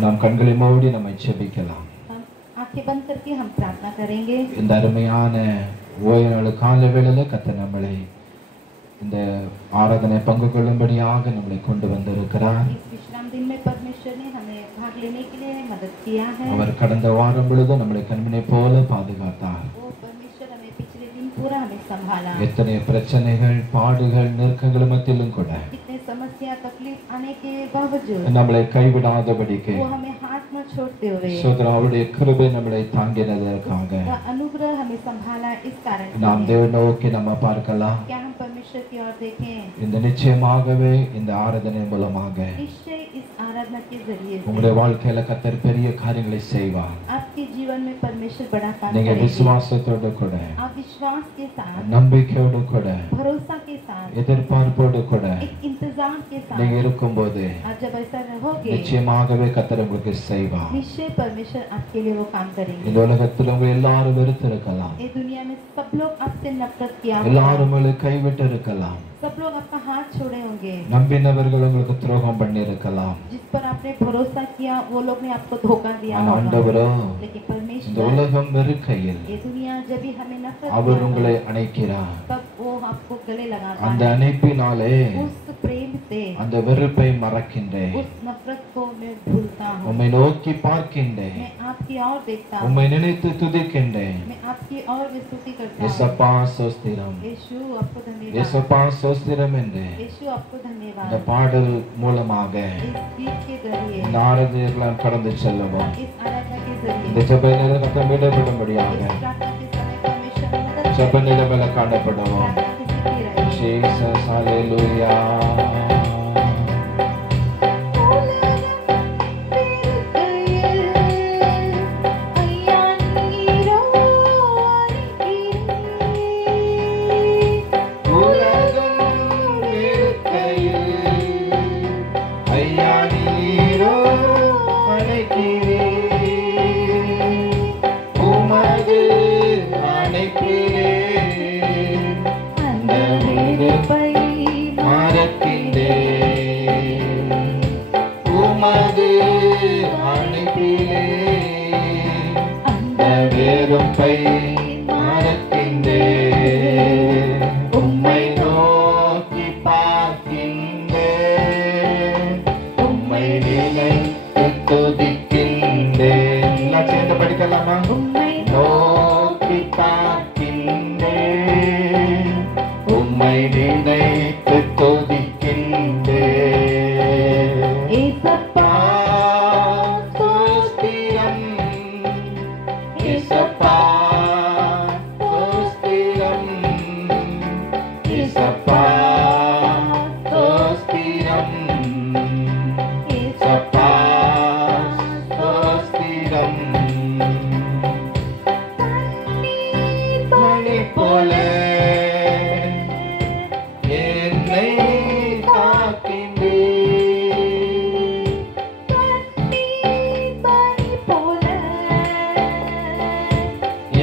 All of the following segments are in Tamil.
நாம் கண்களை மூடி நம்மை ஜெபிக்கலாம். आंखें बंद करके हम प्रार्थना करेंगे. இந்த அருமையான ஓய்வு நாள் காலை வேளையில கர்த்தர் நம்மளை இந்த ஆராதனை பங்கு கொள்ளும்படியாக நம்மளை கொண்டு வந்திருக்கிறார். इस विश्राम दिन में परमेश्वर ने हमें भाग लेने के लिए मदद किया है. அவர் கடந்த வாரம் முழுதும் நம்மளை கண்மணி போல பாதுகாத்தார். वो परमेश्वर हमें पिछले दिन पूरा हमें संभाला. எத்தனை பிரச்சனைகள் பாடுகள் நெருக்கங்கள் மத்தியிலும் கூட कितने समस्या तकलीफ आने के बावजूद நம்மளை கைவிடாதபடிக்கு वो हमें हाथ न छोड़ते हुए சோதரா அவருடைய கிருபை நம்மளை தாங்கினதற்காக अनुग्रह हमें संभाला. इस कारण நாம் தேவ நோக்கி நம்ம பார்க்கலாம். क्या हम परमेश्वर की ओर देखें? இந்த நிச்சயமாகவே இந்த ஆராதனை மூலமாக निश्चय इस आराधना के जरिए உங்களுடைய வாழ்க்கையில கர்த்தர் பெரிய காரியங்களை செய்வார். आपके जीवन में परमेश्वर बड़ा काम நீங்க करेंगे. விசுவாசத்தோடு கூட आप विश्वास के साथ நம்பிக்கையோடு கூட भरोसा के साथ எதிர்பார்ப்போடு கூட एक इंतजार के நீங்க साथ இருக்கும்போது आप जब ऐसा रहोगे நிச்சயமாகவே கர்த்தர் உங்களுக்கு செய்வார். निश्चय परमेश्वर आपके लिए वो काम करेंगे. இந்த உலகத்தில் உங்க எல்லாரும் வெறுத்து இருக்கலாம், ये दुनिया में सब लोग आपसे नफरत किया होगा. எல்லாரும் உங்களை கைவிட்டு இருக்கலாம், सब लोग आपका हाथ छोड़े होंगे. நம்பினவர்கள் உங்களுக்கு துரோகம் பண்ணி இருக்கலாம். जिस पर आपने भरोसा किया वो लोग ने आपको धोखा दिया ஆனா होगा. ஆண்டவரோ लेकिन இந்த परमेश्वर உலகம் வெறுக்கையில் ये दुनिया जब भी हमें नफरत அவர் किया உங்களை होगा, அணைக்கிறார். तब वो आपको गले लगाता அந்த है. அணைப்பினாலே उस प्रेम से அந்த வெறுப்பை மறக்கின்றேன், उस नफरत को मैं भूलता हूँ. உம்மை நோக்கி பார்க்கின்றேன், मैं आपकी ओर देखता हूँ. உம்மை நினைத்து துதிக்கின்றேன். मैं आपकी ओर स्तुति करता हूँ. இயேசப்பா சோஸ்திரம், यीशु आपको धन्यवाद. இயேசப்பா சோஸ்திரம் என்று यीशु आपको இந்த धन्यवाद. பாடல் மூலமாக इस गीत के जरिए இந்த ஆராதனையெல்லாம் கடந்து செல்லவும் इस आराधना के இந்த जरिए ஜெப நேரம் கத்தம் விடப்படும்படியாக इस प्रार्थना के समय परमेश्वर में मदद ஜெப நிலைமையில காணப்படுவோம். प्रार्थना की सिद्धि रहे. ஜீசஸ் ஹalleluya. வெறுப்பை மறக்கின்றேன், உம்மை நோக்கி பார்க்கின்றேன், உம்மை நினைத்து துதிக்கின்றேன். எல்லாம் சேர்ந்து படிக்கலாமா? உம்மை நோக்கி பார்க்கின்றேன், உம்மை நினைத்து துதிக்கின்றேன். ஏசப்பா ஸ்தோத்திரம், ஏசப்பா ஸ்தோத்திரம், ஏசப்பா ஸ்தோத்திரம், ஏசப்பா ஸ்தோத்திரம். மணி போல என்னை காக்கின்றீர்,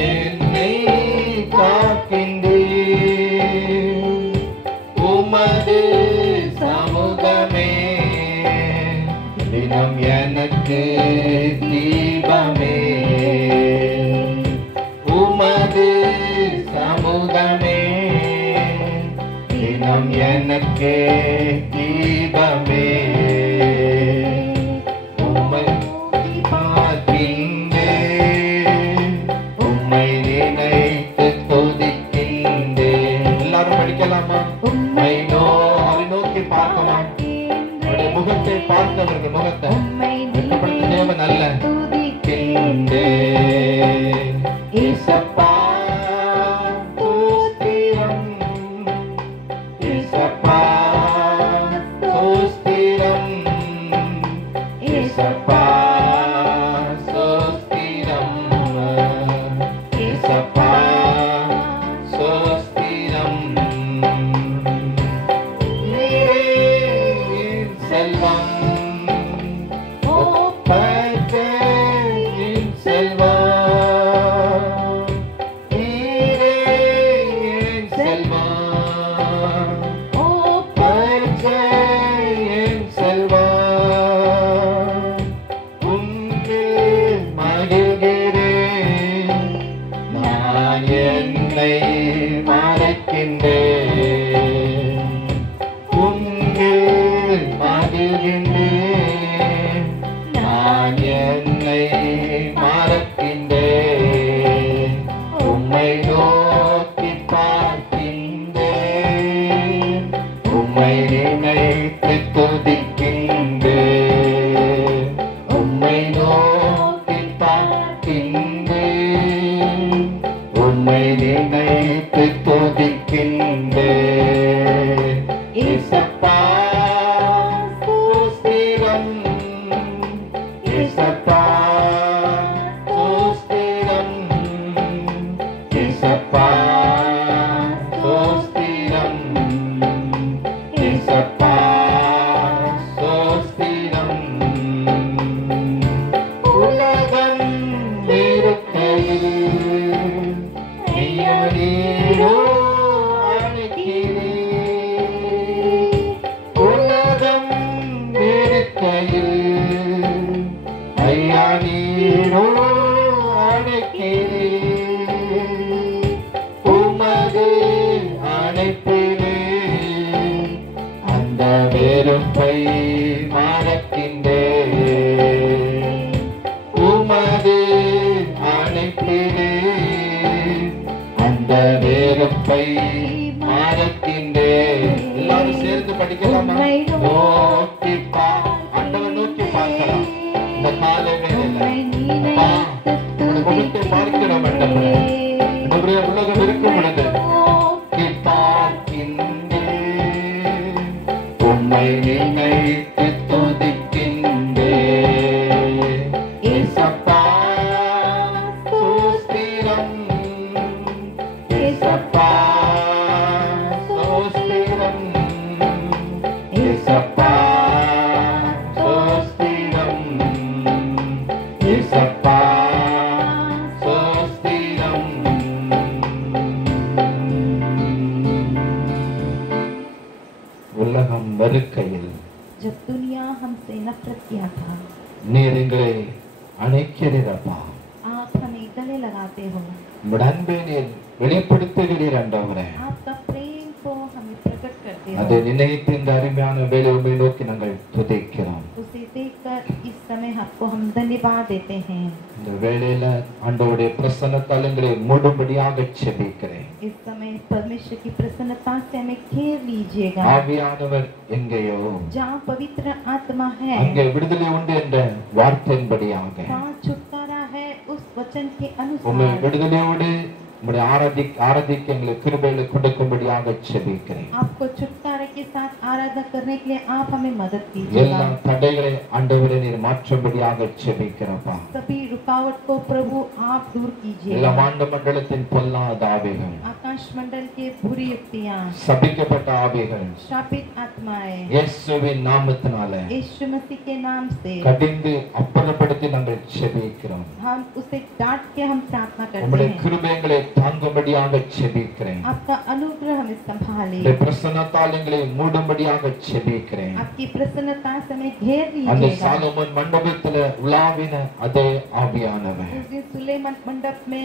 என்னை காக்கின்றீர். உமது சமூகமே தினம் எனக்கு தீபமே, உமது சமூகமே தினம் எனக்கு தீபமே. உம்மை பார்க்கின்றேன், உம்மை நினைத்து துதிக்கின்றேன். எல்லாரும் படிக்கலாமா? உம்மை நோக்கி பார்க்கலாம், அவருடைய முகத்தை பார்த்தவர்கள் முகத்தை வெட்கப்படுத்த தேவன் அல்ல. துதிக்கின்றேன், ஏசப்பா ஸ்தோத்திரம், ஏசப்பா ஸ்தோத்திரம், ஏசப்பா ஸ்தோத்திரம், ஏசப்பா ஸ்தோத்திரம். நீரே என் செல்வம், ஒப்பற்ற என் செல்வம், நீரே என் செல்வம், ஒப்பற்ற என் செல்வம், ஏசப்பா சோஸ்திரம் ஏசப்பா சோஸ்திரம் ஏசப்பா சோஸ்திரம் உலகம் இருக்கையில் நீயோ உலகம் இருக்கையில் ஐயா நீரோ அழைக்கிறே உமது அழைப்பிலே அந்த வெறுப்பை மறக்கின்றே உமது அழைப்பிலே அந்த வெறுப்பை மறக்கின்றே எல்லாரும் சேர்ந்து படிக்கலாமா நோக்கி ஆண்டவர் நோக்கி பார்க்கலாம் இந்த கால வேளையில முகத்தை பார்க்கிறோம் ஆண்டவரே உலகம் இருக்கும் பொழுது நோக்கி பார்க்கின்றே உம்மை நினைத்து துதிக்கின்றே ஏசப்பா சோஸ்திரம் ஏசப்பா சோஸ்திரம் ஏசப்பா சோஸ்திரம் ஏசப்பா சோஸ்திரம் உலகம் வெறுக்கையில் जब दुनिया हमसे नफरत किया था நீர் எங்களை அணைக்கிறீரப்பா आप हमें गले लगाते हो உம்முடைய அன்பை நீர் வெளிப்படுத்துகிறீர் ஆண்டவரே आपका प्रेम को हमें प्रकट करते அதை हो நினைத்து இந்த அருமையான வேலை உண்மை நோக்கி நாங்கள் துதிக்கிறோம் उसे देखकर इस समय आपको हम धन्यवाद देते हैं இந்த வேளையில ஆண்டவருடைய பிரசன்னத்தால் எங்களை மூடும்படியாக செபிக்கிறேன் इस समय परमेश्वर की प्रसन्नता से हमें घेर लीजिएगा ஆவியானவர் எங்கேயோ जहाँ पवित्र आत्मा है அங்கே விடுதலை உண்டு என்ற வார்த்தையின்படியாக वहाँ छुटकारा है उस वचन के உம்மை अनुसार விடுதலையோடு உம்முடைய ஆராதிக்க எங்களுக்கு கிருபைகளை கொடுக்கும்படியாக செபிக்கிறேன் आपको छुटकारे के साथ आराधना करने के लिए आप हमें मदद எல்லா कीजिएगा தடைகளை ஆண்டவரே நீர் மாற்றும்படியாக செபிக்கிறப்பா सभी रुकावट को प्रभु आप दूर எல்லா कीजिएगा மாண்ட மண்டலத்தின் பொல்லாத ஆவிகள் आकाश मंडल के बुरी युक्तियां சபிக்கப்பட்ட ஆவிகள் श्रापित आत्माएं இயேசுவின் நாமத்தினால यीशु मसीह के नाम से கடிந்து அப்புறப்படுத்தி நாங்கள் செபிக்கிறோம் हम उसे डांट के हम प्रार्थना करते உம்முடைய हैं கிருபைகளை தாங்கும்படியாக செபிக்கிறேன் आपका अनुग्रह हमें संभाले உம்முடைய பிரசன்னத்தால் எங்களை மூடும்படியாக செபிக்கிறேன் आपकी प्रसन्नता से हमें घेर அந்த लीजिएगा சாலமோன் மண்டபத்துல உலாவின அதே ஆவியானவர் उस दिन सुलेमान मंडप में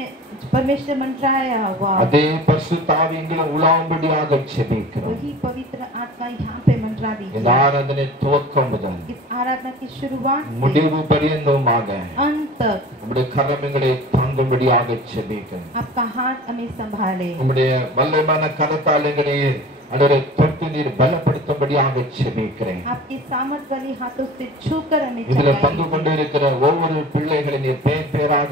परमेश्वर मंडराया हुआ அதே பரிசுத்த ஆவி எங்களை உலாவும்படியாக செபிக்கிறோம் वही पवित्र आत्मा यहाँ पे मंडरा இந்த दीजिए ஆராதனை துவக்கம் முதல் इस आराधना की शुरुआत से முடிவு பரியந்தமாக अंत तक உம்முடைய கரம் எங்களை தாங்கும்படியாக செபிக்கிறேன் आपका हाथ हमें संभाले உம்முடைய வல்லமையான கரத்தால் எங்களை ஆண்டவரே தொட்டு நீர் பலப்படுத்தும்படியாக செபிக்கிறேன் आपके सामर्थ वाली हाथों से छूकर हमें இதுல चलाइए। பங்கு கொண்டிருக்கிற ஒவ்வொரு பிள்ளைகளை நீர் பேர் பேராக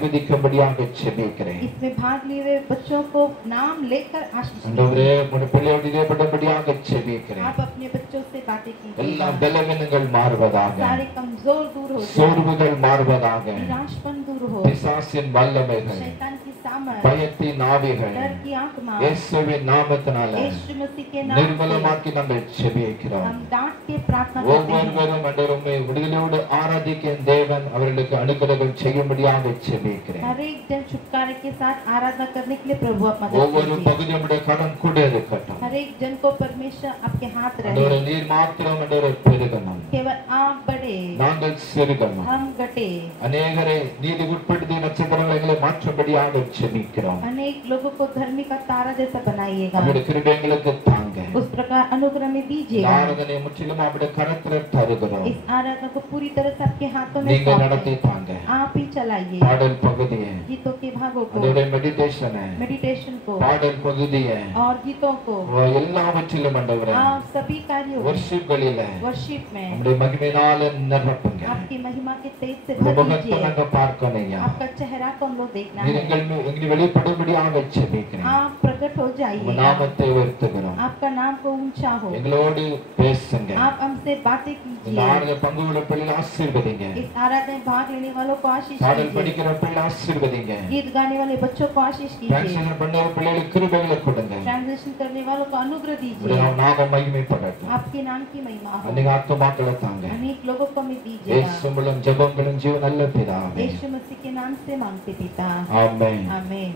ஆசீர்வதிக்கும்படியாக செபிக்கிறேன் इसमें भाग लिए हुए बच्चों को नाम लेकर आशीष ஆண்டவரே உம்முடைய பிள்ளையோடு இதேபடும்படியாக செபிக்கிறேன் आप अपने बच्चों से बातें எல்லா कीजिएगा பலவீனங்கள் மாறுவதாக सारे कमजोर दूर हो जाए சோர்வுகள் மாறுவதாக निराशपन दूर हो பிசாசின் வல்லமைகள் शैतान की सामर्थ பயத்தின் ஆவிகள் डर की आत्मा இயேசுவின் நாமத்தினால यीशु मसीह के नाम से நிர்மலமாக்கி நாங்கள் செபிக்கிறோம் हम डांट के प्रार्थना करते हैं ஒவ்வொருவரும் ஆண்டவரே விடுதலையோடு ஆராதிக்க தேவன் அவர்களுக்கு அனுகிரகம் செய்யும்படியாக செபிக்கிறேன் हर एक जन छुटकारे के साथ आराधना करने के लिए प्रभु आप मदद ஒவ்வொரு कीजिए பகுதியுடைய கடன் கூட இருக்கட்டும் हर एक जन को परमेश्वर आपके हाथ ஆண்டவரே रहे நீர் மாத்திரம் ஆண்டவரே பெருகணும் केवल आप बढ़े நாங்கள் சிறுகணும் हम घटे அநேகரை நீதி உட்படுத்தி நட்சத்திரங்களை எங்களை மாற்றும்படியாக செபிக்கிறோம் अनेक लोगों को धर्मी का तारा जैसा बनाइएगा நம்முடைய கிருபைகளுக்கு தாங்க उस प्रकार अनुग्रह में இந்த दीजिएगा ஆராதனை முற்றிலும் அவருடைய கரத்தில் தருகிறோம் इस आराधना को पूरी तरह से आपके हाथों में நீங்க सौंपते நடத்தி हैं। தாங்க आप ही चलाइए பாடல் பகுதியை गीतों के भागों को அதோட மெடிடேஷனை मेडिटेशन को பாடல் பகுதியை और गीतों को எல்லாவற்றிலும் ஆண்டவரே आप सभी कार्यों வர்ஷிப்களில वर्शिप में நம்முடைய மகிமையினால நிரப்புங்க आपकी महिमा के तेज से உங்க भर முகத்தை दीजिए நாங்க பார்க்கணும் ஐயா आपका चेहरा को हम लोग देखना நீர் है எங்கள் வெளிப்படும்படியாக செபிக்கிறேன் आप प्रकट हो உங்க जाइए நாமத்தை உயர்த்துகிறோம் आपका नाम को ऊंचा हो। எங்களோடு பேசுங்க. आप हमसे बातें இந்த कीजिए। ஆராதனை பங்கு கொள்ளும் பிள்ளைகளை ஆசீர்வதிங்க. इस आराधना में भाग लेने वालों को आशीष பாடல் कीजिए। படிக்கிற பிள்ளை ஆசீர்வதிங்க. गीत गाने वाले बच्चों को आशीष कीजिए। டிரான்ஸ்லேஷன் பண்ணுற பிள்ளைகளுக்கு கிருபைகளை கொடுங்க. ट्रांसलेशन करने वालों को अनुग्रह दीजिए। உம்முடைய நாமம் மகிமைப்படட்டும். आपके नाम की महिमा हो। அநேக ஆத்துமாக்களை தாங்க. अनेक लोगों को हमें दीजिएगा। இயேசு மூலம் ஜெபங்களும் ஜீவ நல்ல பிதாவே. यीशु मसीह के नाम से मांगते पिता। ஆமென். आमीन।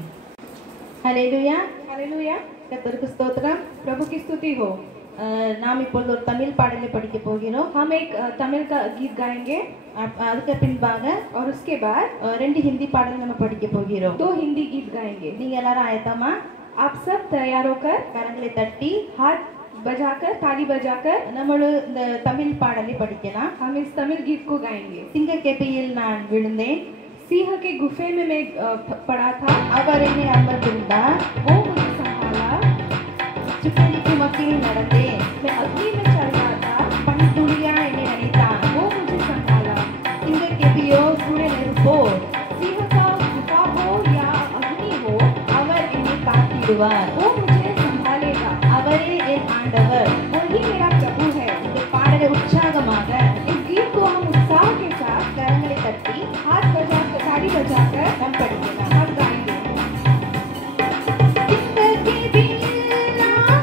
हालेलुया। हालेलुया। கர்த்தருக்கு ஸ்தோத்திரம்। प्रभु की स्तुति हो। நாம் இப்பொழுது ஒரு தமிழ் பாடலை படிக்க போகிறோம்। हम एक तमिल का गीत गाएंगे அதுக்கு பின்பாக और उसके बाद ரெண்டு ஹிந்தி பாடல் நம்ம படிக்க போகிறோம்। 2 हिंदी गीत गाएंगे। நீங்க எல்லாரும் ஆயத்தமா? आप सब तैयार होकर கரங்களை தட்டி हाथ बजाकर ताली बजाकर நம்மளு இந்த தமிழ் பாடலை படிக்கலாம்। हम इस तमिल गीत को गाएंगे। சிங்க கேபியில் நான் விழுந்தேன், सिंह के गुफे में मैं पड़ा था, அவர் என்னை அமர்ந்திருந்தார், वो मुझे संभाला, சுட்டெரிக்கும் மத்தியில் நடந்தேன், मैं अग्नि में चल रहा था, பனித்துளியா என்னை நினைத்தான், वो मुझे संभाला। சிங்க கேபியோ சூழ நெருப்போ, सिंह का गुफा हो या अग्नि हो, அவர் என்னை காத்திடுவார், वो मुझे संभालेगा। அவரே என் ஆண்டவர்। वही मेरा प्रभु है। இந்த பாடலை உற்சாகமாக इस गीत को हम उत्साह के साथ கரங்களை தட்டி हाथ बजाकर ताली बजाकर நாம் படிக்கலாம்। हम गाएंगे। சிங்க கேபியில் நான்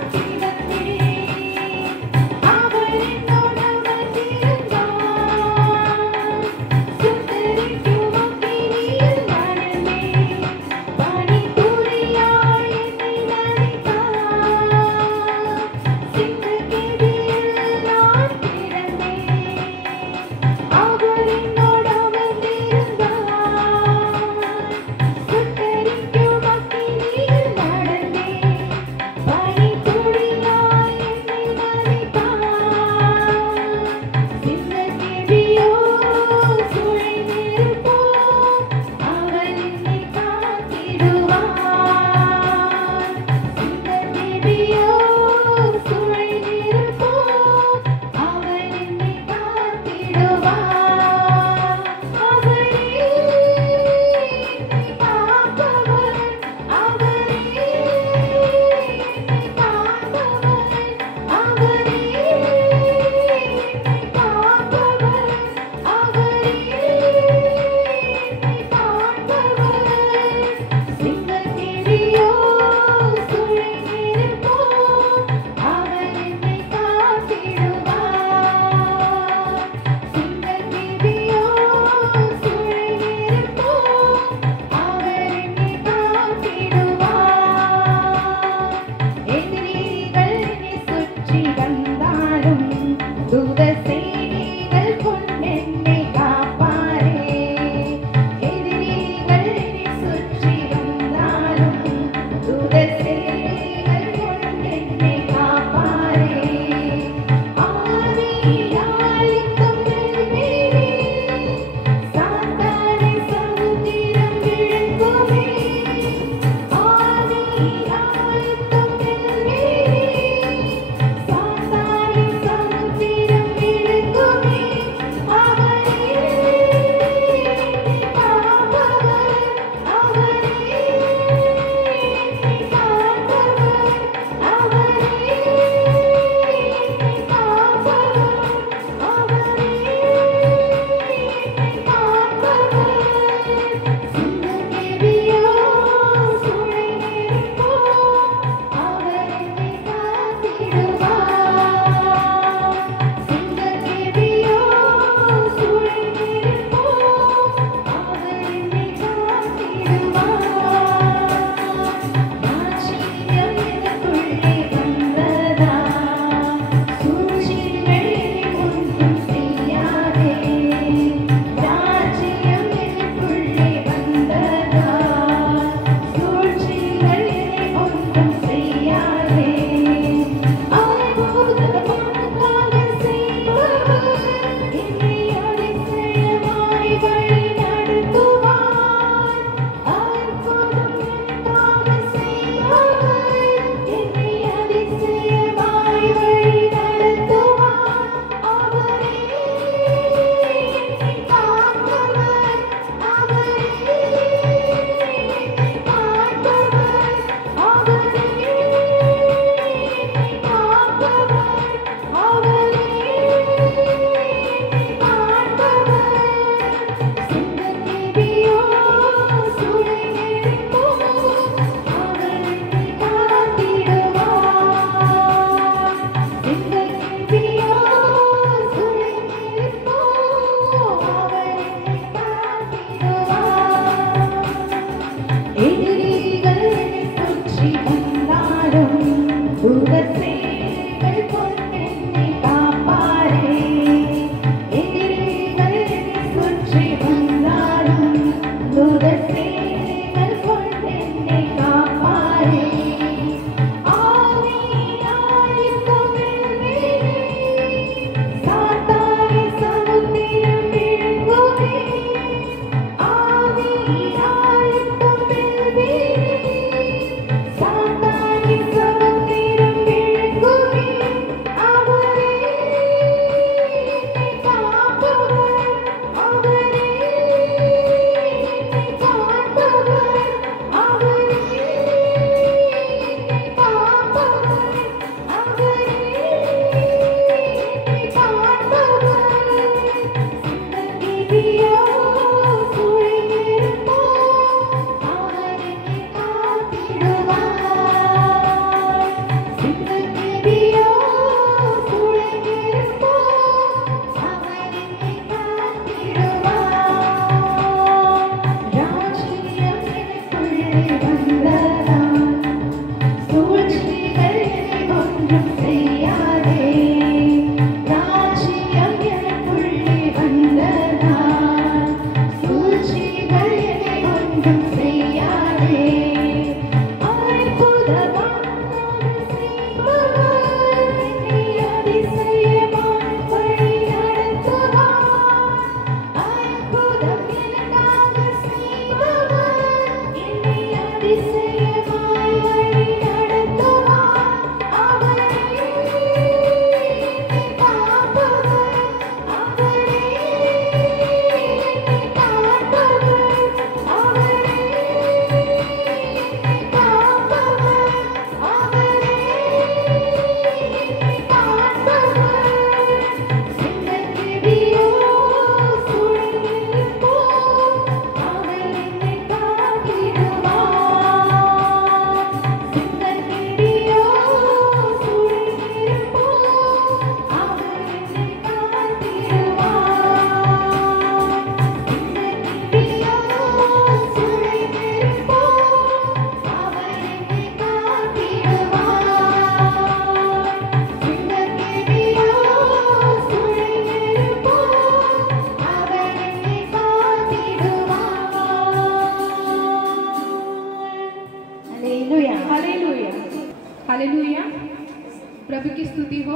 प्रभु की स्तुति हो।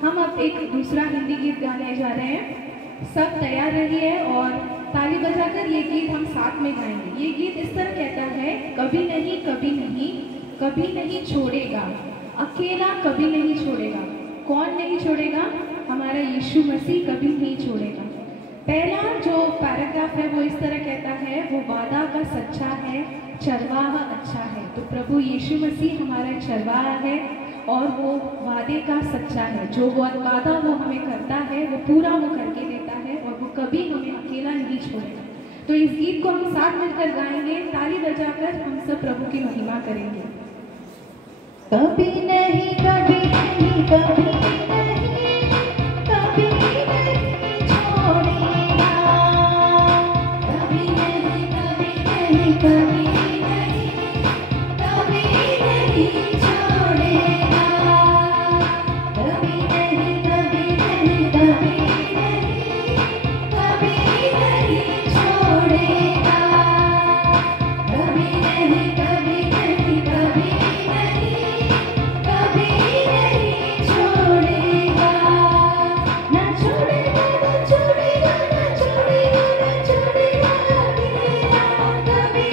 हम अब एक दूसरा हिंदी गीत गाने जा रहे हैं। सब तैयार रहिए और ताली बजाकर ये गीत हम साथ में गाएंगे। ये गीत इस तरह कहता है, कभी नहीं कभी नहीं कभी नहीं छोड़ेगा, अकेला कभी नहीं छोड़ेगा। कौन नहीं छोड़ेगा? हमारा यीशु मसीह कभी नहीं छोड़ेगा। पहला जो पैराग्राफ है वो इस तरह कहता है, वो वादा का सच्चा है, चरवाहा अच्छा है। तो प्रभु यीशु मसीह हमारा चरवाहा है और वो वादे का सच्चा है। जो वादा वो हमें करता है वो पूरा वो करके देता है और वो कभी हमें अकेला नहीं छोड़ेगा। तो इस गीत को हम साथ मिलकर गाएंगे, ताली बजाकर हम सब प्रभु की महिमा करेंगे। कभी नहीं कभी नहीं कभी नहीं कभी नहीं छोड़ेगा, कभी नहीं कभी नहीं कभी नहीं कभी नहीं छोड़ेगा, कभी नहीं कभी नहीं कभी नहीं कभी नहीं छोड़ेगा, कभी नहीं कभी नहीं कभी नहीं कभी नहीं छोड़ेगा, ना छोड़ेगा ना छोड़ेगा ना छोड़ेगा ना छोड़ेगा, अकेला कभी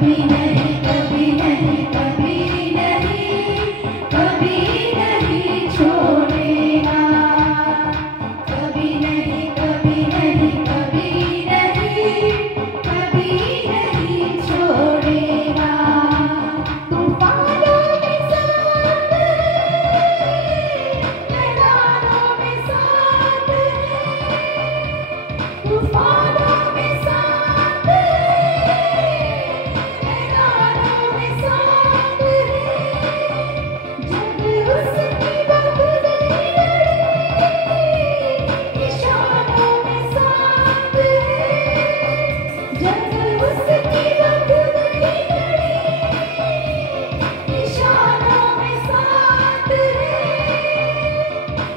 कभी नहीं, कभी नहीं, कभी नहीं, कभी नहीं छोड़ेगा। कभी नहीं, कभी नहीं, कभी नहीं, कभी नहीं छोड़ेगा। तूफानों में साथ है, मैदानों में साथ है, तूफानों में साथ है, मैदानों में साथ है। जब उसकी बगड़ी निशानों में साथ है, जब उसकी बगड़ी निशानों में साथ है।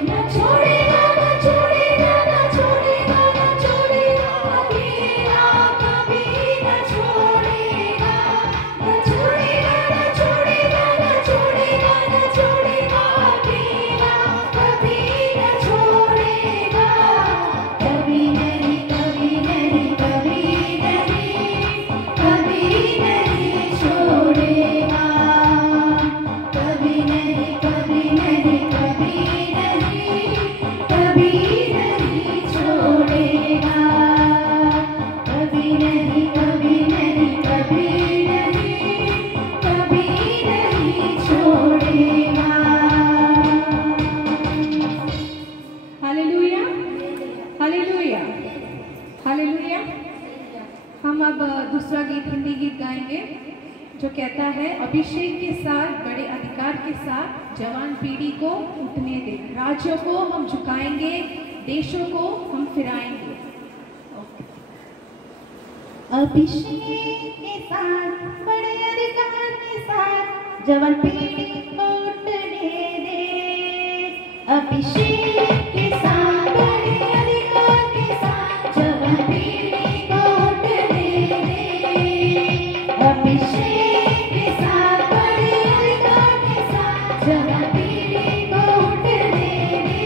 न छोड़ेगा, न छोड़ेगा, न छोड़ेगा, न छोड़ेगा, अकेला कभी न छोड़ेगा। न छोड़ेगा, न छोड़ेगा, न छोड़ेगा, न छोड़ेगा, अकेला कभी न छोड़ेगा। कभी नहीं, कभी नहीं, कभी नहीं, कभी नहीं छोड़ेगा। कभी नहीं, कभी नहीं, कभी नहीं, कभी नहीं छोड़ेगा। कभी नहीं, कभी नहीं, कभी नहीं, कभी नहीं छोड़ेगा। Hallelujah, hallelujah, hallelujah. हम अब दूसरा गीत, हिंदी गीत गाएंगे जो कहता है, अभिषेक के साथ, बड़े अधिकार के साथ जवान पीढ़ी को उठने दे। राज्यों को हम झुकाएंगे, देशों को हम फिराएंगे। अभिषेक के साथ, बड़े अधिकार के साथ जवान पीढ़ी को उठने दे। अभिषेक के साथ, बड़े अधिकार के साथ जवान पीढ़ी को उठने दे। अभिषेक के साथ, बड़े अधिकार के साथ जवान पीढ़ी को उठने दे।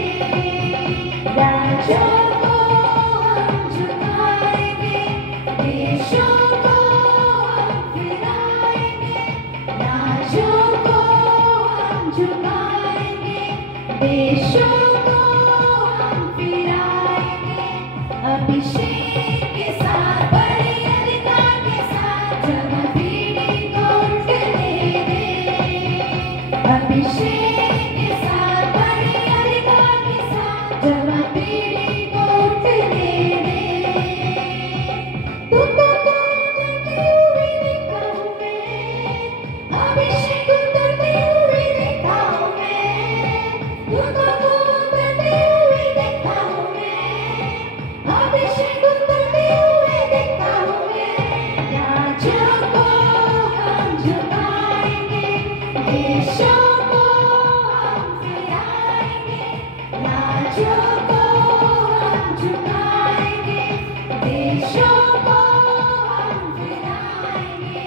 राज्यों को हम झुकाएंगे, देशों को हम फिराएंगे। राज्यों को हम झुकाएंगे, देशों को हम फिराएंगे। अभिषेक के साथ, बड़े अधिकार के साथ जवान पीढ़ी को उठने दे। अभिषेक के साथ, बड़े अधिकार के साथ जवान पीढ़ी को उठने दे। तुमको उतरते हुए देखा हूँ मैं, अभिषेक उतरते हुए देखा हूँ मैं। तुमको उतरते हुए देखा हूँ मैं, अभिषेक उतरते हुए देखा हूँ मैं। राज्यों को हम झुकाएंगे, देशों को हम फिराएंगे। राज्यों को हम झुकाएंगे, देशों को हम फिराएंगे।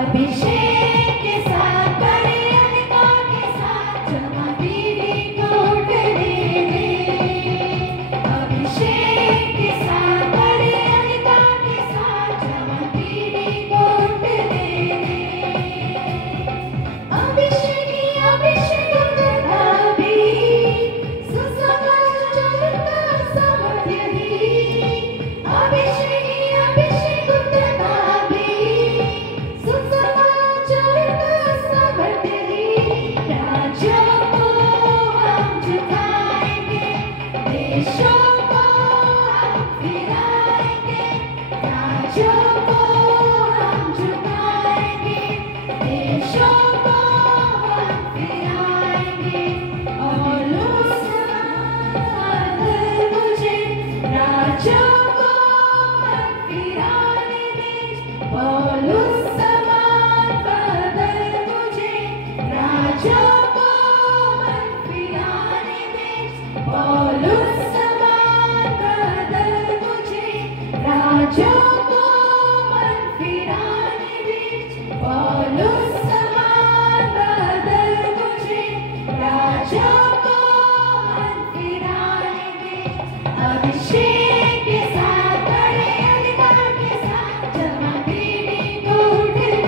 अभिषेक के साथ, बड़े अधिकार के साथ जवान पीढ़ी को उठने दे। अभिषेक के साथ, बड़े अधिकार के साथ जवान पीढ़ी को उठने दे। अभिषेक ही अभिषेक उतरता भी, सुसमाचार चलता सामर्थ्य ही। अभिषेक ही अभिषेक उतरता भी, सुसमाचार चलता सामर्थ्य ही। राज्यों को हम झुकाएंगे, देशों को हम फिराएंगे। राज्यों को हम झुकाएंगे, देशों को हम फिराएंगे। और उस बादल मुझे राज्यों को हम फिराने दे। और उस समान बादल मुझे राज्यों को हम फिराने दे। और उस समान बादल मुझे राज्यों को हम फिराने दे। और उस समान बादल मुझे राज्यों को हम फिराने दे। अभिषेक के साथ, बड़े अधिकार के साथ जवान पीढ़ी को उठने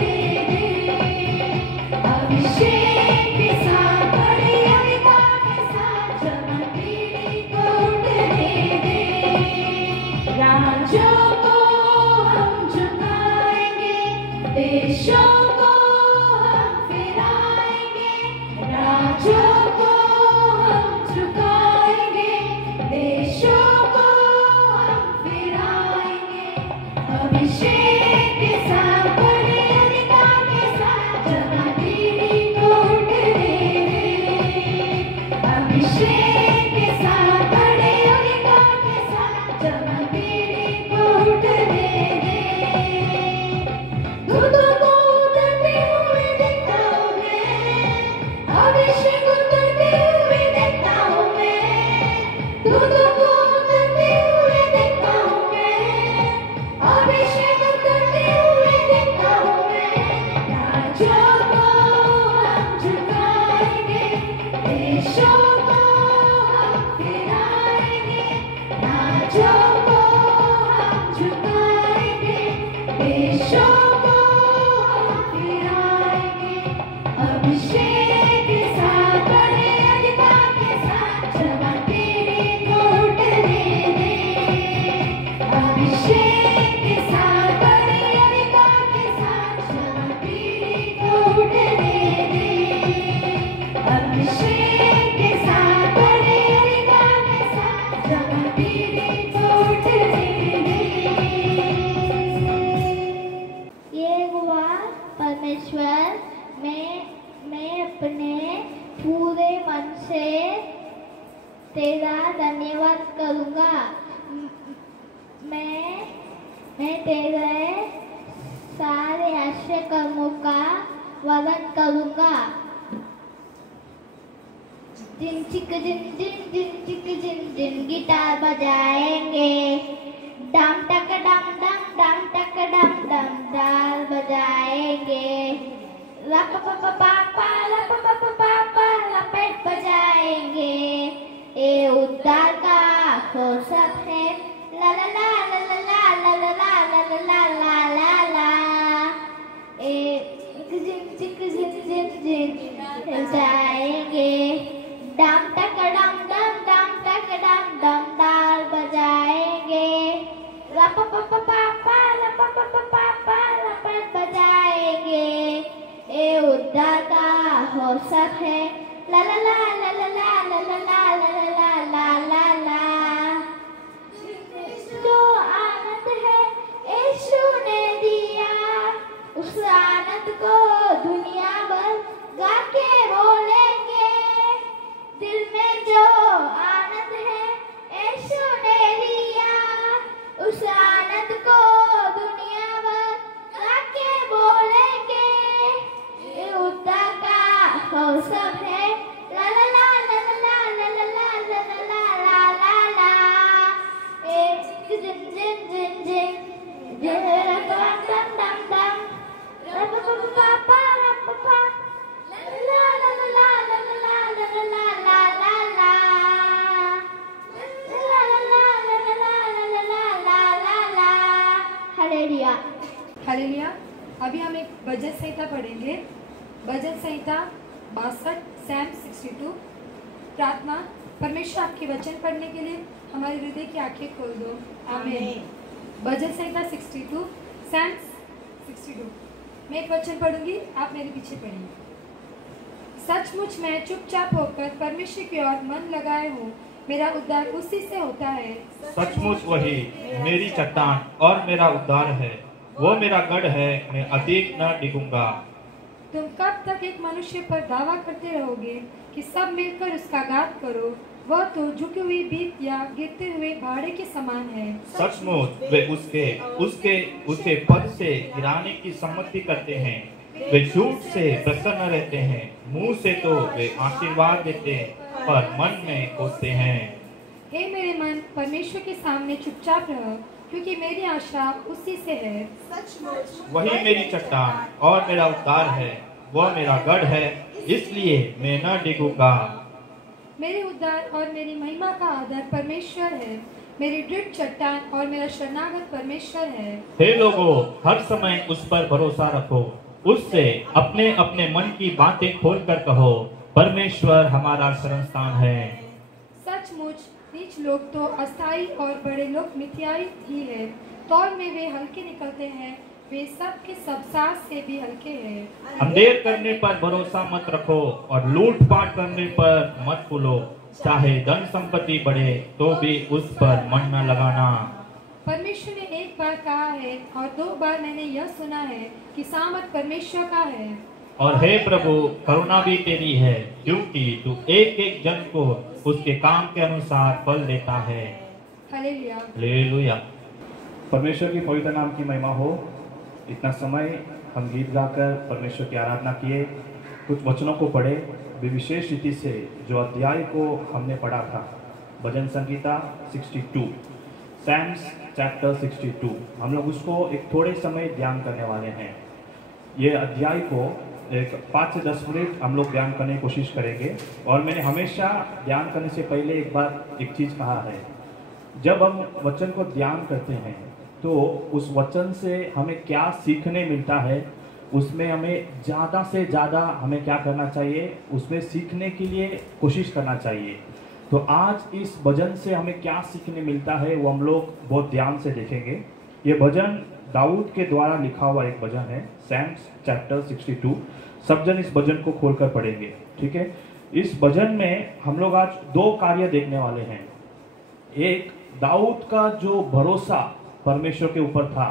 दूध बूंद करते हुए देखता हूँ मैं, अभिषेक करते हुए देखता हूँ मैं। राजों को हम झुकाएंगे, देशों को हम फिराएंगे, राजों को हम झुकाएंगे, देशों को हम फिराएंगे। अभिषेक के साथ बड़े अधिकार के साथ जवान पीढ़ी को उठने दें। अभिषेक के साथ बड़े अधिकार के साथ जवान पीढ़ी को उठने दें। अभिषेक के साथ बड़े अधिकार के साथ जवान पीढ़ी को उठने दें। ये हुआ परमेश्वर, मैं अपने पूरे मन से तेरा धन्यवाद करूँगा। मैं तेरे सारे आश्चर्य कर्मों का वर्णन करूँगा। जिन चिक जिन गिटार बजाएंगे, डम टक डम डम ताल बजाएंगे, लप पापा लपेट बजाएंगे। ये उद्धार का हो सब है, ला ला ला ला ला ला ला ला ला ला ला ला ला ला। जिन जाएंगे, डम टक डम ताल बजाएंगे, लप पापा लपेट बजाएंगे। ये उद्धार का हो सब है, ला ला ला ला ला ला ला ला ला ला ला ला ला। जो आनंद है यीशु ने दिया, उस आनंद को दुनिया भर गा के बोलेंगे। दिल में जो आनंद है यीशु ने दिया, उस आनंद को दुनिया भर गा के बोलेंगे। ये उद्धार का हो सब है, ला ला ला ला ला ला ला ला ला ला ला ला ला। जिन हालेलुया। हालेलुया। अभी हम एक भजन संहिता पढ़ेंगे। भजन संहिता 62, सैम 62। प्रार्थना। परमेश्वर आपके वचन पढ़ने के लिए हमारे हृदय की आंखें खोल दो। आमीन। भजन संहिता 62, सैम 62। मैं एक वचन पढ़ूंगी, आप मेरे पीछे पढ़िए। सचमुच मैं चुपचाप होकर परमेश्वर की ओर मन लगाए हूँ, मेरा उद्धार उसी से होता है। सचमुच वही मेरी चट्टान और मेरा उद्धार है, वो मेरा गढ़ है, मैं अधिक न डिगूंगा। तुम कब तक एक मनुष्य पर दावा करते रहोगे कि सब मिलकर उसका घात करो? वह तो झुकी हुई भीत या गिरते हुए भाड़े के समान है। सचमुच वे उसे पद से गिराने की सम्मति करते हैं, वे झूठ से प्रसन्न रहते हैं, मुंह से तो वे आशीर्वाद देते पर मन में कोसते हैं। हे मेरे मन, परमेश्वर के सामने चुपचाप रहो, क्योंकि मेरी आशा उसी से है। वही मेरी चट्टान और मेरा उद्धार है, वह मेरा गढ़ है, इसलिए मैं न डिगूंगा। मेरे उद्धार और मेरी महिमा का आधार परमेश्वर है, मेरी दृढ़ चट्टान और मेरा शरणागत परमेश्वर है। हे लोगों, हर समय उस पर भरोसा रखो, उससे अपने अपने मन की बातें खोलकर कहो, परमेश्वर हमारा शरणस्थान है। सचमुच नीच लोग तो अस्थाई और बड़े लोग मिथ्याई ही है, तौल में वे हल्के निकलते हैं, वे सब के सब सास से भी हल्के हैं। अंधेर करने पर भरोसा मत रखो और लूट पाट करने पर मत फूलो, चाहे धन संपत्ति बढ़े तो भी उस पर मन न लगाना। परमेश्वर ने एक बार कहा है और 2 बार मैंने यह सुना है कि सामर्थ परमेश्वर का है। और हे प्रभु, करुणा भी तेरी है, क्योंकि तू एक एक जन को उसके काम के अनुसार फल देता है। हालेलुया। हालेलुया। परमेश्वर की पवित्र नाम की महिमा हो। इतना समय हम गीत गाकर परमेश्वर की आराधना किए, कुछ वचनों को पढ़े, भी विशेष रीति से जो अध्याय को हमने पढ़ा था भजन संगीता 62, सैम्स चैप्टर 62। हम लोग उसको एक थोड़े समय ध्यान करने वाले हैं। ये अध्याय को एक 5 से 10 मिनट हम लोग ध्यान करने की कोशिश करेंगे। और मैंने हमेशा ध्यान करने से पहले एक चीज़ कहा है, जब हम वचन को ध्यान करते हैं तो उस वचन से हमें क्या सीखने मिलता है, उसमें हमें ज़्यादा से ज़्यादा हमें क्या करना चाहिए, उसमें सीखने के लिए कोशिश करना चाहिए। तो आज इस भजन से हमें क्या सीखने मिलता है वो हम लोग बहुत ध्यान से देखेंगे। ये भजन दाऊद के द्वारा लिखा हुआ एक भजन है, सैम्स चैप्टर 62। सब जन इस भजन को खोलकर पढ़ेंगे, ठीक है। इस भजन में हम लोग आज 2 कार्य देखने वाले हैं। एक, दाऊद का जो भरोसा परमेश्वर के ऊपर था,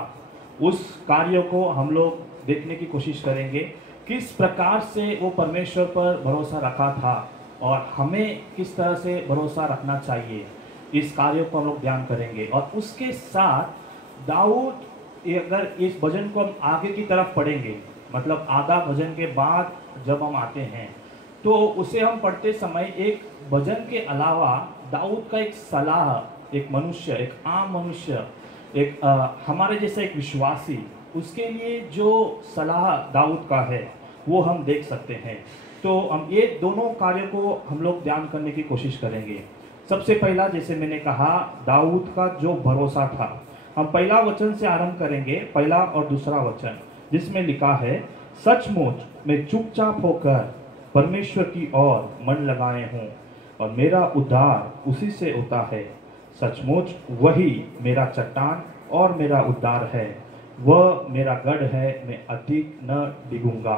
उस कार्य को हम लोग देखने की कोशिश करेंगे। किस प्रकार से वो परमेश्वर पर भरोसा रखा था और हमें किस तरह से भरोसा रखना चाहिए, इस कार्य को हम लोग ध्यान करेंगे। और उसके साथ दाऊद, अगर इस भजन को हम आगे की तरफ पढ़ेंगे, मतलब आधा भजन के बाद जब हम आते हैं तो उसे हम पढ़ते समय एक भजन के अलावा दाऊद का एक सलाह, एक मनुष्य, एक आम मनुष्य, एक हमारे जैसे एक विश्वासी, उसके लिए जो सलाह दाऊद का है वो हम देख सकते हैं। तो हम ये दोनों कार्य को हम लोग ध्यान करने की कोशिश करेंगे। सबसे पहला, जैसे मैंने कहा, दाऊद का जो भरोसा था। हम पहला वचन से आरंभ करेंगे, पहला और दूसरा वचन, जिसमें लिखा है, सचमुच मैं चुपचाप होकर परमेश्वर की ओर मन लगाए हूँ और मेरा उद्धार उसी से होता है। सचमुच वही मेरा चट्टान और मेरा उद्धार है, वह मेरा गढ़ है, मैं अधिक न डिगूंगा।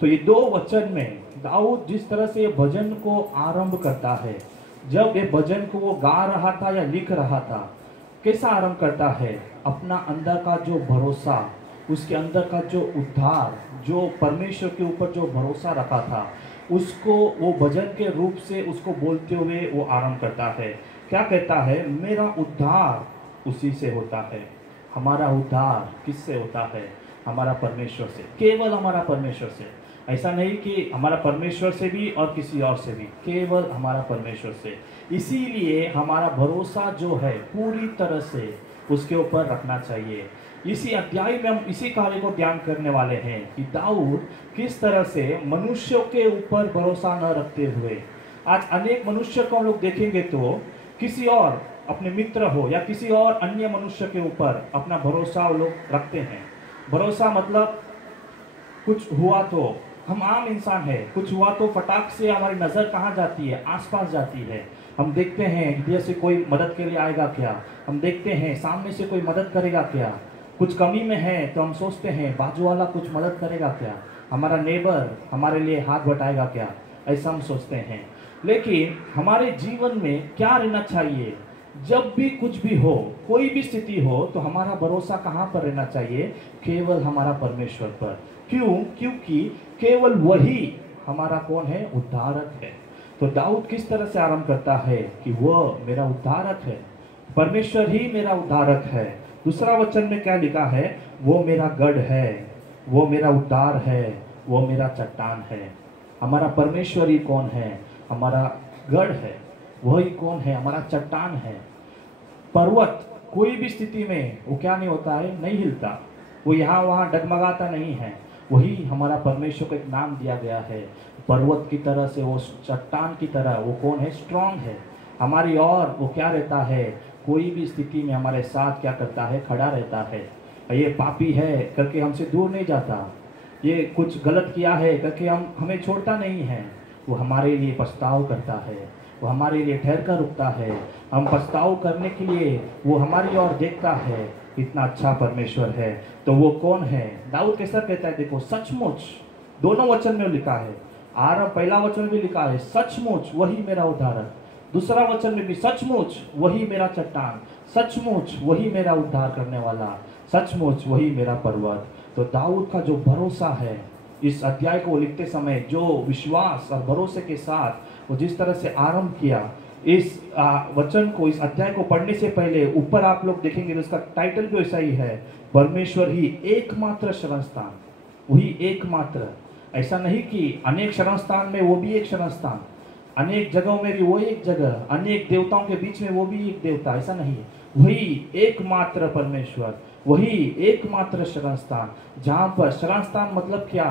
तो ये 2 वचन में दाऊद जिस तरह से ये भजन को आरंभ करता है, जब ये भजन को वो गा रहा था या लिख रहा था, कैसा आरंभ करता है, अपना अंदर का जो भरोसा, उसके अंदर का जो उद्धार, जो परमेश्वर के ऊपर जो भरोसा रखा था, उसको वो भजन के रूप से उसको बोलते हुए वो आरंभ करता है। क्या कहता है, मेरा उद्धार उसी से होता है। हमारा उद्धार किससे होता है? हमारा परमेश्वर से, केवल हमारा परमेश्वर से। ऐसा नहीं कि हमारा परमेश्वर से भी और किसी और से भी, केवल हमारा परमेश्वर से। इसीलिए हमारा भरोसा जो है पूरी तरह से उसके ऊपर रखना चाहिए। इसी अध्याय में हम इसी कार्य को ध्यान करने वाले हैं कि दाऊद किस तरह से मनुष्यों के ऊपर भरोसा न रखते हुए, आज अनेक मनुष्य को हम लोग देखेंगे तो किसी और, अपने मित्र हो या किसी और अन्य मनुष्य के ऊपर अपना भरोसा वो लोग रखते हैं। भरोसा मतलब कुछ हुआ तो, हम आम इंसान है, कुछ हुआ तो फटाक से हमारी नज़र कहाँ जाती है? आसपास जाती है। हम देखते हैं इधर से कोई मदद के लिए आएगा क्या, हम देखते हैं सामने से कोई मदद करेगा क्या, कुछ कमी में है तो हम सोचते हैं बाजू वाला कुछ मदद करेगा क्या, हमारा नेबर हमारे लिए हाथ बटाएगा क्या, ऐसा हम सोचते हैं। लेकिन हमारे जीवन में क्या रहना चाहिए? जब भी कुछ भी हो, कोई भी स्थिति हो, तो हमारा भरोसा कहाँ पर रहना चाहिए? केवल हमारा परमेश्वर पर। क्यों? क्योंकि केवल वही हमारा कौन है? उद्धारक है। तो दाऊद किस तरह से आरंभ करता है कि वह मेरा उद्धारक है, परमेश्वर ही मेरा उद्धारक है। दूसरा वचन में क्या लिखा है? वो मेरा गढ़ है, वो मेरा उद्धार है, वो मेरा चट्टान है। हमारा परमेश्वर ही कौन है? हमारा गढ़ है। वही कौन है? हमारा चट्टान है। पर्वत कोई भी स्थिति में वो क्या नहीं होता है? नहीं हिलता, वो यहाँ वहाँ डगमगाता नहीं है। वही हमारा परमेश्वर को एक नाम दिया गया है, पर्वत की तरह से, वो चट्टान की तरह, वो कौन है? स्ट्रांग है। हमारी और वो क्या रहता है? कोई भी स्थिति में हमारे साथ क्या करता है? खड़ा रहता है। ये पापी है करके हमसे दूर नहीं जाता, ये कुछ गलत किया है करके हमें छोड़ता नहीं है। वो हमारे लिए पछताव करता है, वो हमारे लिए ठहर कर रुकता है। हम पछताव करने के लिए वो हमारी ओर देखता है। इतना अच्छा परमेश्वर है। तो वो कौन है? दाऊद कैसा कहता है? देखो, सचमुच, दोनों वचन में लिखा है। पहला वचन भी लिखा है सचमुच वही मेरा उद्धारक, दूसरा वचन में भी सचमुच वही मेरा चट्टान, सचमुच वही मेरा उद्धार करने वाला, सचमुच वही मेरा पर्वत। तो दाऊद का जो भरोसा है, इस अध्याय को लिखते समय जो विश्वास और भरोसे के साथ वो जिस तरह से आरंभ किया, इस वचन को, इस अध्याय को पढ़ने से पहले ऊपर आप लोग देखेंगे तो इसका टाइटल भी ऐसा ही है, परमेश्वर ही एकमात्र शरण स्थान। वही एकमात्र, ऐसा नहीं कि अनेक शरण स्थान में वो भी एक शरण स्थान। अनेक जगहों में भी वो एक जगह, अनेक देवताओं के बीच में वो भी एक देवता, ऐसा नहीं है। वही एकमात्र परमेश्वर, वही एकमात्र शरण स्थान, जहां पर शरण स्थान मतलब क्या,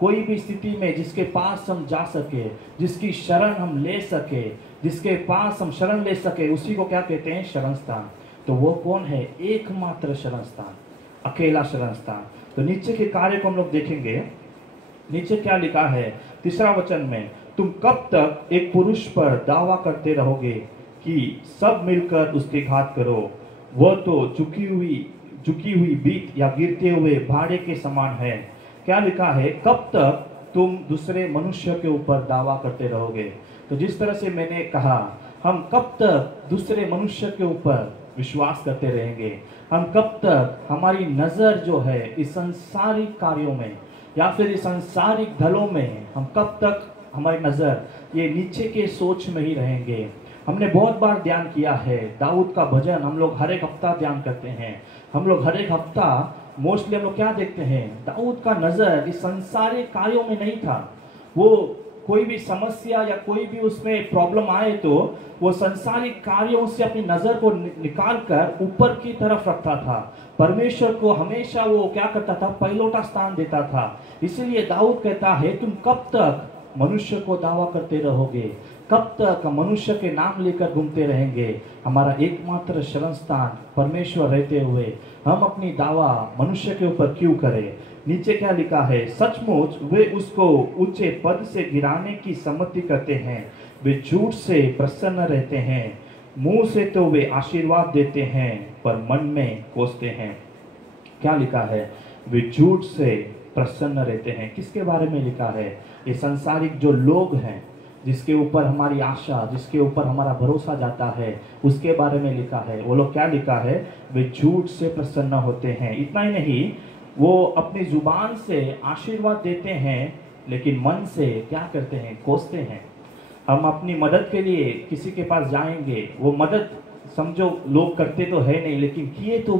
कोई भी स्थिति में जिसके पास हम जा सके, जिसकी शरण हम ले सके, जिसके पास हम शरण ले सके, उसी को क्या कहते हैं, शरण स्थान। तो वो कौन है, एकमात्र शरण स्थान, अकेला शरण स्थान। तो नीचे के कार्य को हम लोग देखेंगे। नीचे क्या लिखा है, तीसरा वचन में, तुम कब तक एक पुरुष पर दावा करते रहोगे कि सब मिलकर उसके घात करो, वह तो झुकी हुई बीत या गिरते हुए भाड़े के समान है। क्या लिखा है, कब तक तुम दूसरे मनुष्य के ऊपर दावा करते रहोगे। तो जिस तरह से मैंने कहा, हम कब तक दूसरे मनुष्य के ऊपर विश्वास करते रहेंगे, हम कब तक हमारी नजर जो है इस संसारिक कार्यों में या फिर इस संसारिक धलों में, हम कब तक हमारी नजर ये नीचे के सोच में ही रहेंगे। हमने बहुत बार ध्यान किया है, दाऊद का भजन हम लोग हर एक हफ्ता ध्यान करते हैं। हम लोग हर एक हफ्ता मोस्टली हम लोग क्या देखते हैं, दाऊद का नजर इस संसारिक कार्यों में नहीं था। वो कोई भी समस्या या कोई भी उसमें प्रॉब्लम आए तो वो संसारिक कार्यों से अपनी नजर को निकाल कर ऊपर की तरफ रखता था। परमेश्वर को हमेशा वो क्या करता था, पहलोटा स्थान देता था। इसलिए दाऊद कहता है, तुम कब तक मनुष्य को दावा करते रहोगे, कब तक मनुष्य के नाम लेकर घूमते रहेंगे। हमारा एकमात्र शरण स्थान परमेश्वर रहते हुए हम अपनी दावा मनुष्य के ऊपर क्यों करें। नीचे क्या लिखा है, सचमुच वे उसको ऊंचे पद से गिराने की सम्मति करते हैं, वे झूठ से प्रसन्न रहते हैं, मुंह से तो वे आशीर्वाद देते हैं पर मन में कोसते हैं। क्या लिखा है, वे झूठ से प्रसन्न रहते हैं। किसके बारे में लिखा है, ये संसारिक जो लोग हैं, जिसके ऊपर हमारी आशा, जिसके ऊपर हमारा भरोसा जाता है, उसके बारे में लिखा है। वो लोग क्या लिखा है, वे झूठ से प्रसन्न होते हैं। इतना ही नहीं, वो अपनी जुबान से आशीर्वाद देते हैं लेकिन मन से क्या करते हैं, कोसते हैं। हम अपनी मदद के लिए किसी के पास जाएंगे, वो मदद समझो लोग करते तो है नहीं, लेकिन किए तो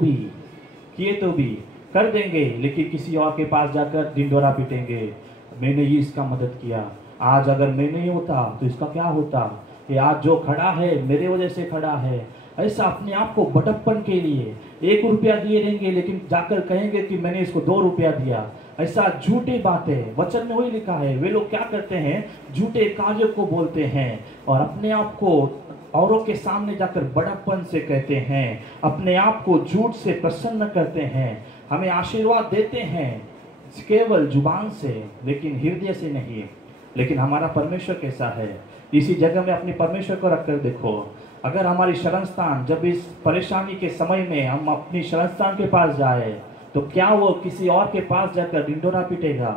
भी कर देंगे, लेकिन किसी और के पास जाकर ढिंढोरा पीटेंगे, मैंने ये इसका मदद किया, आज अगर मैं नहीं होता तो इसका क्या होता, ये आज जो खड़ा है मेरे वजह से खड़ा है। ऐसा अपने आप को बटप्पन के लिए 1 रुपया दिए रहेंगे लेकिन जाकर कहेंगे कि मैंने इसको 2 रुपया दिया। ऐसा झूठी बातें, वचन में वही लिखा है, वे लोग क्या करते हैं, झूठे कार्यों को बोलते हैं और अपने आप को औरों के सामने जाकर बड़प्पन से कहते हैं, अपने आप को झूठ से प्रसन्न करते हैं, हमें आशीर्वाद देते हैं केवल जुबान से लेकिन हृदय से नहीं। लेकिन हमारा परमेश्वर कैसा है, इसी जगह में अपने परमेश्वर को रखकर देखो। अगर हमारी शरण स्थान, जब इस परेशानी के समय में हम अपनी शरण स्थान के पास जाए, तो क्या वो किसी और के पास जाकर ढिंढोरा पीटेगा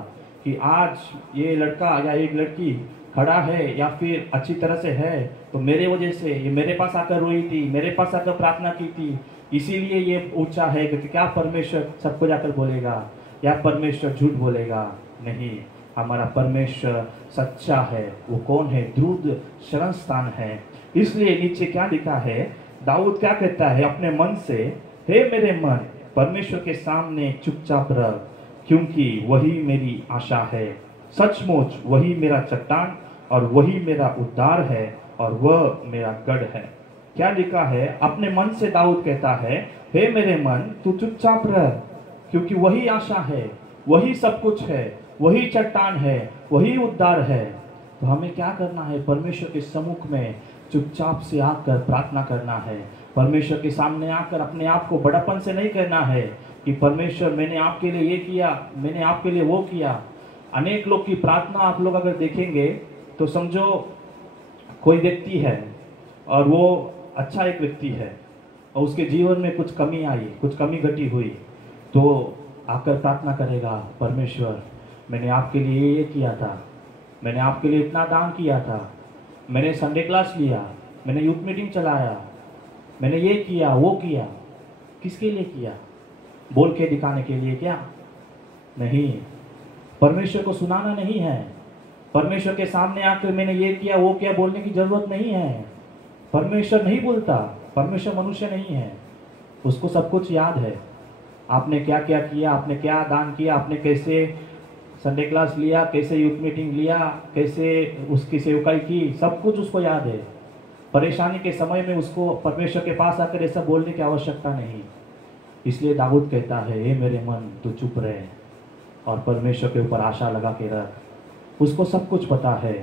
कि आज ये लड़का या एक लड़की खड़ा है या फिर अच्छी तरह से है तो मेरे वजह से ये मेरे पास आकर रोई थी, मेरे पास आकर प्रार्थना की थी, इसीलिए ये ऊंचा है। क्योंकि क्या परमेश्वर सबको जाकर बोलेगा या परमेश्वर झूठ बोलेगा? नहीं, हमारा परमेश्वर सच्चा है। वो कौन है? द्रुद शरण स्थान है। इसलिए नीचे क्या लिखा है, दाऊद क्या कहता है अपने मन से, हे मेरे मन, परमेश्वर के सामने चुपचाप रह, क्योंकि वही मेरी आशा है। सचमुच वही मेरा चट्टान और वही मेरा उद्धार है और वह मेरा गढ़ है। क्या लिखा है? अपने मन से दाऊद कहता है, हे मेरे मन, तू चुपचाप रह, क्योंकि वही आशा है, वही सब कुछ है, वही चट्टान है, वही उद्धार है। तो हमें क्या करना है? परमेश्वर के सम्मुख में चुपचाप से आकर प्रार्थना करना है। परमेश्वर के सामने आकर अपने आप को बड़ापन से नहीं कहना है कि परमेश्वर मैंने आपके लिए ये किया, मैंने आपके लिए वो किया। अनेक लोग की प्रार्थना आप लोग अगर देखेंगे तो समझो कोई व्यक्ति है और वो अच्छा एक व्यक्ति है और उसके जीवन में कुछ कमी आई, कुछ कमी घटी हुई, तो आकर प्रार्थना करेगा, परमेश्वर मैंने आपके लिए ये किया था, मैंने आपके लिए इतना दान किया था, मैंने संडे क्लास लिया, मैंने यूथ मीटिंग चलाया, मैंने ये किया वो किया। किसके लिए किया? बोल के दिखाने के लिए क्या? नहीं, परमेश्वर को सुनाना नहीं है। परमेश्वर के सामने आकर मैंने ये किया वो किया बोलने की जरूरत नहीं है। परमेश्वर नहीं बोलता, परमेश्वर मनुष्य नहीं है, उसको सब कुछ याद है। आपने क्या क्या किया, आपने क्या दान किया, आपने कैसे संडे क्लास लिया, कैसे यूथ मीटिंग लिया, कैसे उसकी सेवकाई की, सब कुछ उसको याद है। परेशानी के समय में उसको परमेश्वर के पास आकर ऐसा बोलने की आवश्यकता नहीं। इसलिए दाऊद कहता है, हे मेरे मन तू चुप रहे और परमेश्वर के ऊपर आशा लगा के रख। उसको सब कुछ पता है।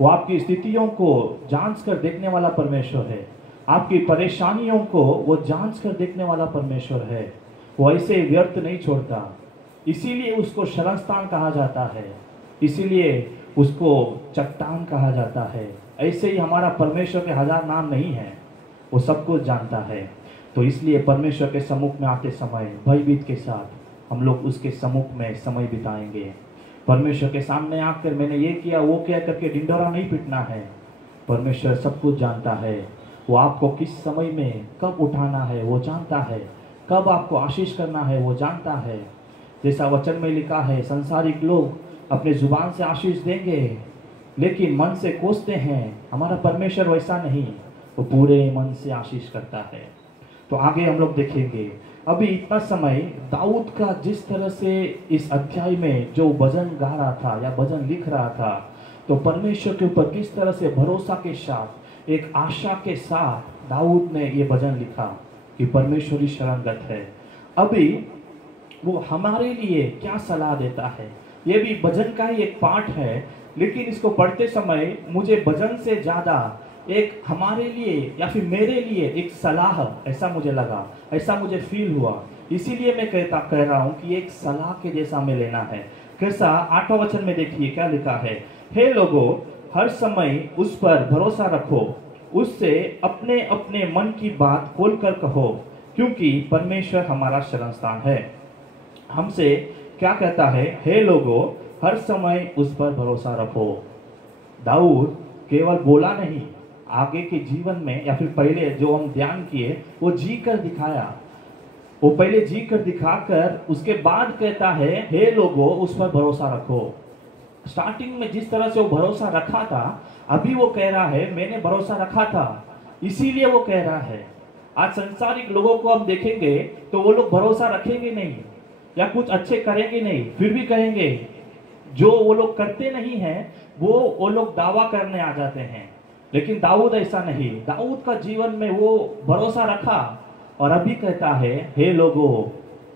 वो आपकी स्थितियों को जांच कर देखने वाला परमेश्वर है। आपकी परेशानियों को वो जांच कर देखने वाला परमेश्वर है। वो ऐसे व्यर्थ नहीं छोड़ता। इसीलिए उसको शरण स्थान कहा जाता है, इसीलिए उसको चट्टान कहा जाता है। ऐसे ही हमारा परमेश्वर के 1000 नाम नहीं है, वो सब कुछ जानता है। तो इसलिए परमेश्वर के सम्मुख में आते समय भयभीत के साथ हम लोग उसके सम्मुख में समय बिताएंगे। परमेश्वर के सामने आकर मैंने ये किया वो किया करके ढिंढोरा नहीं पीटना है। परमेश्वर सब कुछ जानता है। वो आपको किस समय में कब उठाना है वो जानता है, कब आपको आशीष करना है वो जानता है। जैसा वचन में लिखा है, संसारिक लोग अपने जुबान से आशीष देंगे लेकिन मन से कोसते हैं। हमारा परमेश्वर वैसा नहीं, वो पूरे मन से आशीष करता है। तो आगे हम लोग देखेंगे। अभी इतना समय दाऊद का जिस तरह से इस अध्याय में जो भजन गा रहा था या भजन लिख रहा था, तो परमेश्वर के ऊपर किस तरह से भरोसा के साथ, एक आशा के साथ दाऊद ने ये भजन लिखा कि परमेश्वरी शरणगत है। अभी वो हमारे लिए क्या सलाह देता है, ये भी भजन का ही एक पार्ट है, लेकिन इसको पढ़ते समय मुझे भजन से ज्यादा एक हमारे लिए या फिर मेरे लिए एक सलाह ऐसा मुझे लगा, ऐसा मुझे फील हुआ। इसीलिए मैं कह रहा हूं कि एक सलाह के जैसा में लेना है। कैसा? 8वां वचन में देखिए क्या लिखा है, हे लोगों हर समय उस पर भरोसा रखो, उससे अपने अपने मन की बात खोलकर कहो, क्योंकि परमेश्वर हमारा शरण स्थान है। हमसे क्या कहता है, हे लोगों हर समय उस पर भरोसा रखो। दाऊद केवल बोला नहीं, आगे के जीवन में या फिर पहले जो हम ध्यान किए वो जी कर दिखाया। वो पहले जी कर दिखाकर उसके बाद कहता है, हे लोगों उस पर भरोसा रखो। स्टार्टिंग में जिस तरह से वो भरोसा रखा था, अभी वो कह रहा है मैंने भरोसा रखा था, इसीलिए वो कह रहा है। आज संसारिक लोगों को हम देखेंगे तो वो लोग भरोसा रखेंगे नहीं या कुछ अच्छे करेंगे नहीं, फिर भी कहेंगे जो वो लोग करते नहीं हैं वो लोग दावा करने आ जाते हैं। लेकिन दाऊद ऐसा नहीं, दाऊद का जीवन में वो भरोसा रखा और अभी कहता है, हे लोगों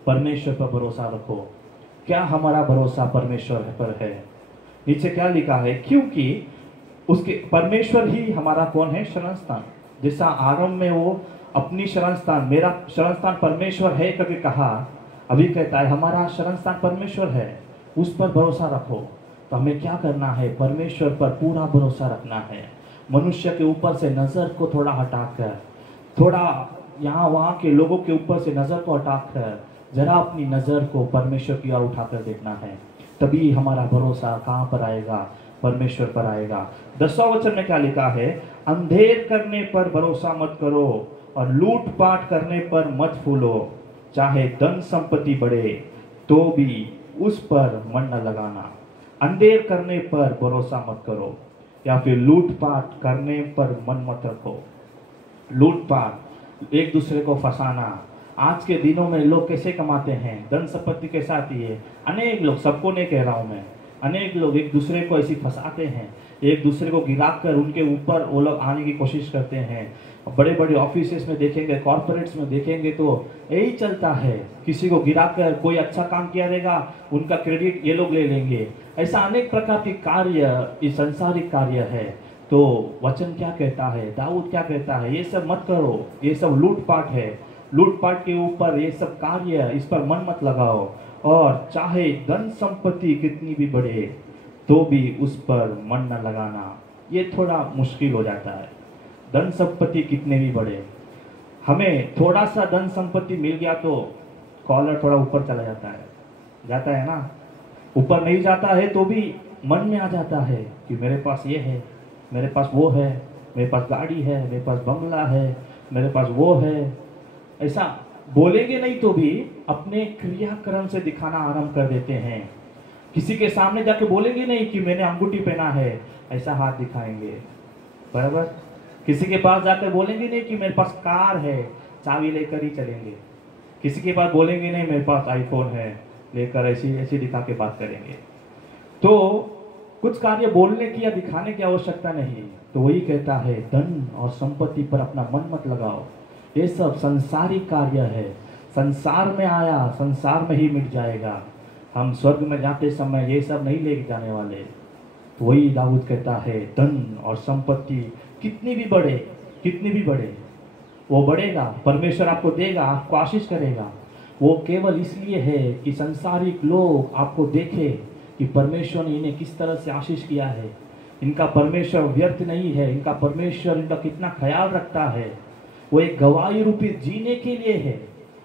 परमेश्वर पर भरोसा रखो। क्या हमारा भरोसा परमेश्वर पर है? नीचे क्या लिखा है, क्योंकि उसके परमेश्वर ही हमारा कौन है? शरण स्थान। जैसा आरंभ में वो अपनी शरण स्थान, मेरा शरण स्थान परमेश्वर है करके कहा, अभी कहता है हमारा शरण स्थान परमेश्वर है, उस पर भरोसा रखो। तो हमें क्या करना है? परमेश्वर पर पूरा भरोसा रखना है। मनुष्य के ऊपर से नजर को थोड़ा हटाकर, थोड़ा यहाँ वहाँ के लोगों के ऊपर से नजर को हटाकर जरा अपनी नजर को परमेश्वर की ओर उठाकर देखना है। तभी हमारा भरोसा कहाँ पर आएगा? परमेश्वर पर आएगा। 10वां वचन में क्या लिखा है, अंधेर करने पर भरोसा मत करो और लूटपाट करने पर मत फूलो, चाहे धन संपत्ति बढ़े तो भी उस पर मन न लगाना। अंधेर करने पर भरोसा मत करो या फिर लूटपाट करने पर मन मत रखो। लूटपाट, एक दूसरे को फंसाना। आज के दिनों में लोग कैसे कमाते हैं? धन संपत्ति के साथ ही है। अनेक लोग, सबको नहीं कह रहा हूं मैं, अनेक लोग एक दूसरे को ऐसी फंसाते हैं, एक दूसरे को गिराकर उनके ऊपर वो लोग आने की कोशिश करते हैं। बड़े बड़े ऑफिसेस में देखेंगे, कॉर्पोरेट्स में देखेंगे तो यही चलता है। किसी को गिराकर कोई अच्छा काम किया रहेगा, उनका क्रेडिट ये लोग ले लेंगे। ऐसा अनेक प्रकार के कार्य, इस संसारिक कार्य है। तो वचन क्या कहता है, दाऊद क्या कहता है, ये सब मत करो, ये सब लूटपाट है। लूटपाट के ऊपर ये सब कार्य, इस पर मन मत लगाओ, और चाहे धन संपत्ति कितनी भी बढ़े तो भी उस पर मन न लगाना। ये थोड़ा मुश्किल हो जाता है। धन संपत्ति कितने भी बढ़े, हमें थोड़ा सा धन संपत्ति मिल गया तो कॉलर थोड़ा ऊपर चला जाता है ना। ऊपर नहीं जाता है तो भी मन में आ जाता है कि मेरे पास ये है, मेरे पास वो है, मेरे पास गाड़ी है, मेरे पास बंगला है, मेरे पास वो है। ऐसा बोलेंगे नहीं तो भी अपने क्रियाक्रम से दिखाना आरंभ कर देते हैं। किसी के सामने जाके बोलेंगे नहीं कि मैंने अंगूठी पहना है, ऐसा हाथ दिखाएंगे, बराबर। किसी के पास जाकर बोलेंगे नहीं कि मेरे पास कार है, चाबी लेकर ही चलेंगे। किसी के पास बोलेंगे नहीं मेरे पास आईफोन है, लेकर ऐसी ऐसी दिखा के बात करेंगे। तो कुछ कार्य बोलने की या दिखाने की आवश्यकता नहीं। तो वही कहता है धन और संपत्ति पर अपना मन मत लगाओ, ये सब संसारिक कार्य है, संसार में आया संसार में ही मिट जाएगा, हम स्वर्ग में जाते समय ये सब नहीं लेके जाने वाले। तो वही दाऊद कहता है धन और संपत्ति कितनी भी बढ़े वो बढ़ेगा, परमेश्वर आपको देगा, आपको आशीष करेगा। वो केवल इसलिए है कि संसारिक लोग आपको देखे कि परमेश्वर ने इन्हें किस तरह से आशीष किया है, इनका परमेश्वर व्यर्थ नहीं है, इनका परमेश्वर इनका कितना ख्याल रखता है। वो एक गवाही रूपी जीने के लिए है,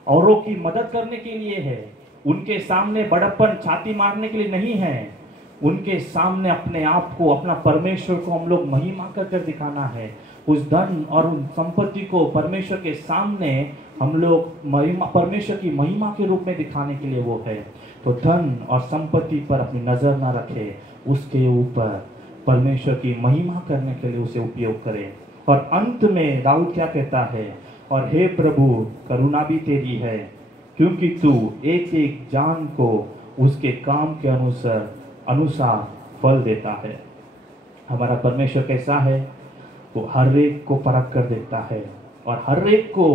औरों की मदद करने के लिए है, उनके सामने बड़प्पन छाती मारने के लिए नहीं है, उनके सामने अपने आप को, अपना परमेश्वर को हम लोग महिमा कर दिखाना है। उस धन और उन संपत्ति को परमेश्वर के सामने हम लोग महिमा, परमेश्वर की महिमा के रूप में दिखाने के लिए वो है। तो धन और संपत्ति पर अपनी नजर ना रखे, उसके ऊपर परमेश्वर की महिमा करने के लिए उसे उपयोग करें। और अंत में दाऊद क्या कहता है, और हे प्रभु करुणा भी तेरी है, क्योंकि तू एक एक जान को उसके काम के अनुसार फल देता है। हमारा परमेश्वर कैसा है, वो हर एक को परख कर देखता है और हर एक को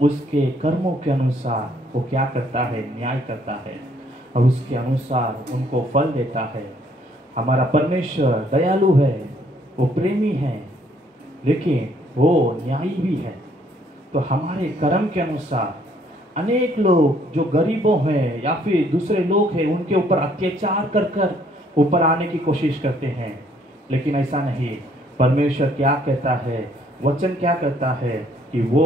उसके कर्मों के अनुसार वो क्या करता है, न्याय करता है और उसके अनुसार उनको फल देता है। हमारा परमेश्वर दयालु है, वो प्रेमी है, लेकिन वो न्यायी भी है। तो हमारे कर्म के अनुसार अनेक लोग जो गरीबों हैं या फिर दूसरे लोग हैं उनके ऊपर अत्याचार कर ऊपर आने की कोशिश करते हैं, लेकिन ऐसा नहीं। परमेश्वर क्या कहता है, वचन क्या कहता है कि वो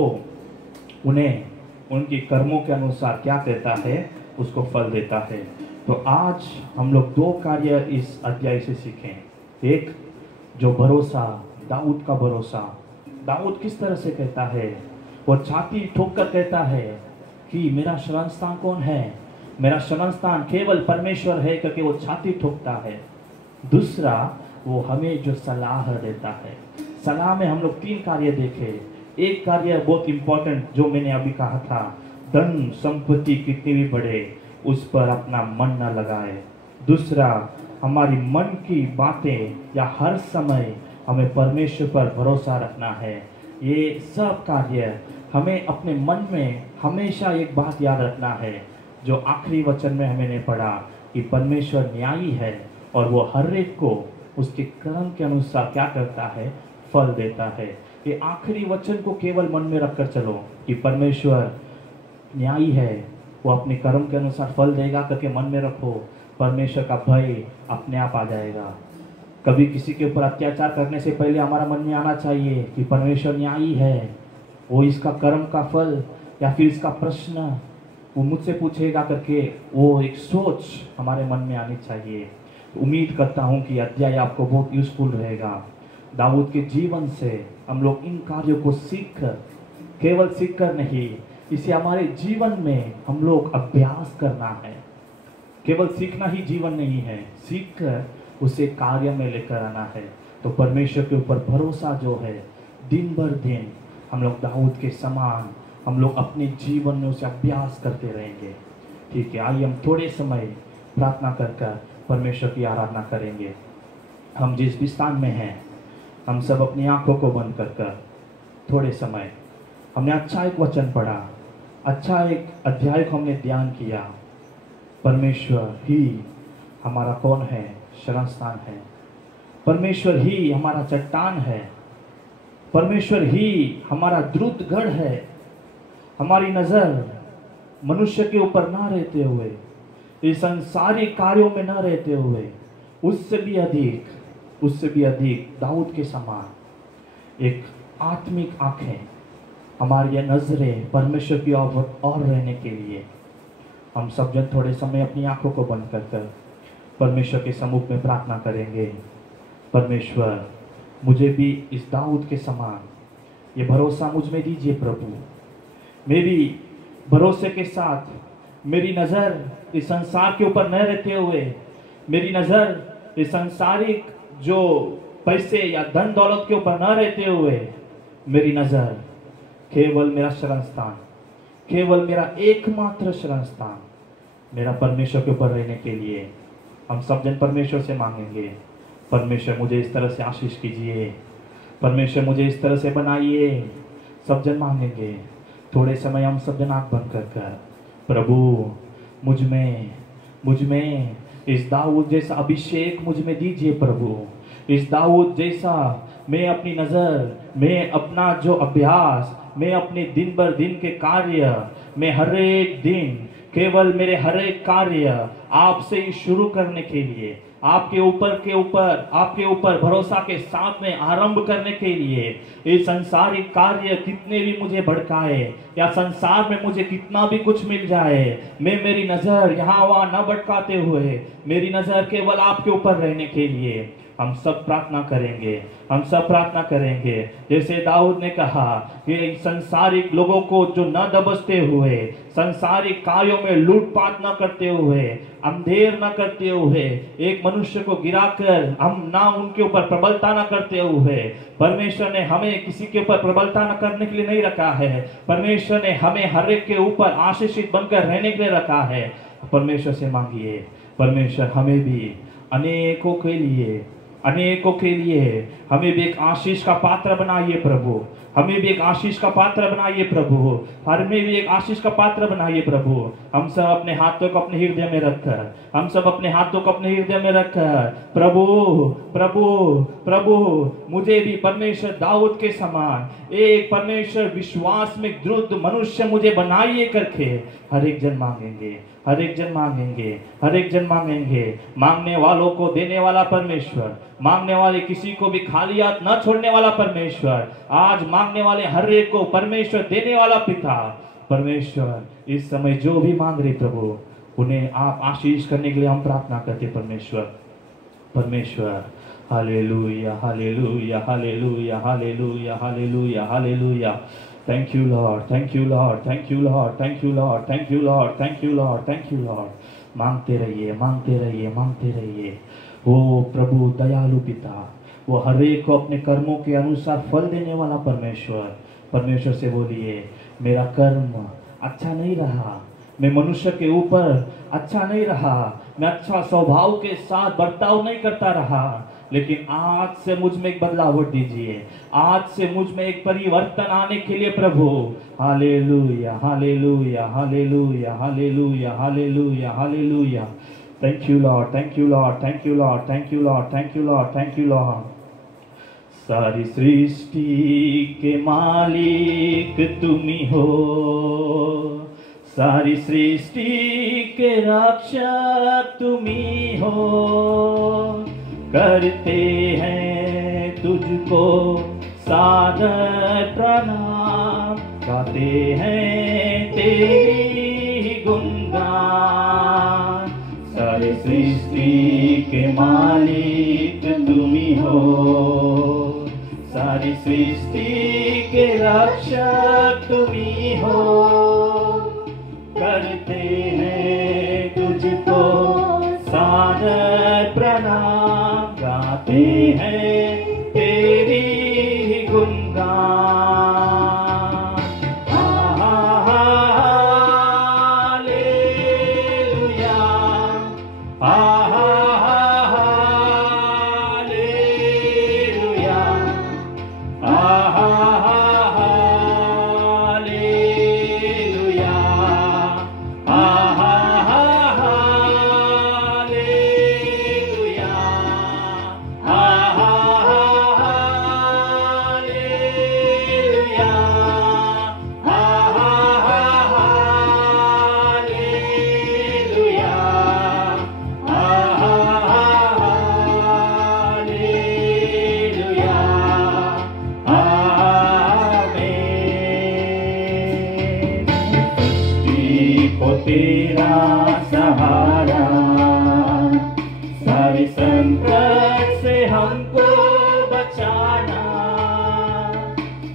उन्हें उनकी कर्मों के अनुसार क्या कहता है, उसको फल देता है। तो आज हम लोग दो कार्य इस अध्याय से सीखें। एक जो भरोसा, दाऊद का भरोसा, दाऊद किस तरह से कहता है, वो छाती ठोक कर कहता है कि मेरा शरण स्थान कौन है, मेरा शरण स्थान केवल परमेश्वर है, करके वो छाती ठोकता है। दूसरा, वो हमें जो सलाह देता है, सलाह में हम लोग तीन कार्य देखे। एक कार्य बहुत इंपॉर्टेंट जो मैंने अभी कहा था, धन संपत्ति कितनी भी बढ़े उस पर अपना मन न लगाए। दूसरा, हमारी मन की बातें या हर समय हमें परमेश्वर पर भरोसा रखना है। ये सब कार्य हमें अपने मन में हमेशा एक बात याद रखना है, जो आखिरी वचन में हमने पढ़ा कि परमेश्वर न्यायी है और वो हर एक को उसके कर्म के अनुसार क्या करता है, फल देता है। ये आखिरी वचन को केवल मन में रखकर चलो कि परमेश्वर न्यायी है, वो अपने कर्म के अनुसार फल देगा करके मन में रखो। परमेश्वर का भय अपने आप आ जाएगा। कभी किसी के ऊपर अत्याचार करने से पहले हमारा मन में आना चाहिए कि परमेश्वर न्यायी है, वो इसका कर्म का फल या फिर इसका प्रश्न वो मुझसे पूछेगा करके वो एक सोच हमारे मन में आनी चाहिए। उम्मीद करता हूँ कि अध्याय आपको बहुत यूजफुल रहेगा। दाऊद के जीवन से हम लोग इन कार्यों को केवल सीख कर नहीं, इसे हमारे जीवन में हम लोग अभ्यास करना है। केवल सीखना ही जीवन नहीं है, सीख कर उसे कार्य में लेकर आना है। तो परमेश्वर के ऊपर भरोसा जो है, दिन भर दिन हम लोग दाऊद के समान हम लोग अपने जीवन में उसे अभ्यास करते रहेंगे। ठीक है, आइए हम थोड़े समय प्रार्थना कर परमेश्वर की आराधना करेंगे। हम जिस भी स्थान में हैं, हम सब अपनी आंखों को बंद कर थोड़े समय, हमने अच्छा एक वचन पढ़ा, अच्छा एक अध्याय को हमने ध्यान किया। परमेश्वर ही हमारा कौन है, शरण स्थान है। परमेश्वर ही हमारा चट्टान है। परमेश्वर ही हमारा द्रुतगढ़ है। हमारी नजर मनुष्य के ऊपर ना रहते हुए, इस संसारिक कार्यों में ना रहते हुए, उससे भी अधिक दाऊद के समान एक आत्मिक आंखें, हमारी ये नजरें परमेश्वर की और रहने के लिए हम सब जन थोड़े समय अपनी आंखों को बंद कर परमेश्वर के सम्मुख में प्रार्थना करेंगे। परमेश्वर, मुझे भी इस दाऊद के समान ये भरोसा मुझ में दीजिए प्रभु। मेरी भरोसे के साथ मेरी नज़र इस संसार के ऊपर न रहते हुए, मेरी नज़र इस संसारिक जो पैसे या धन दौलत के ऊपर न रहते हुए, मेरी नज़र केवल मेरा शरण स्थान, केवल मेरा एकमात्र शरण स्थान मेरा परमेश्वर के ऊपर रहने के लिए हम सब जन परमेश्वर से मांगेंगे, परमेश्वर मुझे इस तरह से आशीष कीजिए, परमेश्वर मुझे इस तरह से बनाइए। सब जन मांगेंगे। थोड़े समय हम सब जन आँख बंद कर प्रभु मुझ में इस दाऊद जैसा अभिषेक मुझ में दीजिए प्रभु। इस दाऊद जैसा मैं अपनी नज़र, मैं अपना जो अभ्यास, मैं अपने दिन भर दिन के कार्य, मैं हर एक दिन केवल मेरे हर एक कार्य आपसे ही शुरू करने के लिए, आपके ऊपर भरोसा के साथ में आरंभ करने के लिए, ये संसारिक कार्य कितने भी मुझे भड़काए या संसार में मुझे कितना भी कुछ मिल जाए, मैं मेरी नजर यहाँ वहाँ न भटकाते हुए मेरी नजर केवल आपके ऊपर रहने के लिए हम सब प्रार्थना करेंगे। जैसे दाऊद ने कहा कि संसारिक लोगों को जो न दबसते हुए, संसारिक कार्यों में लूटपाट न करते हुए, अंधेर न करते हुए, एक मनुष्य को गिराकर हम ना उनके ऊपर प्रबलता न करते हुए, परमेश्वर ने हमें किसी के ऊपर प्रबलता न करने के लिए नहीं रखा है। परमेश्वर ने हमें हर एक के ऊपर आशीषित बनकर रहने के लिए रखा है। परमेश्वर से मांगिए, परमेश्वर हमें भी अनेकों के लिए हमें भी एक आशीष का पात्र बनाइए प्रभु। हमें भी एक आशीष का पात्र बनाइए प्रभु। हमें भी एक आशीष का पात्र बनाइए प्रभु। हम सब अपने हाथों को अपने हृदय में रखकर प्रभु मुझे भी परमेश्वर दाऊद के समान एक परमेश्वर विश्वास में दृढ़ मनुष्य मुझे बनाइए करके हर एक जन मांगेंगे। मांगने वालों को देने वाला परमेश्वर, मांगने वाले किसी को भी खाली हाथ न छोड़ने वाला परमेश्वर, आज मांगने वाले हर एक को परमेश्वर देने वाला पिता परमेश्वर। इस समय जो भी मांग रहे प्रभु, उन्हें आप आशीष करने के लिए हम प्रार्थना करते परमेश्वर। Hallelujah hallelujah hallelujah hallelujah hallelujah hallelujah. Thank you Lord, thank you Lord, thank you Lord, thank you Lord, thank you Lord, thank you Lord, thank you Lord। मांगते रहिए। वो प्रभु दयालु पिता, वो हर एक को अपने कर्मों के अनुसार फल देने वाला परमेश्वर से बोलिए, मेरा कर्म अच्छा नहीं रहा, मैं मनुष्य के ऊपर अच्छा नहीं रहा, मैं अच्छा स्वभाव के साथ बर्ताव नहीं करता रहा, लेकिन आज से मुझ में एक बदलाव दीजिए, आज से मुझ में एक परिवर्तन आने के लिए प्रभु। Hallelujah hallelujah hallelujah hallelujah hallelujah hallelujah. Thank you Lord, thank you Lord, thank you Lord, thank you Lord, thank you Lord, thank you Lord. सारी सृष्टि के मालिक तुम्ही हो, सारी सृष्टि के रक्षक तुम्ही हो, करते हैं तुझको सादर प्रणाम, गाते हैं तेरी गुणगान। सारी सृष्टि के मालिक तुम्ही हो, सारी सृष्टि के रक्षक तुम्ही हो, करते हैं तुझको सादर प्रणाम, गाते हैं तेरी गुणगान। तेरा सहारा, सारे संकट से हमको बचाना,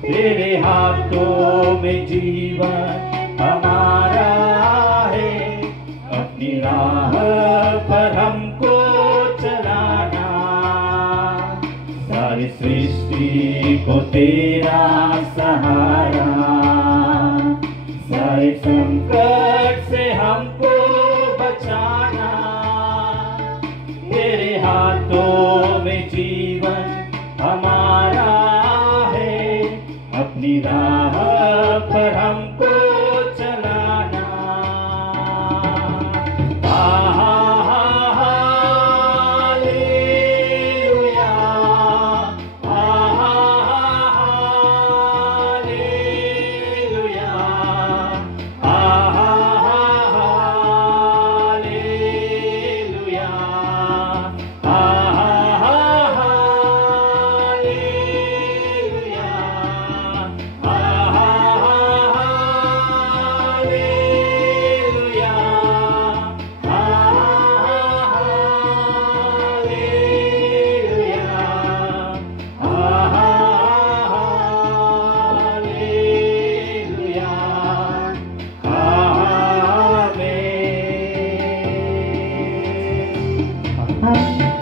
तेरे हाथों में जीवन हमारा है, अपनी राह पर हमको चलाना। सारी सृष्टि को तेरा सहारा, सारे संकट से हमको बचाना, राह पर हमको चलाना। हालेलुया, हालेलुया,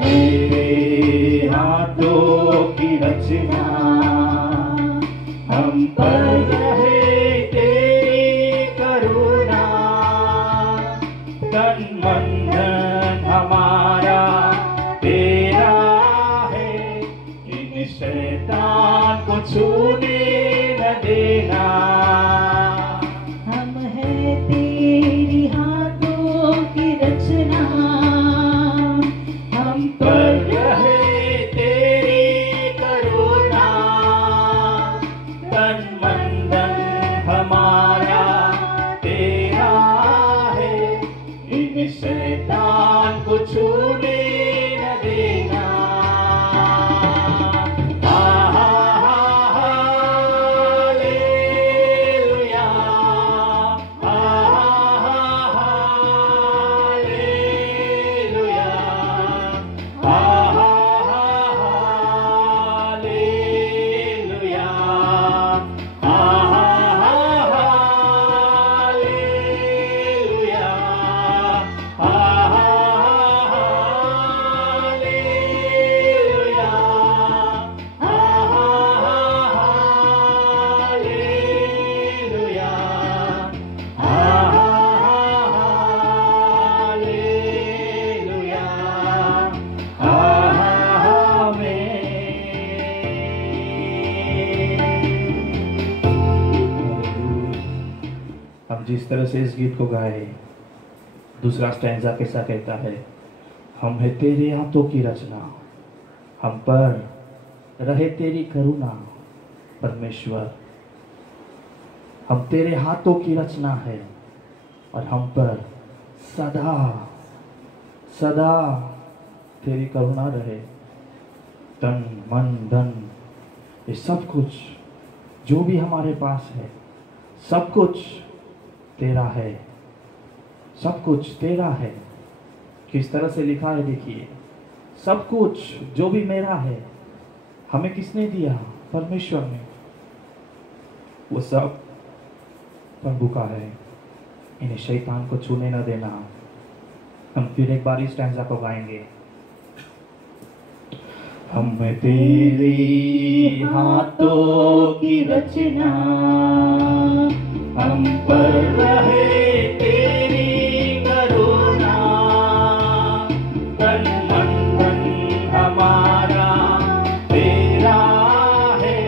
तेरे हाथों की रचना, हम पर रहे तेरी करुणा। तन मन धन हमारा तेरा है, इन शैतान को छूने न देना। हम हैं तेरी हाथों की रचना, हम पर रहे तेरी करुणा। तन मन धन हमारा तेरा है, इन शैतान को छूने न देना। हालेलुया, हालेलुया, हालेलुया, हम जिस तरह से इस गीत को गाए, दूसरा स्टैंजा कैसा कहता है, हम है तेरे हाथों की रचना, हम पर रहे तेरी करुणा। परमेश्वर, हम तेरे हाथों की रचना है और हम पर सदा सदा तेरी करुणा रहे। तन मन धन ये सब कुछ जो भी हमारे पास है, सब कुछ तेरा है, सब कुछ तेरा है। किस तरह से लिखा है देखिए, सब कुछ जो भी मेरा है हमें किसने दिया? परमेश्वर ने। वो सब प्रभु का है, इन्हें शैतान को छूने न देना। हम फिर एक बार इस स्टैंजा को गाएंगे। हम तेरी हाथों की रचना, हम पर रहे तेरी करुणा। तन मन धन हमारा तेरा है,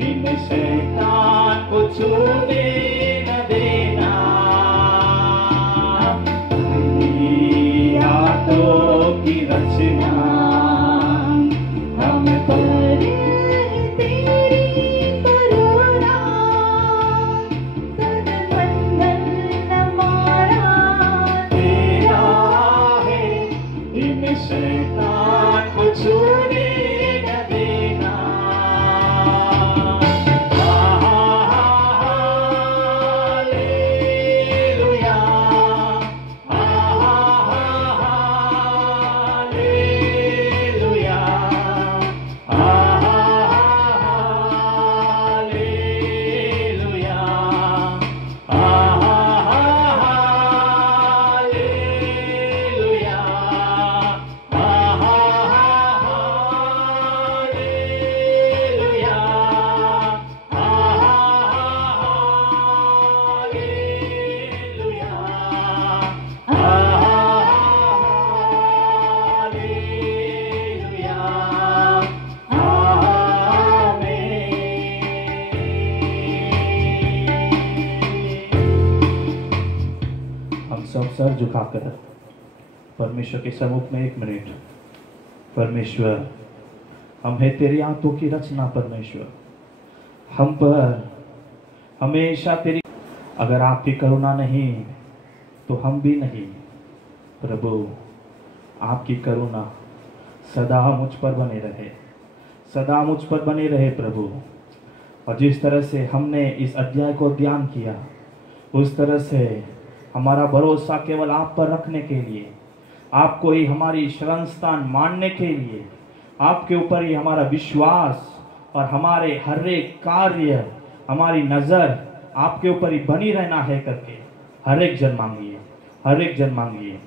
इन शैतान को छूने न देना। तेरी हाथों की रचना, हम पर तेरी करुणा। तन मन धन हमारा तेरा है, इन शैतान को छूने न देना। हालेलुया, सब सर झुकाकर परमेश्वर के सम्मुख में 1 मिनट। परमेश्वर, हम है तेरी आंतों की रचना। परमेश्वर, हम पर हमेशा तेरी, अगर आपकी करुणा नहीं तो हम भी नहीं। प्रभु, आपकी करुणा सदा मुझ पर बने रहे, सदा मुझ पर बने रहे प्रभु। और जिस तरह से हमने इस अध्याय को ध्यान किया, उस तरह से हमारा भरोसा केवल आप पर रखने के लिए, आपको ही हमारी शरण स्थान मानने के लिए, आपके ऊपर ही हमारा विश्वास और हमारे हर एक कार्य, हमारी नज़र आपके ऊपर ही बनी रहना है करके हर एक जन मांगिए, हर एक जन मांगिए।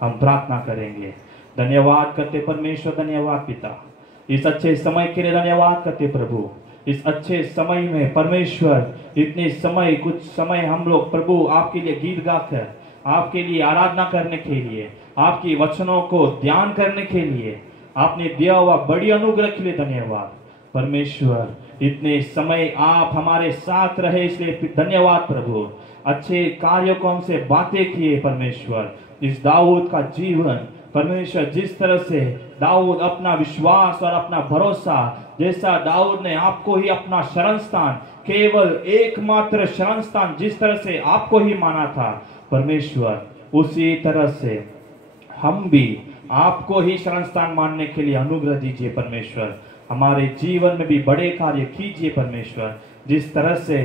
हम प्रार्थना करेंगे। धन्यवाद करते परमेश्वर, धन्यवाद पिता, इस अच्छे समय के लिए धन्यवाद करते प्रभु। इस अच्छे समय में परमेश्वर, इतने समय, कुछ समय हम लोग प्रभु आपके लिए गीत गाकर, आपके लिए आराधना करने के लिए, आपकी वचनों को ध्यान करने के लिए आपने दिया हुआ बड़ी अनुग्रह के लिए धन्यवाद परमेश्वर। इतने समय आप हमारे साथ रहे, इसलिए धन्यवाद प्रभु। अच्छे कार्यों को हमसे बातें किए परमेश्वर। इस दाऊद का जीवन परमेश्वर, जिस तरह से दाऊद अपना विश्वास और अपना भरोसा, जैसा दाऊद ने आपको ही अपना शरण स्थान, केवल एकमात्र शरण स्थान जिस तरह से आपको ही माना था परमेश्वर, उसी तरह से हम भी आपको ही शरण स्थान मानने के लिए अनुग्रह दीजिए परमेश्वर। हमारे जीवन में भी बड़े कार्य कीजिए परमेश्वर। जिस तरह से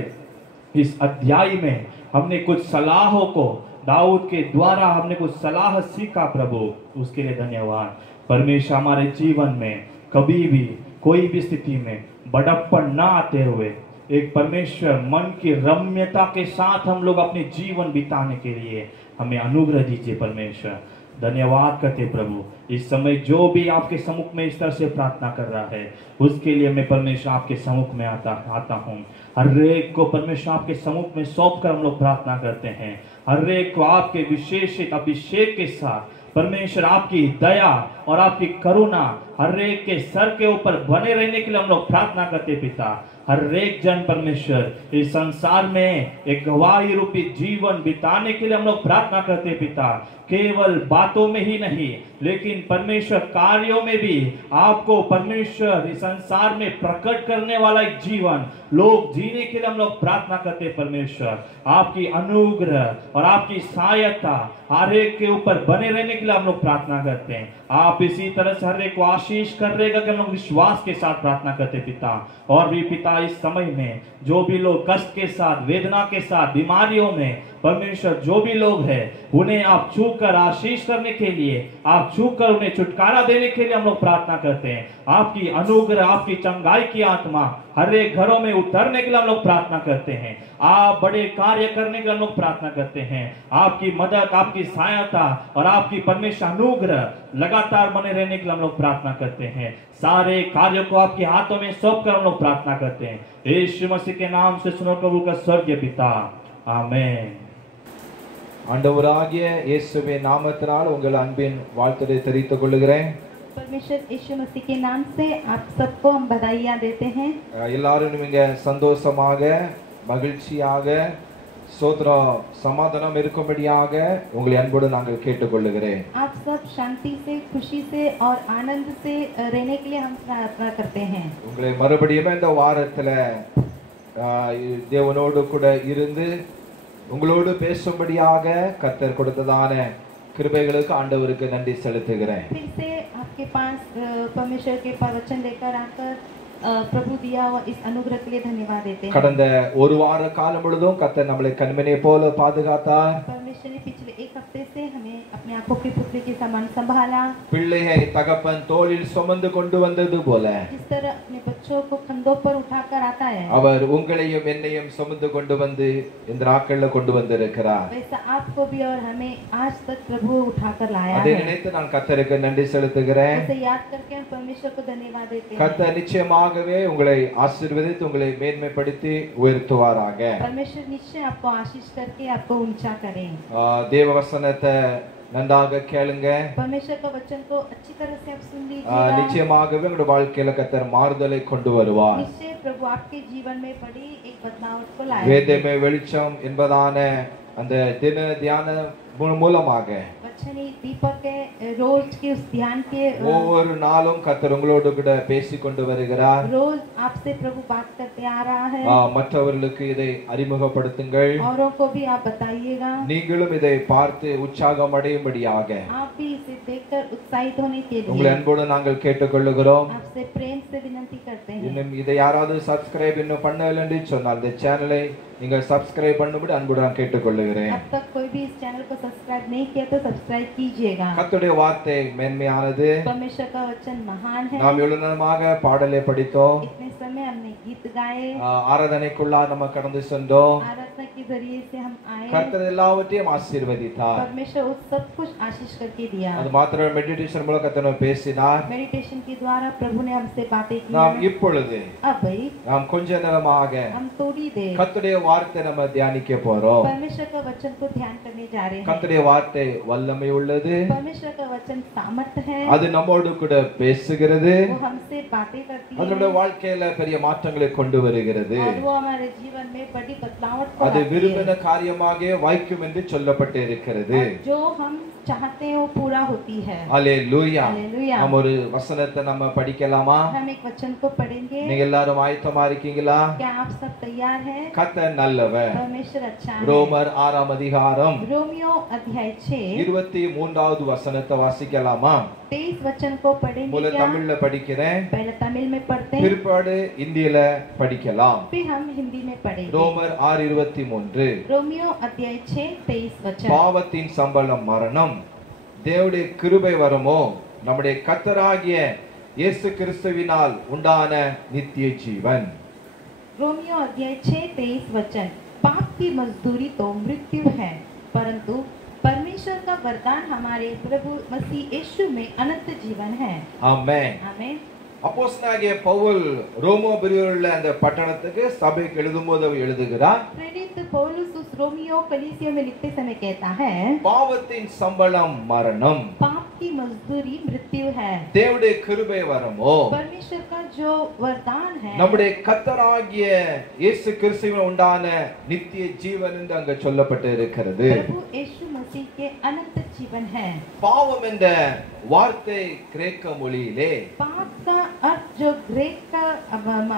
इस अध्याय में हमने कुछ सलाहों को, दाऊद के द्वारा हमने कुछ सलाह सीखा प्रभु, उसके लिए धन्यवाद परमेश्वर। हमारे जीवन में कभी भी कोई भी स्थिति में बड़प्पन ना आते हुए एक परमेश्वर मन की रम्यता के साथ हम लोग अपने जीवन बिताने के लिए हमें अनुग्रह दीजिए परमेश्वर। धन्यवाद करते प्रभु। इस समय जो भी आपके सम्मुख में इस तरह से प्रार्थना कर रहा है, उसके लिए मैं परमेश्वर आपके सम्मुख में आता हूँ। हर एक को परमेश्वर आपके सम्मुख में सौंप कर हम लोग प्रार्थना करते हैं। हर एक को आपके विशेषित अभिषेक के साथ परमेश्वर आपकी दया और आपकी करुणा हर एक के सर के ऊपर बने रहने के लिए हम लोग प्रार्थना करते पिता। हर एक जन परमेश्वर इस संसार में एक गवाही रूपी जीवन बिताने के लिए हम लोग प्रार्थना करते पिता। केवल बातों में ही नहीं, लेकिन परमेश्वर कार्यों में भी आपको परमेश्वर इस संसार में प्रकट करने वाला एक जीवन लोग जीने के लिए हम लोग प्रार्थना करते परमेश्वर। आपकी अनुग्रह और आपकी सहायता हर एक के ऊपर बने रहने के लिए हम लोग प्रार्थना करते हैं। आप इसी तरह से हर एक को आशीष कर रहेगा कि हम लोग विश्वास के साथ प्रार्थना करते पिता। और भी पिता, इस समय में जो भी लोग कष्ट के साथ, वेदना के साथ, बीमारियों में परमेश्वर जो भी लोग हैं, उन्हें आप छू कर आशीष करने के लिए, आप छू कर उन्हें छुटकारा देने के लिए हम लोग प्रार्थना करते हैं। आपकी अनुग्रह, आपकी चंगाई की आत्मा हर एक घरों में उतरने के लिए हम लोग प्रार्थना करते हैं। आप बड़े कार्य करने के लिए हम लोग प्रार्थना करते हैं। आपकी मदद, आपकी सहायता और आपकी परमेश्वर अनुग्रह लगातार बने रहने के लिए हम लोग प्रार्थना करते हैं। सारे कार्यों को आपके हाथों में सौंप कर हम लोग प्रार्थना करते हैं। यीशु मसीह के नाम से सुनो प्रभु का स्वर्गीय पिता, आमेन। ஆண்டவராகிய இயேசுவின் நாமத்தினால் உங்கள் அன்பின் வாழ்த்துரை தெரிவித்துக் கொள்கிறேன்। परमेश्वर यीशु मसीह के नाम से आप सबको हम बधाइयाँ देते हैं। எல்லாரும் இங்க சந்தோஷமாக, மகிழ்ச்சியாக, சோத்திரம், சமாதானம் இருக்கும்படியாக உங்களை அன்போடு நாங்கள் கேட்டுக்கொள்கிறேன்। आप सब शांति से, खुशी से और आनंद से रहने के लिए हम प्रार्थना करते हैं। உங்களை மறுபடியும் இந்த வாரத்துல தேவனோடு கூட இருந்து உங்களோடு பேசும்படியாக கர்த்தர் கொடுத்ததான கிருபைகளுக்கு ஆண்டவருக்கு நன்றி செலுத்துகிறேன்। फिर से आपके पास परमेश्वर के वचन लेकर आकर प्रभु दिया हुआ इस अनुग्रह के लिए धन्यवाद देते हैं। கடந்த ஒரு வார காலம் முழுதும் கர்த்தர் நம்மளை கண்மணியை போல பாதுகாத்தார்। परमेश्वर ने पिछले एक हफ्ते से हमें अपने आंखों के पुतले के समान संभाला। பிள்ளையை தகப்பன் தோளில் சுமந்து கொண்டு வந்தது போல जिस तरह अपने बच्चों को कंधों पर उठाकर आता है, அவர் உங்களையும் என்னையும் சுமந்து கொண்டு வந்து இந்த நாட்கள்ல கொண்டு வந்திருக்கிறார்। वैसा आपको भी और हमें आज तक प्रभु उठाकर लाया அதை है। நினைத்து நான் கர்த்தருக்கு நன்றி செலுத்துகிறேன்। ऐसे याद करके हम परमेश्वर को धन्यवाद देते हैं। கர்த்தர் நிச்சயமாகவே உங்களை ஆசீர்வதித்து உங்களை மேன்மைப்படுத்தி உயர்த்துவாராக। परमेश्वर निश्चय आपको आशीष करके आपको ऊंचा करें। தேவ வசனத்தை நன்றாக கேளுங்க। परमेश्वर का वचन को अच्छी तरह से आप सुन लीजिएगा। நிச்சயமாகவே உங்களுடைய வாழ்க்கையில கர்த்தர் மாறுதலை கொண்டு வருவார்। निश्चय प्रभु आपके जीवन में बड़ी एक बदलाव को लाएगा। வேதமே வெளிச்சம் என்பதான அந்த தின தியான மூலமாக वचनी दीपक के रोज के उस ध्यान के ஒவ்வொரு நாளும் கர்த்தர் உங்களோடு கூட பேசிக் கொண்டு வருகிறார். रोज आपसे प्रभु बात करते आ रहा है. மற்றவர்களுக்கு இதை அறிமுகப்படுத்துங்கள். औरों को भी आप बताइएगा. நீங்களும் இதை பார்த்து உற்சாகம் அடையும்படியாக आप भी इसे देखकर उत्साहित होने के लिए உங்களை அன்போடு நாங்கள் கேட்டுக்கொள்கிறோம். आपसे प्रेम से विनती करते हैं. இன்னும் இதை யாராவது சப்ஸ்கிரைப் இன்னும் பண்ணவில்லை என்று சொன்னால் இந்த சேனலை நீங்கள் சப்ஸ்கிரைब பண்ணும்படி அன்போடு நான் கேட்டுக்கொள்கிறேன். अब तक कोई भी इस चैनल को सब्सक्राइब नहीं किया तो सब्सक्राइब कीजिएगा. கர்த்தருடைய வார்த்தை மேன்மையானது. परमेश्वर का वचन महान है. நாம் இவ்வளவு நேரமாக பாடலை படித்தோம். इतने समय हमने गीत गाए. ஆராதனைக்குள்ளா நம்ம கடந்து சென்றோம். आराधना के जरिए से हम आए. கர்த்தர் எல்லாவற்றையும் ஆசீர்வதித்தார். परमेश्वर उस सब कुछ आशीष करके दिया. அது மாத்திரம் மெடிடேஷன் மூலம் கர்த்தர் பேசினார். मेडिटेशन के द्वारा प्रभु ने हमसे बातें की. நாம் இப்பொழுது अब भाई நாம் கொஞ்ச நேரமாக हम थोड़ी देर கர்த்தருடைய வார்த்தை நம்ம தியானிக்க போறோம். परमेश्वर का वचन को ध्यान करने जा रहे हैं. கர்த்தருடைய வார்த்தை வல்லமை உள்ளது. परमेश्वर का वचन सामर्थ्य है. அது நம்மோடு கூட பேசுகிறது. वो हमसे बातें करती है. அதனுடைய வாழ்க்கையில பெரிய மாற்றங்களை கொண்டு வருகிறது. और वो हमारे जीवन में बड़ी बदलावट को அது लाती விரும்பின है. காரியமாக வாய்க்கும் என்று சொல்லப்பட்டு இருக்கிறது. और जो हम चाहते हैं वो पूरा होती है. அல்லேலூயா. हालेलुया. நம்ம ஒரு வசனத்தை நம்ம படிக்கலாமா? हम एक वचन को पढ़ेंगे. நீங்க எல்லாரும் ஆயத்தமா இருக்கீங்களா? क्या आप सब तैयार हैं? கர்த்தர் நல்லவர். परमेश्वर अच्छा है. ரோமர் 6 அதிகாரம் रोमियो अध्याय 6 23வது வசனத்தை வாசிக்கலாமா? 23 वचन को पढ़ेंगे. முதல்ல क्या தமிழ்ல படிக்கிறேன். पहले तमिल में पढ़ते हैं, பிற்பாடு இந்தியில படிக்கலாம். फिर हम हिंदी में पढ़ेंगे. ரோமர் 6:23 रोमियो अध्याय 6 23 वचन. பாவத்தின் சம்பளம் மரணம், தேவனுடைய கிருபை வரமோ நம்முடைய கர்த்தராகிய இயேசு கிறிஸ்துவினால் உண்டான நித்திய ஜீவன். रोमियो अध्याय 6 23 वचन. पाप की मजदूरी तो मृत्यु है, परंतु परमेश्वर का वरदान हमारे प्रभु मसीह यीशु में अनंत जीवन है. ஆமென். आमीन. அப்போஸ்தலனாகிய பவுல் ரோமாபுரியில் உள்ள அந்த பட்டணத்துக்கு சபைக்கு எழுதும்போது அவர் எழுதுகிறார், प्रेरित पौलुस उस रोमियो कलीसिया में लिखते समय कहता है, பாவத்தின் சம்பளம் மரணம், पाप की मजदूरी मृत्यु है, தேவனுடைய கிருபை வரமோ परमेश्वर का जो वरदान है நம்முடைய கர்த்தராகிய இயேசு கிறிஸ்துவின் உண்டான நித்திய ஜீவன் என்று அங்க சொல்லப்பட்டு இருக்கிறது. प्रभु यीशु मसीह के अनंत जीवन है. பாவம் என்ற வார்த்தை கிரேக்க மொழியிலே पाप का अर्थ जो ग्रीक का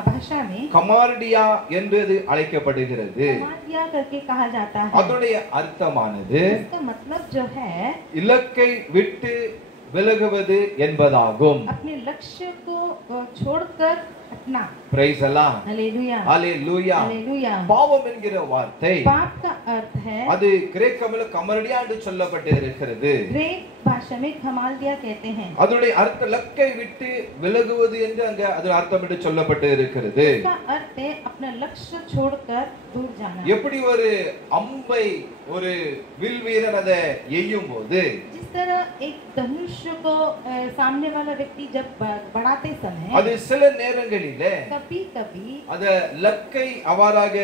भाषा में கமார்டியா என்று அழைக்கப்படுகிறது. कमादिया करके कहा जाता है. அதனுடைய அர்த்தமானது इसका मतलब जो है இலக்கை விட்டு விலகுவது என்பதாகும். अपने लक्ष्य को छोड़कर हटना. பிரைஸ் அல்லாஹ். हालेलुया. ஹalleluya. हालेलुया. பாவம் என்கிற வார்த்தை पाप का अर्थ है, அது கிரேக்கமில் கமர்டியா என்று சொல்லப்பட்டு இருக்கிறது. ग्रीक भाषा में खमालदिया कहते हैं. அதனுடைய அர்த்த லக்கை விட்டு விலகுவது என்று அங்க அது அர்த்தம் என்று சொல்லப்பட்டு இருக்கிறது. इसका अर्थ है अपना लक्ष्य छोड़कर दूर जाना. எப்படி ஒரு அம்பை ஒரு வில் வீரன் அதை எய்யும் போது जिस तरह एक धनुष को सामने वाला व्यक्ति जब बढ़ाते समय அது சில நேரங்களிலே कभी-कभी அத லக்கை அவ்வாறாக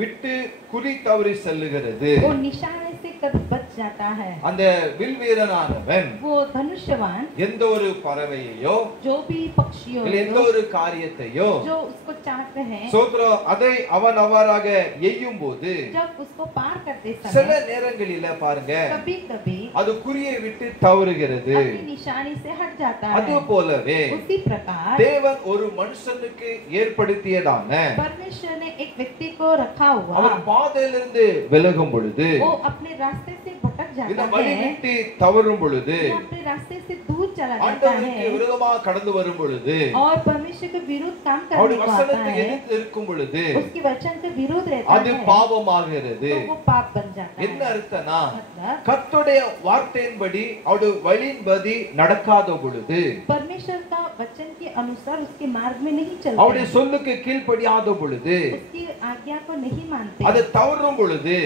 விட்டு குறி தவறி செல்லுகிறது. वो निशाने से कभी बच जाता है. அந்த வில் வீரனானவன் वो धनुष्यवान எந்த ஒரு பறவையோ जो भी पक्षियों இல்ல எந்த ஒரு காரியத்தையோ जो उसको चाहते हैं, சோத்ரம் அதை அவன் அவ்வாறாக எய்யும் போது जब उसको पार करते சில समय நேரங்களில பாருங்க कभी-कभी அது குறியை விட்டு தவறுகிறது. अपनी निशानी से हट जाता அது है. போலவே उसी प्रकार தேவன் ஒரு மனுஷனுக்கு ஏற்படுத்தியதான परमेश्वर ने एक व्यक्ति को रखा हुआ, அவன் பாதையிலிருந்து விலகும் பொழுது वो अपने रास्ते से भटक இந்த जाता வழி है, விட்டு தவறும் பொழுது वो अपने रास्ते से दूर चला जाता ஆண்டவருக்கு है விரோதமாக கடந்து வரும் பொழுது और परमेश्वर के विरुद्ध काम करने அவருடைய को आता வசனத்துக்கு है, எதிர்த்து இருக்கும் பொழுது उसकी वचन के विरोध रहता அது है, பாவமாகிறது. तो वो पाप बन जाता என்ன है. அர்த்தம்னா मतलब கர்த்தருடைய வார்த்தையின்படி அவருடைய வழியின்படி நடக்காத பொழுது परमेश्वर का वचन के अनुसार उसके मार्ग में नहीं அவருடைய चलते, சொல்லுக்கு கீழ்ப்படியாத பொழுது उसकी आज्ञा को नहीं मानते, அது தவறும் பொழுது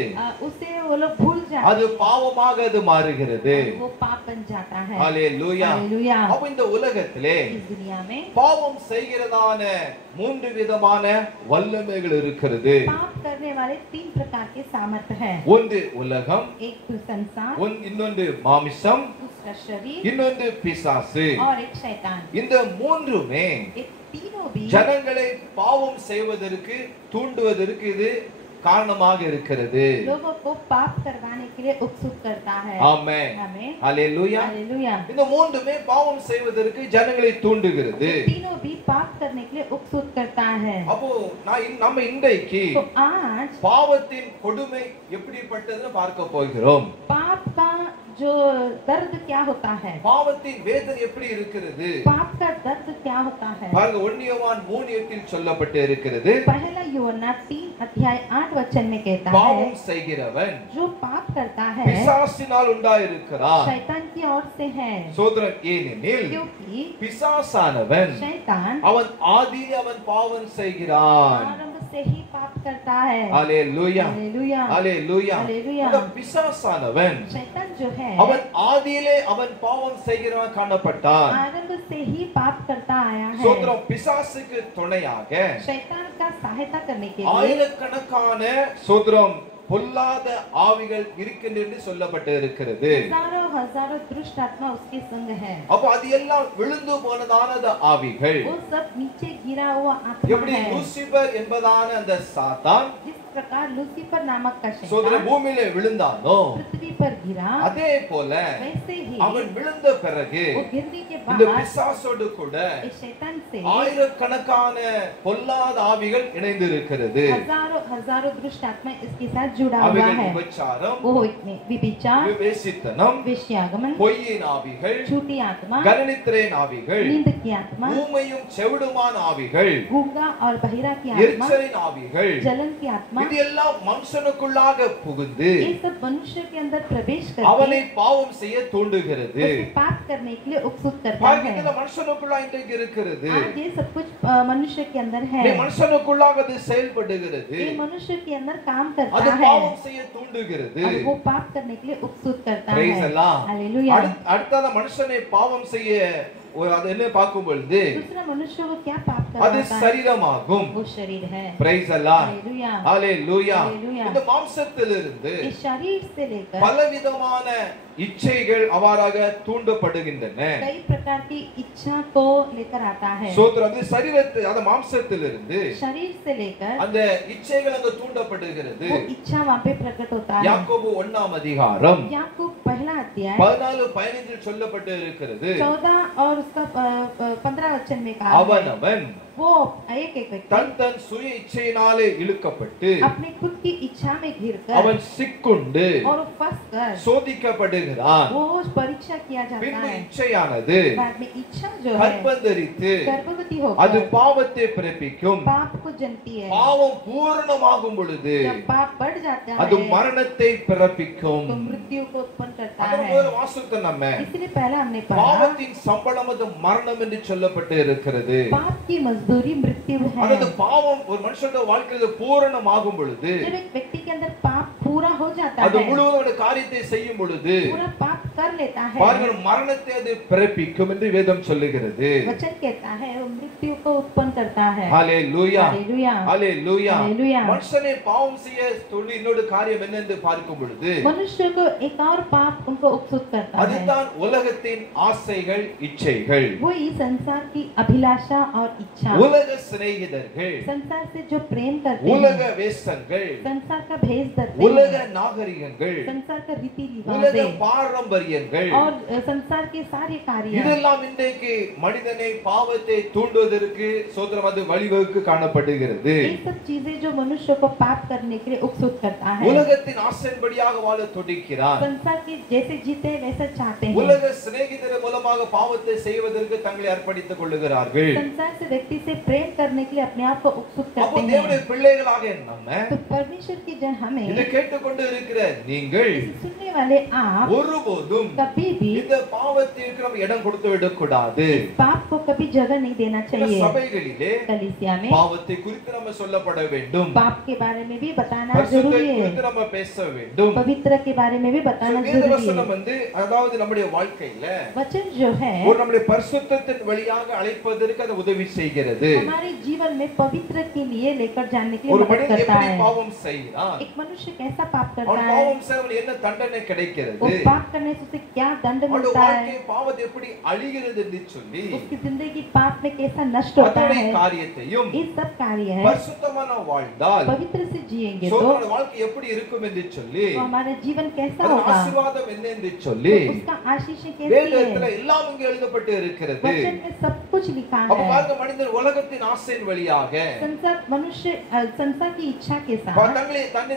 उसे वो लोग भूल அது जाते, பாவமாக அது மாறுகிறது. वो पाप बन जाता है. ஹalleluya. हालेलुया. அப்ப இந்த உலகத்திலே इस दुनिया में பாவம் செய்கிறதான 3 விதமான வல்லமைகள் இருக்கிறது. पाप करने वाले 3 प्रकार के सामर्थ्य है. ஒன்று உலகம், एक तो संसार, இன்னொன்று மாமிசம், दूसरा शरीर இன்னொன்று பிசாசு. और एक शैतान. இந்த மூன்றுமே एक तीनों भी ஜனங்களை பாவம் செய்வதற்கு தூண்டுவதற்கு இது காரணமாக இருக்கிறது. लोगों को पाप करवाने के लिए उत्सुक करता है. ஆமென். आमीन. ஹalleluya. हालेलुया. இந்த மூன்றுமே பாவம் செய்வதற்கு ஜனங்களை தூண்டுகிறது. तीनों भी पाप करने के लिए उत्सुक करता है. அப்போ நம்ம இன்றைக்கு तो आज பாவத்தின் கொடுமை எப்படிப்பட்டதுன்னு பார்க்க போகிறோம். पाप का जो दर्द क्या होता है, பாவத்தின் வேதனை எப்படி இருக்கிறது? पाप का दर्द क्या होता है. பாருங்க 1 யோவான் 3:8 சொல்லப்பட்டு இருக்கிறது. पहला यूहन्ना 3:8 में कहता है, பாவம் செய்கிறவன் जो पाप करता है பிசாசினால் உண்டாயிருக்கிறான். शैतान की ओर से है. சோதரன் ஏனெனில் क्योंकि பிசாசானவன் शैतान அவன் ஆதியிலே அவன் பாவம் செய்கிறான். आरंभ से ही पाप करता है. ஹalleluya. हालेलुया. ஹalleluya. हालेलुया. அந்த பிசாசானவன் शैतान जो है அவன் ஆதியிலே அவன் பாவம் செய்கிறவன் காணப்பட்டான். आरंभ से ही पाप करता आया है. சோதரம் பிசாசுக்கு துணையாக शैतान का सहायता करने के लिए ஆயிரக்கணக்கான சோதரம் பொல்லாத ஆவிகள் இருக்கின்றன என்று சொல்லப்பட்டு இருக்கிறது. हजारों हजारों दुष्ट आत्मा उसके संग है. அப்ப அது எல்லாம் விழுந்து போனதான ஆவிகள். वो सब नीचे गिरा हुआ आत्मा எப்படி है. லூசிபர் என்பதான அந்த சாத்தான் जिस प्रकार लूसीफर नामक का சோதர शैतान பூமியிலே விழுந்தானோ पृथ्वी पर गिरा, அதே போல वैसे ही அவன் விழுந்த பிறகு वो गिरने के இந்த बाद பிசாசோடு கூட इस शैतान से ஆயிரக்கணக்கான பொல்லாத ஆவிகள் இணைந்து இருக்கிறது. हजारों हजारों दुष्ट आत्मा इसके साथ जुड़ा हुआ அவைகள் है. விபச்சாரம், वो इसमें विभिचार, விவேசித்தனம், वेश्यागमन, பொய்யின் ஆவிகள், झूठी आत्मा, கருணித்திரேன் ஆவிகள், नींद की आत्मा, ஊமையும் செவிடுமான ஆவிகள், गूंगा और बहिरा की आत्मा, எரிச்சலின் ஆவிகள், जलन की आत्मा, இது எல்லாம் மனுஷனுக்குள்ளாக புகுந்து ये सब मनुष्य के अंदर प्रवेश அவனை करके பாவம் செய்ய தூண்டுகிறது. उसे पाप करने के लिए उत्सुक करता பாருங்க, है. இந்த மனுஷனுக்குள்ளா இன்றைக்கு இருக்கிறது. आज ये सब कुछ मनुष्य के अंदर है. இந்த மனுஷனுக்குள்ளாக அது செயல்படுகிறது. ये मनुष्य के अंदर काम அது करता है பாவம் செய்ய தூண்டுகிறது. और वो पाप करने के लिए उत्सुक करता Praise है. the Lord. हालेलुया. அடுத்தத மனுஷனை பாவம் செய்ய அது என்ன பார்க்கும் பொழுது दूसरा मनुष्य को क्या पाप அது करता है, சரீரமாகும். वो शरीर है. Praise the Lord. Hallelujah. Hallelujah. Hallelujah. இந்த மாம்சத்திலிருந்து इस शरीर से लेकर பலவிதமான இச்சைகள் அவாறாக தூண்டப்படுகின்றன. कई प्रकार की इच्छा को लेकर आता है. சோத்திரம், அது சரீரத்தில் அந்த மாம்சத்திலிருந்து शरीर से लेकर அந்த இச்சைகள் அங்க தூண்டப்படுகிறது. वो इच्छा वहाँ पे प्रकट होता है. யாக்கோபு 1ஆம் அதிகாரம் याकूब पहला अध्याय 14-15 சொல்லப்பட்டு இருக்கிறது. 14 और उसका 15 वचन में कहा है, அவனவன் वो एक एक व्यक्ति தன் தன் சுய இச்சையினாலே இழுக்கப்பட்டு अपनी खुद की इच्छा में घिरकर அவன் சிக்குண்டு और फंस कर சோதிக்கப்படுகிறான். वो परीक्षा किया जाता பின்பு है. இச்சையானது बाद में इच्छा जो है கற்பந்தரித்து गर्भवती அது होकर பாவத்தை பிறப்பிக்கும். पाप को जनती है. பாவம் பூரணமாகும் பொழுது जब पाप बढ़ जाता அது है மரணத்தை பிறப்பிக்கும். तो मृत्यु को उत्पन्न करता அதற்கு है. முதல்ல வாசித்த நம்ம इसलिए पहला हमने पढ़ा பாவத்தின் சம்பளம் அது மரணம் என்று சொல்லப்பட்டு இருக்கிறது. पाप की मजदूरी मृत्यु है. அதாவது பாவம் ஒரு மனுஷனுடைய வாழ்க்கையில பூரணமாகும் பொழுது जब एक व्यक्ति के अंदर पाप पूरा हो जाता அது है, முழுவதும் ஒரு காரியத்தை செய்யும் பொழுது पूरा पाप कर लेता है, பாருங்கள் மரணத்தை அது பிறப்பிக்கும் என்று வேதம் சொல்லுகிறது. वचन कहता है वो मृत्यु को उत्पन्न करता है. ஹalleluya. हालेलुया. ஹalleluya. हालेलुया. மனுஷனை பாவம் செய்ய சொல்லி இன்னொரு காரியம் என்ன என்று பார்க்கும் பொழுது मनुष्य को एक और पाप उनको उत्सुक करता है. அதுதான் உலகத்தின் ஆசைகள் இச்சைகள். वो ही संसार की अभिलाषा और इच्छा, உலக சிநேகிதர்கள், संसार से जो प्रेम करते உலக हैं, வேஷங்கள், संसार का भेष धरते உலக हैं, நாகரிகங்கள், संसार का रीति உலக रिवाज பாரம்பரியங்கள், और संसार के सारे कार्य, இதெல்லாம் இன்றைக்கு மனிதனை பாவத்தை தூண்டுவதற்கு சோதரம் அது வழிவகுக்கு காணப்படுகிறது. ये सब चीजें जो मनुष्य को पाप करने के लिए उत्सुक करता है. உலகத்தின் ஆசையின்படியாக வாழ துடிக்கிறான். संसार की जैसे जीते हैं वैसा चाहते हैं. உலக சிநேகிதர் மூலமாக பாவத்தை செய்வதற்கு தங்களை அர்ப்பணித்துக் கொள்ளுகிறார்கள். संसार से व्यक्ति से प्रेम करने के लिए अपने आप को उत्सुक அப்போ करते தேவனுடைய हैं. பிள்ளைகளாக நம்ம तो परमेश्वर की जन हमें, இதை கேட்டுக்கொண்டு இருக்கிற நீங்கள் इसे सुनने वाले आप ஒருபோதும் कभी भी இந்த பாவத்திற்கு நம்ம இடம் கொடுத்து விடக்கூடாது. पाप को कभी जगह नहीं देना இந்த चाहिए. சபைகளிலே कलीसिया में பாவத்தை குறித்து நம்ம சொல்லப்பட வேண்டும். पाप के बारे में भी बताना பரிசுத்தத்தை जरूरी குறித்து है. நம்ம பேச வேண்டும். पवित्र के बारे में भी बताना வேத जरूरी வசனம் है. அதாவது நம்முடைய வாழ்க்கையில वचन जो है ஒரு நம்முடைய பரிசுத்தத்தின் வழியாக அழைப்பதற்கு அது உதவி செய்கிறது. हमारे जीवन में पवित्र के लिए लेकर जाने के लिए ஒரு मदद மனிதன் करता எப்படி है. பாவம் செய்கிறான், एक मनुष्य कैसा पाप அவன் करता है, பாவம் செய்வன் என்ன தண்டனை கிடைக்கிறது वो पाप करने से उसे क्या दंड அவருடைய मिलता வாழ்க்கை है, பாவத்தை எப்படி அழிகிறது என்று சொல்லி उसकी जिंदगी पाप में कैसा नष्ट होता அதனுடைய है, காரியத்தையும் ये सब कार्य है। பரிசுத்தமான வாழ்ந்தால் पवित्र से जिएंगे तो சோதரனுடைய வாழ்க்கை எப்படி இருக்கும் என்று சொல்லி हमारा जीवन कैसा அதன் होगा, ஆசீர்வாதம் என்ன என்று சொல்லி उसका आशीष कैसी வேதத்துல है, எல்லாம் இங்கே எழுதப்பட்டு இருக்கிறது वचन में सब कुछ लिखा அப்ப है। பாருங்க மனிதன் உலகத்தின் ஆசையின் வழியாக संसार मनुष्य संसार की इच्छा के साथ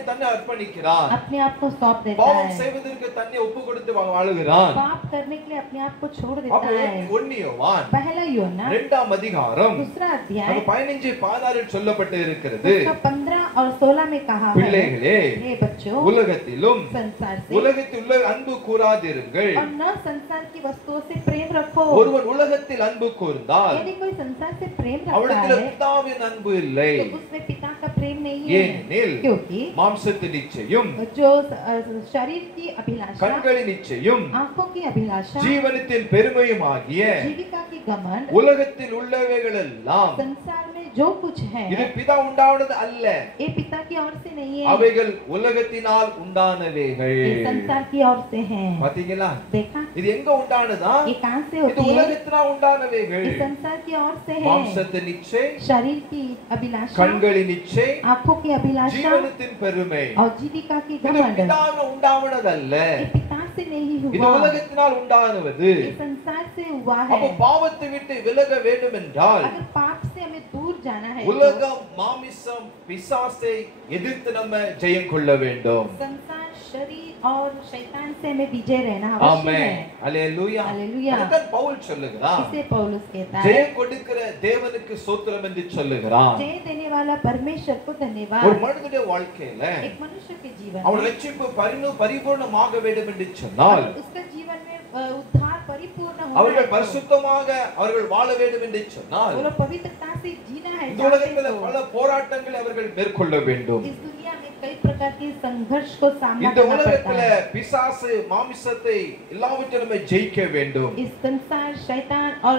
தன்னை அர்ப்பணிக்கிறான் अपने आप को सौंप देता பாவம் है, செய்வதற்கு தன்னை ஒப்பு கொடுத்து வாழுகிறான் पाप करने के लिए अपने आप को छोड़ அப்ப देता है। 1 யோவான் पहला यूहन्ना 2ஆம் அதிகாரம் दूसरा अध्याय அது 15:16 சொல்லப்பட்டு இருக்கிறது उसका 15 और 16 में कहा है, பிள்ளைகளே हे बच्चों உலகத்திலும் संसार से உலகத்தில் உள்ள அன்பு கூறாதிருங்கள் और न संसार की वस्तुओं से प्रेम रखो। ஒருவன் உலகத்தில் அன்பு கூர்ந்தால் यदि कोई संसार से प्रेम रखता அவனிடத்தில் है பிதாவின் அன்பு இல்லை तो उसमें पिता का प्रेम नहीं है, ஏனெனில் क्योंकि மாம்சத்தின் இச்சையும் जो शरीर की अभिलाषा, கண்களின் இச்சையும் आंखों की अभिलाषा, ஜீவனத்தின் பெருமையும் ஆகிய जीविका की घमंड, உலகத்தில் உள்ளவைகள் எல்லாம் संसार में जो कुछ है இது பிதா உண்டானது அல்ல, ये पिता की ओर से नहीं है, அவைகள் உலகத்தினால் உண்டானவைகள். ये संसार की ओर से है। பாத்தீங்களா, देखा இது எங்க உண்டானதா? ये कहाँ से இது होती है? உலகத்தினால் உண்டானவைகள். ये संसार की ओर से है। மாம்சத்தின் இச்சை, शरीर की अभिलाषा, கண்களின் இச்சை, आंखों की अभिलाषा ஜீவனத்தின் பெருமை. और जीविका की இது घमंड, பிதாவினால் உண்டானதல்ல, ये पिता से नहीं இது हुआ, உலகத்தினால் உண்டானது. ये संसार से हुआ அப்ப है। பாவத்தை விட்டு விலக வேண்டும் என்றால் अगर पाप से हमें दूर जाना है உலகம், மாமிசம், பிசாசை எதிர்த்து நம்ம ஜெயம் கொள்ள வேண்டும். संसार, शरीर और शैतान से हमें विजय रहना आवश्यक ஆமென். है। அல்லேலூயா. அல்லேலூயா. அதுதான் பவுல் சொல்லுகிறார். इसे पौलुस कहता है, ஜெயம் கொடுக்கிற தேவனுக்கு ஸ்தோத்திரம் என்று சொல்லுகிறார். जय देने वाला परमेश्वर को ஒரு धन्यवाद। மனிதனுடைய வாழ்க்கையில एक मनुष्य के जीवन அவன் में ரட்சிப்பு பரிபூர்ணமாக வேண்டும் என்று சொன்னால் उसका जीवन में उद्धार परिपूर्ण होना है அவர்கள் तो பரிசுத்தமாக அவர்கள் வாழ வேண்டும் என்று சொன்னால் वो लोग पवित्रता से जीना है இந்த चाहते உலகத்துல तो பல போராட்டங்களை அவர்கள் மேற்கொள்ள வேண்டும். इस दुनिया में कई प्रकार के संघर्ष को सामना இந்த करना पड़ता உலகத்துல है। பிசாசு, மாமிசத்தை எல்லாவற்றையும் நம்ம ஜெயிக்க வேண்டும். इस संसार, शैतान और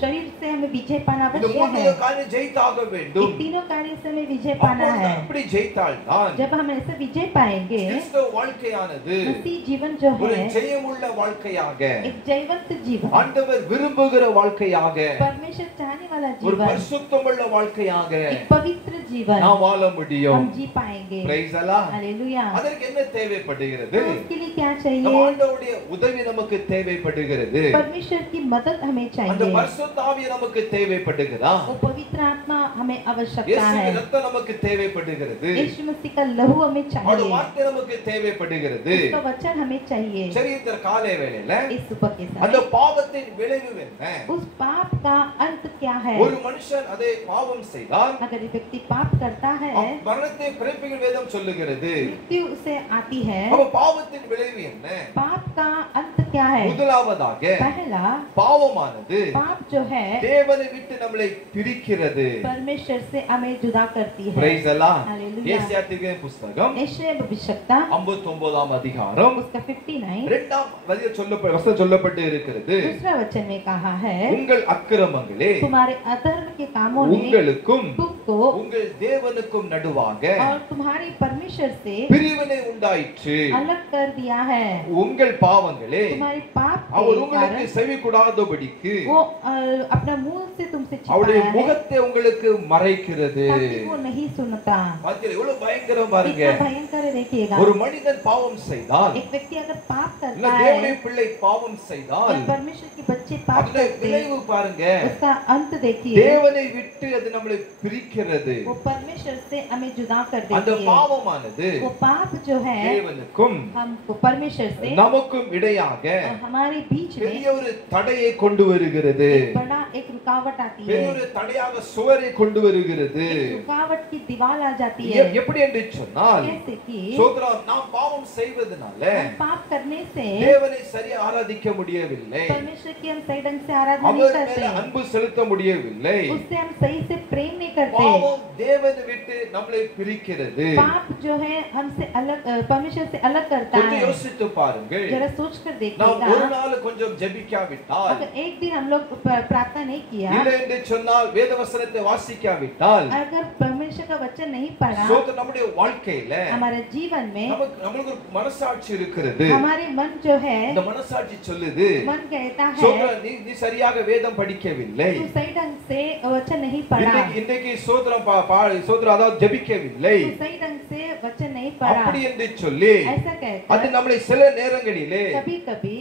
शरीर से हमें विजय पाना இந்த आवश्यक மூன்று है। காரியம் ஜெயித்தாக ये வேண்டும். तीनों कार्य से हमें विजय पाना அப்பொழுது है। அப்படி ஜெயித்தால்தான் जब हम ऐसे विजय पाएंगे, கிறிஸ்தவ வாழ்க்கையானது मसीह जीवन जो ஒரு है ஜெயமுள்ள வாழ்க்கையாக, एक जयवंत जीवन, ஆண்டவர் விரும்புகிற வாழ்க்கையாக, परमेश्वर चाहने वाला ஒரு जीवन, பரிசுத்தமுள்ள வாழ்க்கையாக एक पवित्र जीवन நாம் வாழ முடியும். हम जी पाएंगे। Praise the Lord. हालेलुया। அதற்கு என்ன தேவைப்படுகிறது? तो उसके लिए क्या நம்ம चाहिए? ஆண்டவருடைய உதவி நமக்கு தேவைப்படுகிறது. परमेश्वर की मदद हमें அந்த चाहिए। பரிசுத்த ஆவி நமக்கு தேவைப்படுகிறதா? वो पवित्र आत्मा हमें आवश्यकता இயேசுவின் है। ரத்தம் நமக்கு தேவைப்படுகிறது. यीशु मसीह का लहू हमें அவருடைய चाहिए, வார்த்தை நமக்கு தேவைப்படுகிறது. उसका वचन हमें चाहिए। சரி, இந்த காலை வேளையில इस सुबह के அந்த समय பாவத்தின் விளைவு என்ன? उस पाप का अंत क्या है? ஒரு மனுஷன் அதை பாவம் செய்தால் अगर ये व्यक्ति पाप करता है, மரணத்தை பிறப்பிகள் வேதம் சொல்லுகிறது. मृत्यु उसे आती है। அப்ப பாவத்தின் விளைவு என்ன? पाप का अंत क्या है? முதலாவதாக पहला, பாவமானது पाप जो है தேவனை விட்டு நம்மளை பிரிக்கிறது. परमेश्वर से हमें जुदा करती है। Praise the Lord. Hallelujah. ஏசாயா தீர்க்கதரிசி புஸ்தகம் यशायाह भविष्यवक्ता 59ஆம் அதிகாரம் उसका 59 இரண்டாம் வசனம் சொல்லப்பட்டு இருக்கிறது. दूसरा वचन में कहा है, உங்கள் அக்கிரமங்களே तुम्हारे अधर्म के कामों ने உங்களுக்கும் तुमको உங்கள் தேவனுக்கும் நடுவாக और तुम्हारे परमेश्वर से பிரிவினை உண்டாயிற்று. अलग कर दिया है। உங்கள் பாவங்களே तुम्हारे पाप அவர் के உங்களுக்கு कारण செவி கூடாதபடிக்கு वो अपना मुंह से तुमसे அவருடைய छिपाया है முகத்தை உங்களுக்கு மறைக்கிறது. ताकि वो नहीं सुनता। பாத்தீங்களா, எவ்வளவு பயங்கரம் பாருங்க. कितना भयंकर है देखिएगा। ஒரு மனிதன் பாவம் செய்தால், एक व्यक्ति अगर पाप இல்ல करता தேவனுடைய है பிள்ளை பாவம் செய்தால், या परमेश्वर के बच्चे पाप அதனுடைய करते हैं, விளைவு பாருங்க. उसका अंत देखिए, தேவனை விட்டு அது நம்மளை பிரிக்கிறது. वो परमेश्वर से हमें जुदा कर அந்த देती है। பாவமானது वो पाप जो है தேவனுக்கும் हमको परमेश्वर से நமக்கும் இடையாக और हमारे बीच में பெரிய ஒரு தடையை கொண்டு வருகிறது. एक बड़ा एक रुकावट आती है। பெரிய ஒரு தடையாக சுவரை கொண்டு வருகிறது. एक रुकावट की दीवार आ जाती है। எப்படி என்று சொன்னால், कैसे कि சோதரம், நாம் பாவம் செய்வதனால हम पाप करने से தேவனை சரியா ஆராதிக்க முடியவில்லை. परमेश्वर की हम सही ढंग से आराधना नहीं அவர் மேல करते, அன்பு செலுத்த முடியவில்லை. उससे हम सही से प्रेम नहीं करते। பாவம் தேவனை விட்டு நம்மளை பிரிக்கிறது. पाप जो है हमसे अलग परमेश्वर से अलग करता கொஞ்சம் है। யோசித்து பாருங்கள். जरा सोच कर देखिए, நாம் देखेगा ஒரு நாள் கொஞ்சம் ஜெபிக்காவிட்டால், अगर एक दिन हम लोग प्रार्थना नहीं किया, இல்லை என்று சொன்னால் வேதவசனத்தை வாசிக்காவிட்டால், अगर परमेश्वर का वचन नहीं पढ़ा, சோதனை நம்முடைய வாழ்க்கையில हमारे जीवन में நமக்கு ஒரு மனசாட்சி இருக்கிறது. हमारे मन जो है, இந்த மனசாட்சி சொல்லுது, मन कहता है சோதனை நீ சரியாக வேதம் படிக்கவில்லை, तू सही ढंग से वचन नहीं पढ़ा, இன்னைக்கு சோதனம் சோதனம் அதாவது ஜெபிக்கவில்லை, तू सही ढंग से वचन नहीं पढ़ा, அப்படி என்று சொல்லி ऐसा அது कहकर நம்மளை சில நேரங்களிலே कभी कभी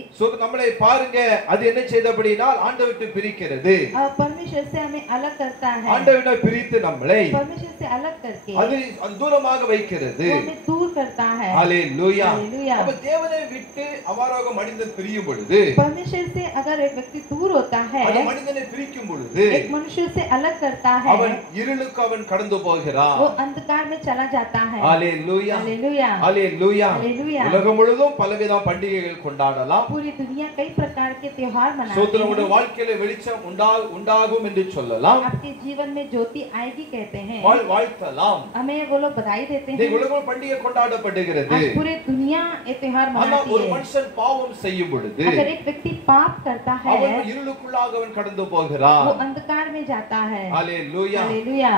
நம்மளை பாருங்க, அது என்ன செய்தபடினால் ஆண்டவரை விட்டு பிரிக்கிறது. परमेश्वर से हमें अलग करता है, ஆண்டவரை பிரித்து நம்மளை परमेश्वर से अलग करके அது தூரமாக வைக்கிறது. वो हमें दूर करता है। ஹalleluya. हालेलुया। அப்ப தேவனை விட்டு அவாராக மனிதன் பிரியும் பொழுது, परमेश्वर से अगर एक व्यक्ति दूर होता है, அது மனிதனை பிரிக்கும் பொழுது एक मनुष्य से अलग करता है, அவன் இருளுக்கு அவன் கடந்து போகிறான். वो अंधकार में चला जाता है। ஹalleluya. हालेलुया। ஹalleluya. हालेलुया। உலகம் முழுவதும் பலவித பண்டிகைகள் கொண்டாடலாம். पूरी दुनिया कई प्रकार के त्योहार मनाती சோதரனுடைய है। வாழ்க்கையில வெளிச்சம் உண்டாகும் என்று சொல்லலாம், आपके जीवन में ज्योति आएगी कहते हैं, வாழ்த்தலாம். हमें वो लोग बधाई देते இந்த हैं। உலகம் பண்டிகை கொண்டாடப்படுகிறது. आज पूरी दुनिया ये त्योहार ஆனா मनाती ஒரு है। மனுஷன் பாவம் செய்யும் பொழுது अगर एक व्यक्ति पाप करता है, அவன் இருளுக்குள்ளாக அவன் கடந்து போகிறான். वो अंधकार में जाता है। ஹalleluya. हालेलुया।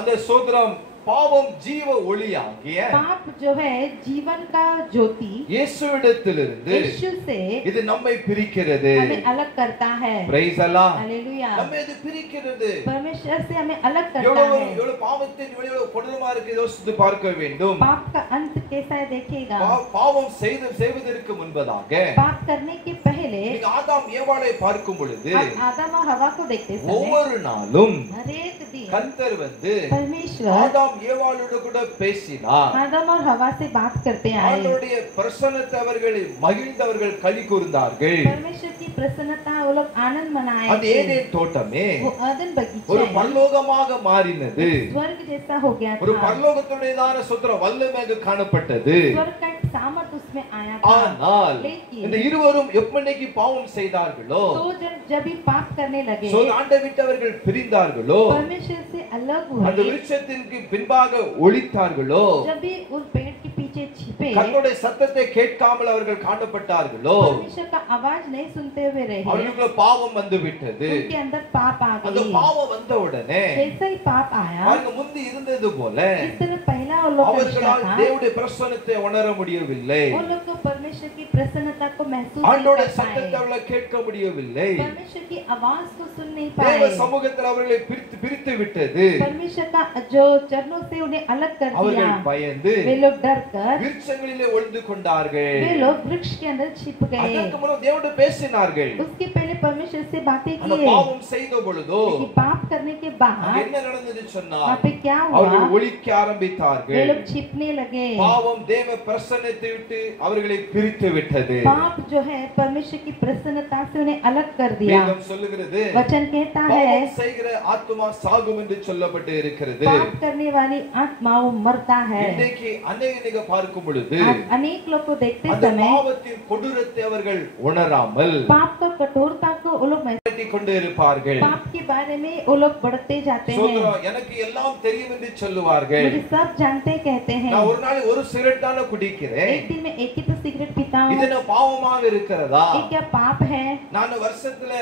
அந்த சோதரம் பாவம் ஜீவ ஒளியாகிய पाप जो है जीवन का ज्योति இயேசுவிடத்திலிருந்து यीशु से இது நம்மை பிரிக்கிறது. हमें अलग करता है। பிரைஸ் அல்லாஹ். हालेलुया। நம்மை இது பிரிக்கிறது. परमेश्वर से हमें अलग करता எவ்வளவு है। எவ்வளவு பாவத்தின் எவ்வளவு கொடூரமா இருக்கு யோசித்து பார்க்க வேண்டும். पाप का अंत कैसा है देखिएगा। பாவம் செய்வதற்கு முன்பதாக पाप करने के पहले நீங்க ஆதாம் ஏவாளை பார்க்கும் பொழுது आप आदम और हवा को देखते समय ஒவ்வொரு நாளும் हर एक दिन கர்த்தர் வந்து परमेश्वर ஆதாம் ஏவாளோடு கூட பேசினார். आदम और हवा से बात करते आए। அவருடைய பிரசன்னத்தை அவர்கள் மகிழ்ந்தவர்கள் களி கூர்ந்தார்கள். परमेश्वर की प्रसन्नता वो लोग आनंद मनाए அது थे। ஏதேன் தோட்டமே वो अदन ஒரு बगीचा பரலோகமாக மாறினது. स्वर्ग जैसा हो गया ஒரு था। பரலோகத்துடையதான சுத்திர வல்லமையாக காணப்பட்டது. स्वर्ग का एक सामर्थ उसमें आया था। ஆனால் लेकिन இந்த இருவரும் எப்பனைக்கு பாவம் செய்தார்களோ, तो जब भी पाप करने लगे, ஆண்டை விட்டவர்கள் பிரிந்தார்களோ, परमेश्वर से अलग அந்த हुए, விருட்சத்திற்கு பின்பாக ஒளித்தார்களோ, जब भी उस पेड़ के पीछे छिपे, கர்த்தருடைய சத்தத்தை கேட்காமல் அவர்கள் காணப்பட்டார்களோ, परमेश्वर का आवाज नहीं सुनते हुए रहे, அவர்களுக்கு பாவம் வந்து விட்டது. उनके अंदर पाप आ அந்த गई। பாவம் வந்த உடனே जैसे ही पाप आया, பாருங்க, முந்தி இருந்தது போல इस तरह पहला वो लोग का रिश्ता அவர்களால் था, தேவனுடைய பிரசன்னத்தை உணர முடியவில்லை. वो लोग को परमेश्वर की प्रसन्नता को महसूस नहीं ஆண்டவருடைய कर சத்தத்தை पाए, அவர்கள் கேட்க முடியவில்லை. परमेश्वर की आवाज को सुन नहीं தேவ पाए। சமூகத்தில் அவர்களை பிரித்து விட்டது. परमेश्वर का जो चरणों से उन्हें अलग कर दिया, அவர்கள் பயந்து वे लोग डर कर விருட்சங்களிலே ஒளிந்து கொண்டார்கள். वे लोग वृक्ष के अंदर छिप गए। அதற்கு முன்னர் தேவனோடு பேசினார்கள். उसके पहले परमेश्वर से बातें அந்த किए, பாவம் செய்த பொழுதோ लेकिन पाप करने के அங்க बाद என்ன நடந்தது वहाँ சொன்னார், पे क्या हुआ, அவர்கள் ஒளிக்க वे ஆரம்பித்தார்கள். लोग छिपने लगे। பாவம் தேவ பிரசன்னத்தை விட்டு அவர்களை பிரித்து விட்டது. पाप जो है परमेश्वर की प्रसन्नता से उन्हें अलग कर दिया। வேதம் சொல்லுகிறது, वचन कहता है, பாவம் செய்கிற ஆத்துமா சாகும் என்று சொல்லப்பட்டு இருக்கிறது. पाप करने वाली आत्मा वो मरता है। இன்றைக்கு அநேக பார்க்கும் பொழுது आज अनेक लोग को देखते அந்த समय பாவத்தின் கொடூரத்தை அவர்கள் உணராமல் पाप का कठोरता को वो लोग கட்டி கொண்டு இருப்பார்கள். पाप के बारे में वो लोग बढ़ते जाते हैं। சோதரம் எனக்கு எல்லாம் தெரியும் என்று சொல்லுவார்கள். मुझे सब जानते कहते हैं। நான் ஒரு நாள் ஒரு சிகரெட் தான குடிக்கிறேன், एक दिन में एक ही तो सिगरेट पीता हूँ, இது என்ன பாவமாக இருக்கிறதா? ये क्या पाप है? நான் வருஷத்துல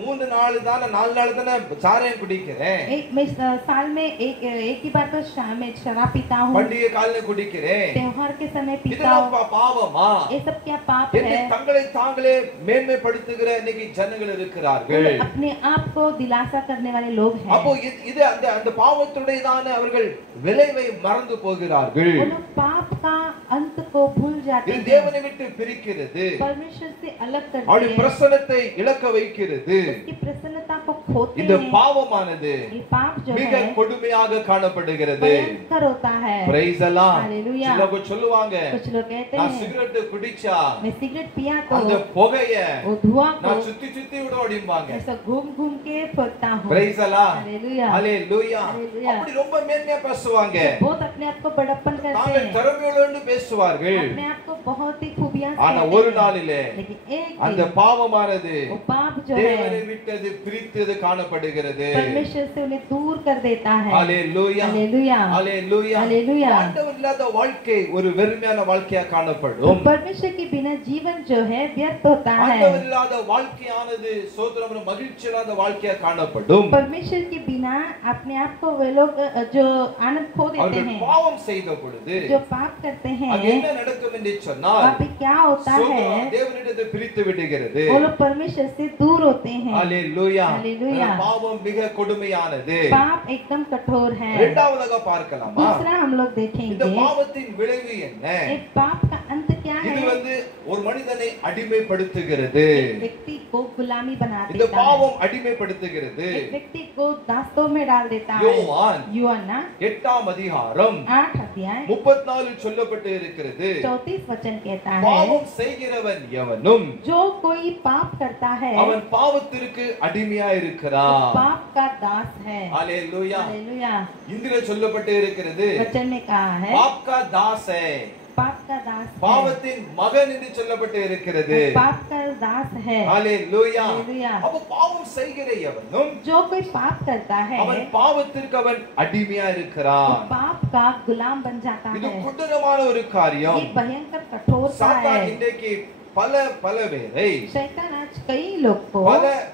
3 நாள் தான 4 நாள் தான சாராயம் குடிக்கிறேன், मैं साल में एक ही बार तो शाम में शराब पीता हूँ, பண்டிகை காலையில குடிக்கிறேன், त्योहार के समय पीता இதெல்லாம் हूँ, பாவமா? ये सब क्या पाप என்று है? தங்களை தாங்களே மேன்மைப்படுத்துகிற இன்னைக்கு ஜனங்கள் இருக்கிறார்கள். अपने आप को दिलासा करने वाले लोग हैं। அப்போ இது அந்த பாவத்துடையதான அவர்கள் விளைவை மறந்து போகிறார்கள். वो लोग पाप का अंत को भूल जाते இது हैं, தேவனை விட்டு பிரிக்கிறது, परमेश्वर से अलग करते அவருடைய हैं, பிரசன்னத்தை இழக்க வைக்கிறது. उसकी प्रसन्नता को खोते இந்த हैं। பாவமானது ये पाप जो மிக है கொடுமையாக காணப்படுகிறது. भयंकर होता है। பிரைஸ் எல்லாம் हालेलुया। சிலவங்க சொல்லுவாங்க, कुछ लोग कहते நான் हैं, சிகரெட் குடிச்சா मैं सिगरेट पिया அந்த तो புகைய वो धुआं को நான் சுத்தி சுத்தி விட ஓடிம்பாங்க. ऐसा घूम घूम के फरता हूँ। பிரைஸ் எல்லாம் हालेलुया। ஹalleluya. हालेलुया। அப்படி ரொம்ப மேன்மையா பேசுவாங்க, बहुत अपने आप को बड़प्पन करते நாங்கள் हैं, திறமையுள்ளவன்னு பேசுவார்கள். अपने आप को बहुत ही खूबियां से ஆனா कहते ஒரு हैं। நாளிலே लेकिन एक அந்த दिन பாவமானது वो पाप जो தேவனை है விட்டது பிரித்தது காணப்படுகிறது. परमेश्वर से उन्हें दूर कर देता है। ஹalleluya हालेलुया ஹalleluya हालेलुया। ஆண்டவர் இல்லாத வாழ்க்கை ஒரு வெறுமையான வாழ்க்கையா तो காணப்படும். परमेश्वर के बिना जीवन जो है व्यर्थ होता है। ஆண்டவர் இல்லாத வாழ்க்கையானது சோதரம் மகிழ்ச்சி இல்லாத வாழ்க்கையா காணப்படும். परमेश्वर के बिना अपने आप को वे लोग जो आनंद खो देते அவர்கள் हैं, பாவம் செய்த பொழுது जो पाप करते हैं, அது என்ன நடக்கும் என்று சொன்னால் वहाँ पे क्या होता है, சோதரம் தேவனிடத்தை பிரித்து விடுகிறது. वो लोग परमेश्वर से दूर होते हैं। ஹalleluya हालेलुया। பாவம் மிக கொடுமையானது. पाप एकदम कठोर है। இரண்டாவதாக பார்க்கலாமா? दूसरा हम लोग இந்த देखेंगे பாவத்தின் விளைவு என்ன? एक पाप का अंत क्या இது है। ஒரு மனிதனை அடிமைப்படுத்துகிறது. एक व्यक्ति को गुलामी बना இந்த देता है, பாவம் அடிமைப்படுத்துகிறது. एक व्यक्ति को दास्तों में डाल देता है। யோவான் यूहन्ना 8ஆம் அதிகாரம் 8 अध्याय 34 சொல்லப்பட்டு இருக்கிறது. 34 वचन कहता है, பாவம் செய்கிறவன் எவனும் जो कोई पाप करता है அவன் பாவத்திற்கு அடிமையா वो இருக்கிறான். पाप का दास है। ஹalleluya. हालेलुया। இந்திர சொல்லப்பட்டு இருக்கிறது वचन में कहा है பாப் का दास है. पाप का दास है। பாவத்தின் மகன் என்று சொல்லப்பட்டு இருக்கிறது. पाप का दास है। ஹalleluya. हालेलुया। அப்ப பாவம் செய்கிற எவனும் जो कोई पाप करता है அவன் பாவத்திற்கு அவன் அடிமையா वो இருக்கிறான். पाप का गुलाम बन जाता இது है। கொடூரமான ஒரு காரியம். ये भयंकर कठोरता சாத்தான் है। இன்றைக்கு பல வேரை शैतान आज कई लोग को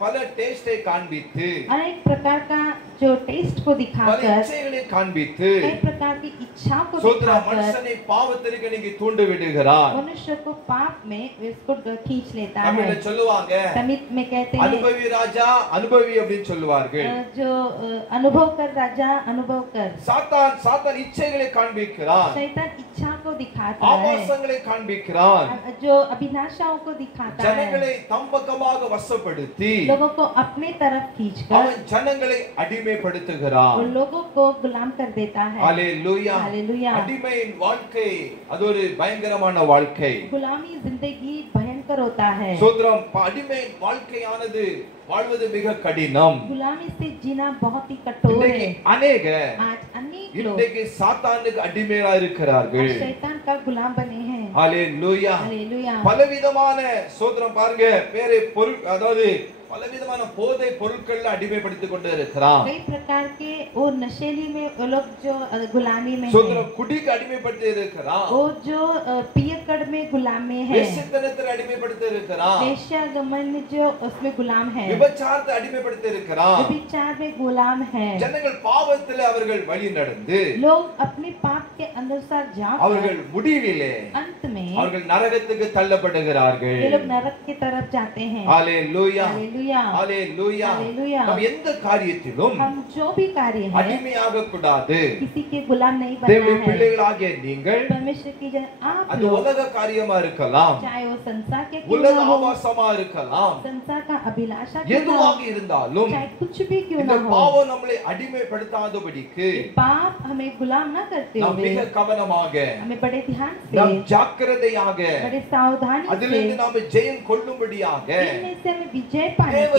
பல டேஸ்டை காண்பித்து अनेक प्रकार का जो टेस्ट को பல दिखाकर, இச்சைகளை காண்பித்து कई प्रकार की इच्छा को சோதரா दिखाकर மனுஷனை பாவத்திற்கு நீங்க தூண்டி விடுகிறான். मनुष्य को पाप में इसको खींच लेता தமிழ்ல है। சொல்லுவாங்க तमिल में कहते हैं அனுபவி ராஜா அனுபவி அப்படின்னு சொல்லுவார்கள். जो अनुभव कर राजा अनुभव कर। சாத்தான் இச்சைகளை காண்பிக்கிறான். शैतान इच्छा को दिखाता है, ஆபாசங்களை காண்பிக்கிறான். जो अभिलाषाओं को दिखाता है, ஜனங்களை தம்பக்கமாக வசப்படுத்தி लोगों को अपने तरफ खींचकर அவன் ஜனங்களை அடிமைப்படுத்துகிறான். वो लोगों को गुलाम कर देता है। ஹalleluya. हालेलुया। அடிமையின் வாழ்க்கை அது ஒரு பயங்கரமான வாழ்க்கை. गुलामी जिंदगी भयंकर होता है। சோதரம் அடிமையின் வாழ்க்கையானது வாழ்வது மிக கடினம். गुलामी से जीना बहुत ही कठोर இன்றைக்கு है। அநேக आज अनेक लोग இன்றைக்கு சாத்தானுக்கு அடிமையா இருக்கிறார்கள். आज शैतान का गुलाम बने हैं। ஹalleluya. हालेलुया। பலவிதமான சோதரம் பாருங்க வேறு பொருள் அதாவது பலவிதமான போதை பொருட்கள்ல அடிமைப்படுத்திக் கொண்டு இருக்கிறான். कई प्रकार के वो नशेली में वो लोग जो गुलामी में சோதரம் हैं, குடிக்கு அடிமைப்படுத்தி இருக்கிறான். वो जो पियकड़ में गुलाम में है, வேசித்தனத்தில் அடிமைப்படுத்தி இருக்கிறான். वेश्यागमन में जो उसमें गुलाम है, விபச்சாரத்தை அடிமைப்படுத்தி இருக்கிறான். व्यभिचार में गुलाम है। ஜனங்கள் பாவத்தில் அவர்கள் வழி நடந்து लोग अपने पाप के अनुसार जाकर அவர்கள் முடிவிலே अंत में அவர்கள் நரகத்துக்கு தள்ளப்படுகிறார்கள். ये लोग नरक की तरफ जाते हैं। ஹalleluya. हालेलुया। ஹalleluya. हालेलुया। நாம் எந்த காரியத்திலும் हम जो भी कार्य है அடிமையாக கூடாது. किसी के गुलाम नहीं बनना தேவனுடைய है। பிள்ளைகளாகிய நீங்கள் परमेश्वर की जन आप அது लोग, உலக காரியமா இருக்கலாம், चाहे वो संसार के क्यों உலக ना हो, ஆபாசமா இருக்கலாம், संसार का अभिलाषा क्यों ना எதுவாக हो, இருந்தாலும் चाहे कुछ भी क्यों இந்த ना हो, பாவம் நம்மளை அடிமைப்படுத்தாதபடிக்கு पाप हमें गुलाम ना करते நாம் हुए மிக கவனமாக हमें बड़े ध्यान நாம் से, ஜாக்கிரதையாக बड़े सावधानी அதிலிருந்து से, நாம ஜெயம் கொள்ளும்படியாக इनमें से हमें विजय पाने தேவ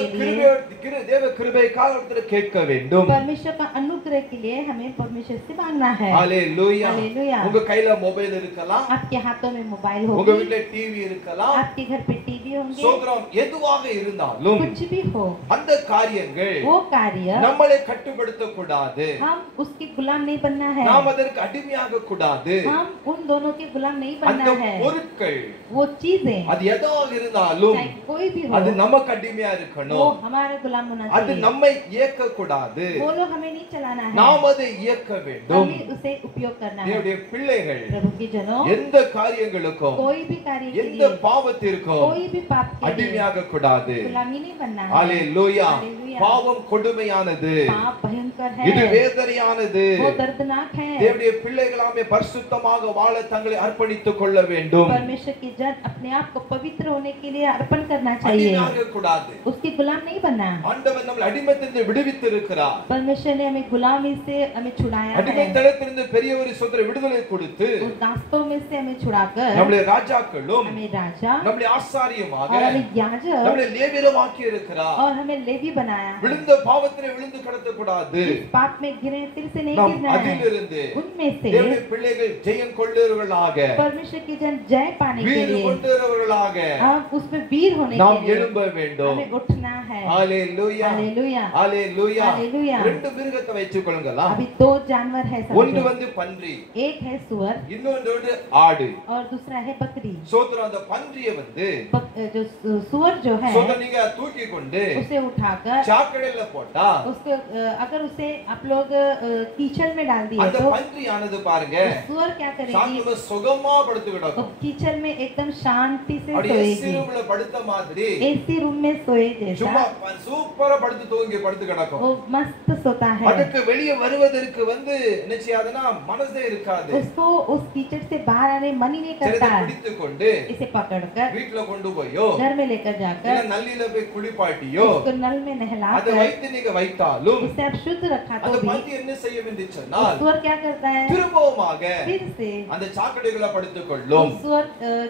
के लिए தேவ கிருபை காலத்தில் கேட்க வேண்டும். परमेश्वर का अनुग्रह के लिए हमें परमेश्वर से मांगना है। ஹalleluya. हालेलुया। உங்க கையில மொபைல் இருக்கலாம், आपके हाथों में मोबाइल உங்க होगी, வீட்ல டிவி இருக்கலாம், आपके घर पे टीवी होंगे, சோதரம் எதுவாக இருந்தாலும் कुछ भी हो, அந்த காரியங்கள் वो कार्य நம்மளை கட்டுப்படுத்த கூடாது. हम उसके गुलाम नहीं बनना है। நாம் அதற்கு அடிமையாக கூடாது. हम उन दोनों के गुलाम नहीं அந்த बनना है। பொருட்கள் वो चीजें அது எதாக இருந்தாலும் चाहे कोई भी हो, அது நமக்கு அடிமையா वो இருக்கணும். हमारा गुलाम होना அது चाहिए। நம்மை இயக்க கூடாது. वो लोग हमें नहीं चलाना है, நாம் அதை இயக்க வேண்டும். हमें उसे उपयोग करना है। தேவனுடைய பிள்ளைகள் प्रभु के जनों, எந்த காரியங்களுக்கும் कोई भी कार्य के எந்த लिए, பாவத்திற்கும் कोई भी पाप के लिए அடிமையாக கூடாது. गुलामी नहीं बनना है। ஹalleluya. हालेलुया। பாவம் கொடுமையானது, पाप भयंकर இது है, வேதனையானது. वो दर्दनाक है। தேவனுடைய பிள்ளைகளாமே பரிசுத்தமாக வாழ தங்களை அர்ப்பணித்துக் கொள்ள வேண்டும். परमेश्वर के जन अपने आप को पवित्र होने के लिए अर्पण करना चाहिए, அடிமையாக கூடாது. उसके गुलाम नहीं बनना। ஆண்டவர் நம்மை அடிமைத்திலிருந்து விடுவித்திருக்கிறார். परमेश्वर ने हमें गुलामी से हमें छुड़ाया है, அடிமைத்தனத்திலிருந்து பெரிய ஒரு சுதந்திர விடுதலை கொடுத்து उस दास्तों में से हमें छुड़ाकर நம்முடைய ராஜாக்களும் हमें राजा நம்முடைய ஆசாரியமாக और हमें याजक நம்முடைய லேவியருமாக்கி இருக்கிறார். और हमें लेवी बनाया बताया है। விழுந்த பாவத்திலே விழுந்து கிடக்கக்கூடாது. जिस पाप में गिरे फिर से नहीं நாம் गिरना है। அதிலிருந்து उनमें से தேவனுடைய பிள்ளைகள் ஜெயம் கொள்ளுகிறவர்களாக, परमेश्वर के जन जय पाने के வீறு लिए கொண்டுகிறவர்களாக हम उसमें वीर होने நாம் के लिए எழும்ப வேண்டும். हमें उठना है। ஹalleluya, हालेलुया, ஹalleluya. हालेलुया। ரெண்டு மிருகத்தை வச்சுக் கொள்ளுங்களா. अभी दो जानवर है ஒன்று समझो। வந்து பன்றி, एक है सुअर இன்னொன்று ஆடு. और दूसरा है बकरी। சோதரம் அந்த பன்றியை வந்து जो सुअर जो है சோதரம் நீங்க தூக்கி கொண்டு उसे उठाकर சாக்கடையில போட்டா उसको अगर उसे आप लोग कीचड़ में डाल दिए அந்த तो பன்றியானது பாருங்க सुअर क्या करेगी? சாக்கடையில சுகமா படுத்து वो கிடக்கும். कीचड़ में एकदम शांति से அப்படியே सोएगी, சிறுமுல படுத்த மாதிரி एसी रूम में सोए சும்மா जैसा சூப்பரா படுத்து தூங்கி படுத்து கிடக்கும். वो मस्त सोता है। அதுக்கு வெளியே வருவதற்கு வந்து என்ன செய்யாதுன்னா மனசே இருக்காது. उसको उस कीचड़ से बाहर आने मन ही नहीं சிலதை करता है। பிடித்து கொண்டு इसे पकड़कर வீட்டுல கொண்டு போயோ घर में लेकर இல்ல जाकर நல்லில போய் குளிப்பாட்டியோ उसको नल में அதை नहलाकर வைத்து நீங்க வைத்தாலும் उसे आप शुद्ध रखा அந்த तो भी பன்றி என்ன செய்யும் என்று சொன்னால் सुअर क्या करता है? திரும்பவுமாக फिर से அந்த சாக்கடைகளை படுத்துக் கொள்ளும். सुअर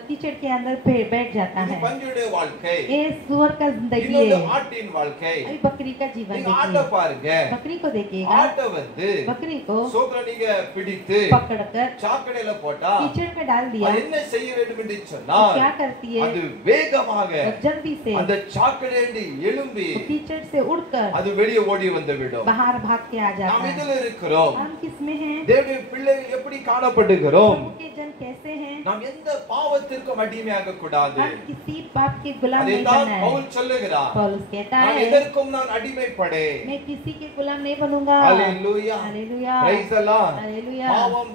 कीचड़ के अंदर बैठ जाता இது है। பன்றியுடைய வாழ்க்கை. ये सुअर का जिंदगी இன்னொரு है। ஆட்டின் வாழ்க்கை. अभी बकरी का जीवन நீங்க ஆட்டை देखिए, பாருங்க. बकरी को देखिएगा। ஆட்டை வந்து बकरी को சோதர நீங்க பிடித்து पकड़कर சாக்கடையில போட்டா कीचड़ में डाल दिया அது என்ன செய்ய வேண்டும் என்று तो சொன்னால் क्या करती है? அது வேகமாக वो जल्दी से அந்த சாக்கடையிலிருந்து எழும்பி वो कीचड़ से उड़कर அது வெளியே ஓடி வந்து விடும். बाहर भाग के आ जाता நாம் है। இதில் இருக்கிறோம். हम किसमें हैं? தேவனுடைய பிள்ளைகள் எப்படி காணப்படுகிறோம்? प्रभु के जन कैसे हैं? நாம் எந்த பாவத்திற்கும் அடிமையாக கூடாது. हम किसी पाप के गुलाम नहीं அதைத்தான் बनना है। பவுல் சொல்லுகிறார். पौलुस कहता நான் है எதற்கும் நான் அடிமைப்படேன். मैं किसी के गुलाम नहीं बनूंगा। Hallelujah, hallelujah, praise the Lord. Hallelujah. பாவம்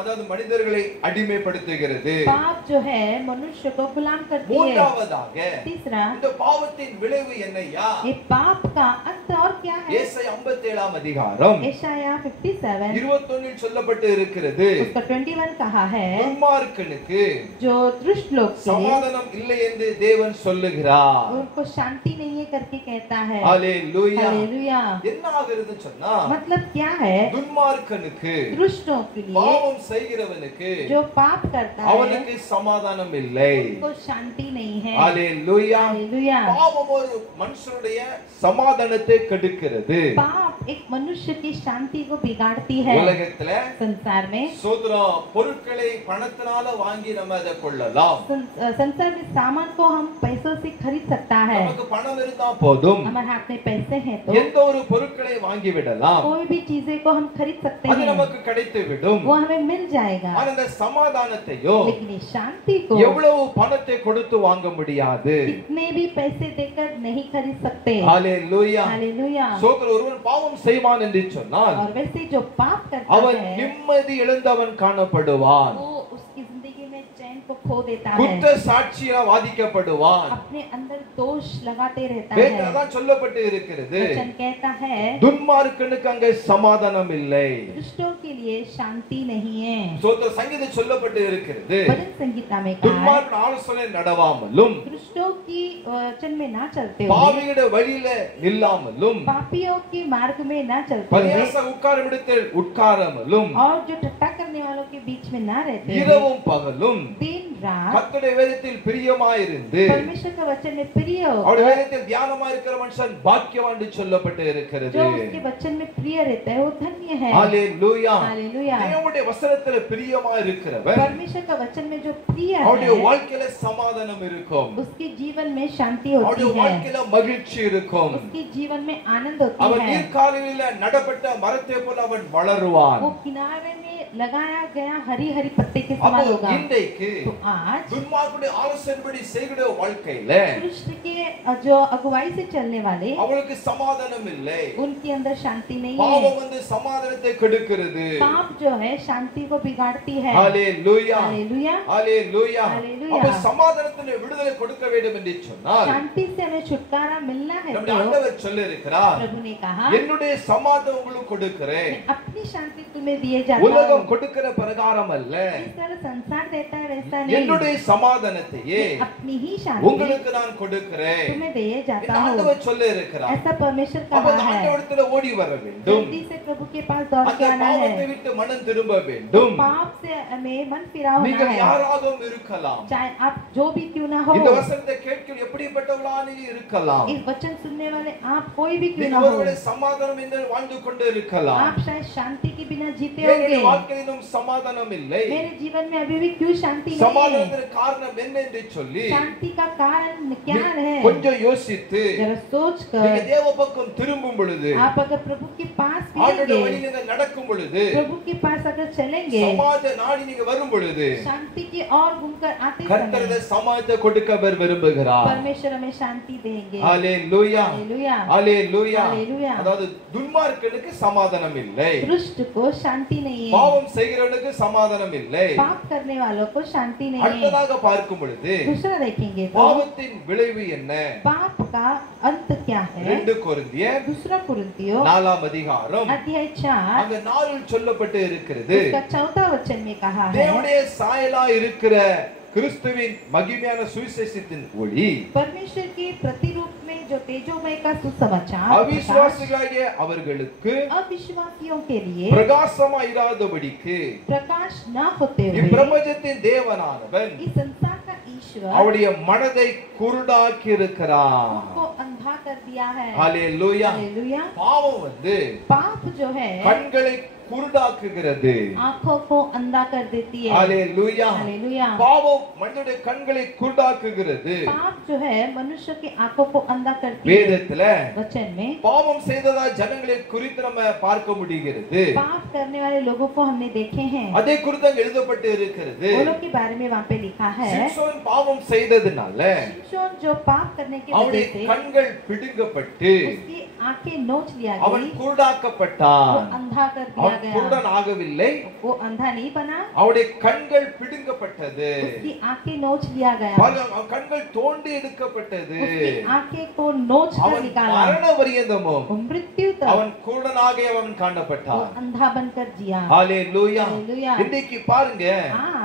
அதாவது மனிதர்களை அடிமைப்படுத்துகிறது. पाप जो है मनुष्य को गुलाम करती है। மூன்றாவதாக तीसरा, இந்த பாவத்தின் விளைவு என்னையா? ये पाप का अंत और क्या है? ஏசாயா 57 அதிகாரம் यशायाह 57 21 சொல்லப்பட்டு இருக்கிறது. उसका 21 कहा है, துன்மார்க்கனுக்கு जो दुष्ट लोग थे சமாதானம் இல்லை என்று தேவன் சொல்லுகிறார். उनको शांति नहीं है करके कहता है। ஹalleluya. हालेलुया। என்ன ஆகிறது சொன்னா मतलब क्या है? துன்மார்க்கனுக்கு दुष्टों के लिए, பாவம் செய்கிறவனுக்கு जो पाप करता है அவனுக்கு சமாதானம் இல்லை. उनको शांति नहीं है। ஹalleluya. हालेलुया। பாவம் ஒரு மனுஷனுடைய சமாதானத்தை கெடுக்கிறது. पाप एक मनुष्य की शांति को बिगाड़ती है। உலகத்துல संसार में சோதரம் பொருட்களை பணத்தினால வாங்கி நம்ம அதை கொள்ளலாம். संसार में सामान को हम पैसों से खरीद सकता है। நமக்கு பணம் இருந்தா போதும் हमारे हाथ में पैसे हैं तो எந்த ஒரு பொருட்களை வாங்கி விடலாம். कोई भी चीजें को हम खरीद सकते அது हैं, நமக்கு கிடைத்து விடும். वो हमें मिल जाएगा। ஆனா அந்த சமாதானத்தையோ लेकिन ये शांति को எவ்வளவு பணத்தை கொடுத்து வாங்க முடியாது. कितने भी पैसे देकर नहीं खरीद सकते। ஹalleluya. हालेलुया। சோதரன் ஒருவன் பாவம் செய்வான் என்று சொன்னால் और वैसे जो पाप करता அவன் है நிம்மதி இழந்தவன் காணப்படுவான். वो उसकी जिंदगी में चैन को खो देता है, குற்ற சாட்சியா வாதிக்கப்படுவான். अपने अंदर दोष लगाते रहता வேதத்துல है। தான் சொல்லப்பட்டு இருக்கிறது. वचन कहता है துன்மார்க்கனுக்கு அங்கே சமாதானம் இல்லை. दुष्टों के लिए शांति नहीं है। சோதர சங்கீதம் சொல்லப்பட்டு இருக்கிறது. भजन संगीता में कहा है, துன்மார்க்கன் ஆலோசனை நடவாமலும் दुष्टों की वचन में ना चलते हुए, பாவியுடைய வழியில நில்லாமலும் पापियों के मार्ग में ना चलते हुए, பரியாச உட்காரமிடத்தில் உட்காராமலும் और जो ठट्टा करने वालों के बीच में ना रहते हुए, இரவும் பகலும் दिन रात கர்த்தருடைய வேதத்தில் பிரியமாயிருந்து परमेश्वर का वचन में प्रिय அவருடைய होकर, வேதத்தில் தியானமாய் இருக்கிற மனுஷன் பாக்கியவான் என்று சொல்லப்பட்டு இருக்கிறது. जो उसके वचन में प्रिय रहता है वो धन्य है। ஹalleluya. हालेलुया। தேவனுடைய வசனத்துல பிரியமாய் இருக்கிறவன் परमेश्वर का वचन में जो प्रिय அவருடைய है வாழ்க்கையில சமாதானம் இருக்கும். उसके जीवन में शांति அவருடைய होती है, வாழ்க்கையில மகிழ்ச்சி இருக்கும். उसके जीवन में आनंद அவன் होती है। நீர்க்காலில நடப்பட்ட மரத்தை போல அவன் வளருவான். वो किनारे में लगाया गया हरी हरी पत्ते के அப்போ समान होगा। இன்றைக்கு तो आज துன்மார்க்கனுடைய ஆலோசனைப்படி செய்கிற வாழ்க்கையில कृष्ण के जो अगुवाई से चलने वाले, அவளுக்கு சமாதானம் இல்லை. उनके अंदर शांति नहीं பாவம் है। வந்து சமாதானத்தை கெடுக்கிறது. पाप जो है शांति को बिगाड़ती है। ஹalleluya. हालेलुया। ஹalleluya. ஹalleluya. அப்ப சமாதானத்திலே விடுதலை கொடுக்க வேண்டும் என்று சொன்னால் शांति से हमें छुटकारा मिलना है நம்முடைய तो ஆண்டவர் சொல்லியிருக்கிறார், प्रभु ने कहा, என்னுடைய சமாதானம் உங்களுக்கு கொடுக்கிறேன். मैं अपनी शांति तुम्हें दिए जाता हूँ। உலகம் கொடுக்கிற பிரகாரம் அல்ல, जिस तरह संसार देता है वैसा नहीं, என்னுடைய சமாதானத்தையே मैं अपनी ही शांति உங்களுக்கு நான் கொடுக்கிறேன். तुम्हें दिए இந்த जाता हूँ। ஆண்டவர் சொல்லியிருக்கிறார். ऐसा परमेश्वर அப்ப कहा அந்த है। ஆண்டவரிடத்துல ஓடி வர வேண்டும். जल्दी से प्रभु के पास दौड़ அந்த के आना है। பாவத்தை விட்டு மனம் திரும்ப வேண்டும். पाप से हमें मन फिरा होना நீங்கள் है। யாராகவும் இருக்கலாம். चाहे चाहे आप जो भी क्यों ना हो, இந்த வசனத்தை கேட்கிற எப்படிப்பட்டவர்களாக நீ இருக்கலாம். इस वचन सुनने वाले आप कोई भी क्यों நீ ना हो, ஒருவேளை சமாதானம் இன்றி வாழ்ந்து கொண்டு இருக்கலாம். आप शायद शांति के बिना जीते என்னுடைய होंगे। வாழ்க்கையில் இன்னும் சமாதானம் இல்லை. मेरे जीवन में अभी भी क्यों शांति नहीं है? சமாதானத்திற்கு காரணம் என்ன என்று சொல்லி शांति का कारण क्या है? கொஞ்சம் யோசித்து जरा सोच நீங்க कर தேவ பக்கம் திரும்பும் பொழுது, आप अगर प्रभु के पास ஆண்டவருடைய फिरेंगे, வழியில் நீங்க நடக்கும் பொழுது, प्रभु के पास अगर चलेंगे, சமாதான நாடி நீங்க வரும் பொழுது, शांति की ओर घूमकर आते கர்த்தர் समय சமாதானத்தை கொடுக்க அவர் விரும்புகிறார். परमेश्वर हमें शांति देंगे। ஹalleluya, हालेलुया, ஹalleluya. हालेलुया। அதாவது துன்மார்க்கனுக்கு சமாதானம் இல்லை, दुष्ट को शांति नहीं है, பாவம் செய்கிறவனுக்கு சமாதானம் இல்லை. पाप करने वालों को शांति नहीं है। அடுத்ததாக பார்க்கும் பொழுது दूसरा देखेंगे तो பாவத்தின் விளைவு என்ன? पाप का अंत क्या है? 2 கொரிந்தியர் दूसरा कुरिन्थियों 4 அதிகாரம் अध्याय 4 அங்க 4 சொல்லப்பட்டு இருக்கிறது. उसका 4 वचन में कहा है, தேவனுடைய சாயலா இருக்கிற கிறிஸ்துவின் மகிமையான சுவிசேஷத்தின் ஒளி परमेश्वर के प्रतिरूप में जो तेजोमय का सुसमाचार प्रकाश அவிசுவாசிகளாகிய அவர்களுக்கு अविश्वासियों के लिए பிரகாசமாயிராதபடிக்கு प्रकाश न होते हुए இப்பிரபஞ்சத்தின் தேவனானவன் इस संसार का ईश्वर அவருடைய மனதை குருடாக்கி இருக்கிறார். उनको अंधा कर दिया है। ஹalleluya. हालेलुया। பாவம் வந்து पाप जो है கண்களை குருடாக்குகிறது. आंखों को अंधा कर देती है। ஹalleluya. हालेलुया। பாவம் மனிதனுடைய கண்களை குருடாக்குகிறது. पाप जो है मनुष्य की आंखों को अंधा करती है। வேதத்துல वचन में பாவம் செய்ததா ஜனங்களை குறித்து நம்ம பார்க்க முடிகிறது. पाप करने वाले लोगों को हमने देखे हैं, அதை குறித்து அங்க எழுதப்பட்டு இருக்கிறது. वो लोग के बारे में वहाँ पे लिखा है। சிம்சோன் பாவம் செய்ததனால शिमशोन जो पाप करने के அவனுடைய वजह से கண்கள் பிடுங்கப்பட்டு उसकी आंखें नोच लिया அவன் गई, वो குருடாக்கப்பட்டான். अंधा कर दिया அவன் गया। குருடன் ஆகவில்லை, वो अंधा नहीं बना, அவனுடைய கண்கள் பிடுங்கப்பட்டது. उसकी आंखें नोच लिया गया, பாருங்க, அவன் கண்கள் தோண்டி எடுக்கப்பட்டது. उसकी आंखें को नोच कर அவன் निकाला, மரண பரியந்தமும் वो मृत्यु तक அவன் குருடனாக அவன் वो காணப்பட்டான். अंधा बनकर जिया। ஹalleluya. हालेलुया। இன்னைக்கு பாருங்க,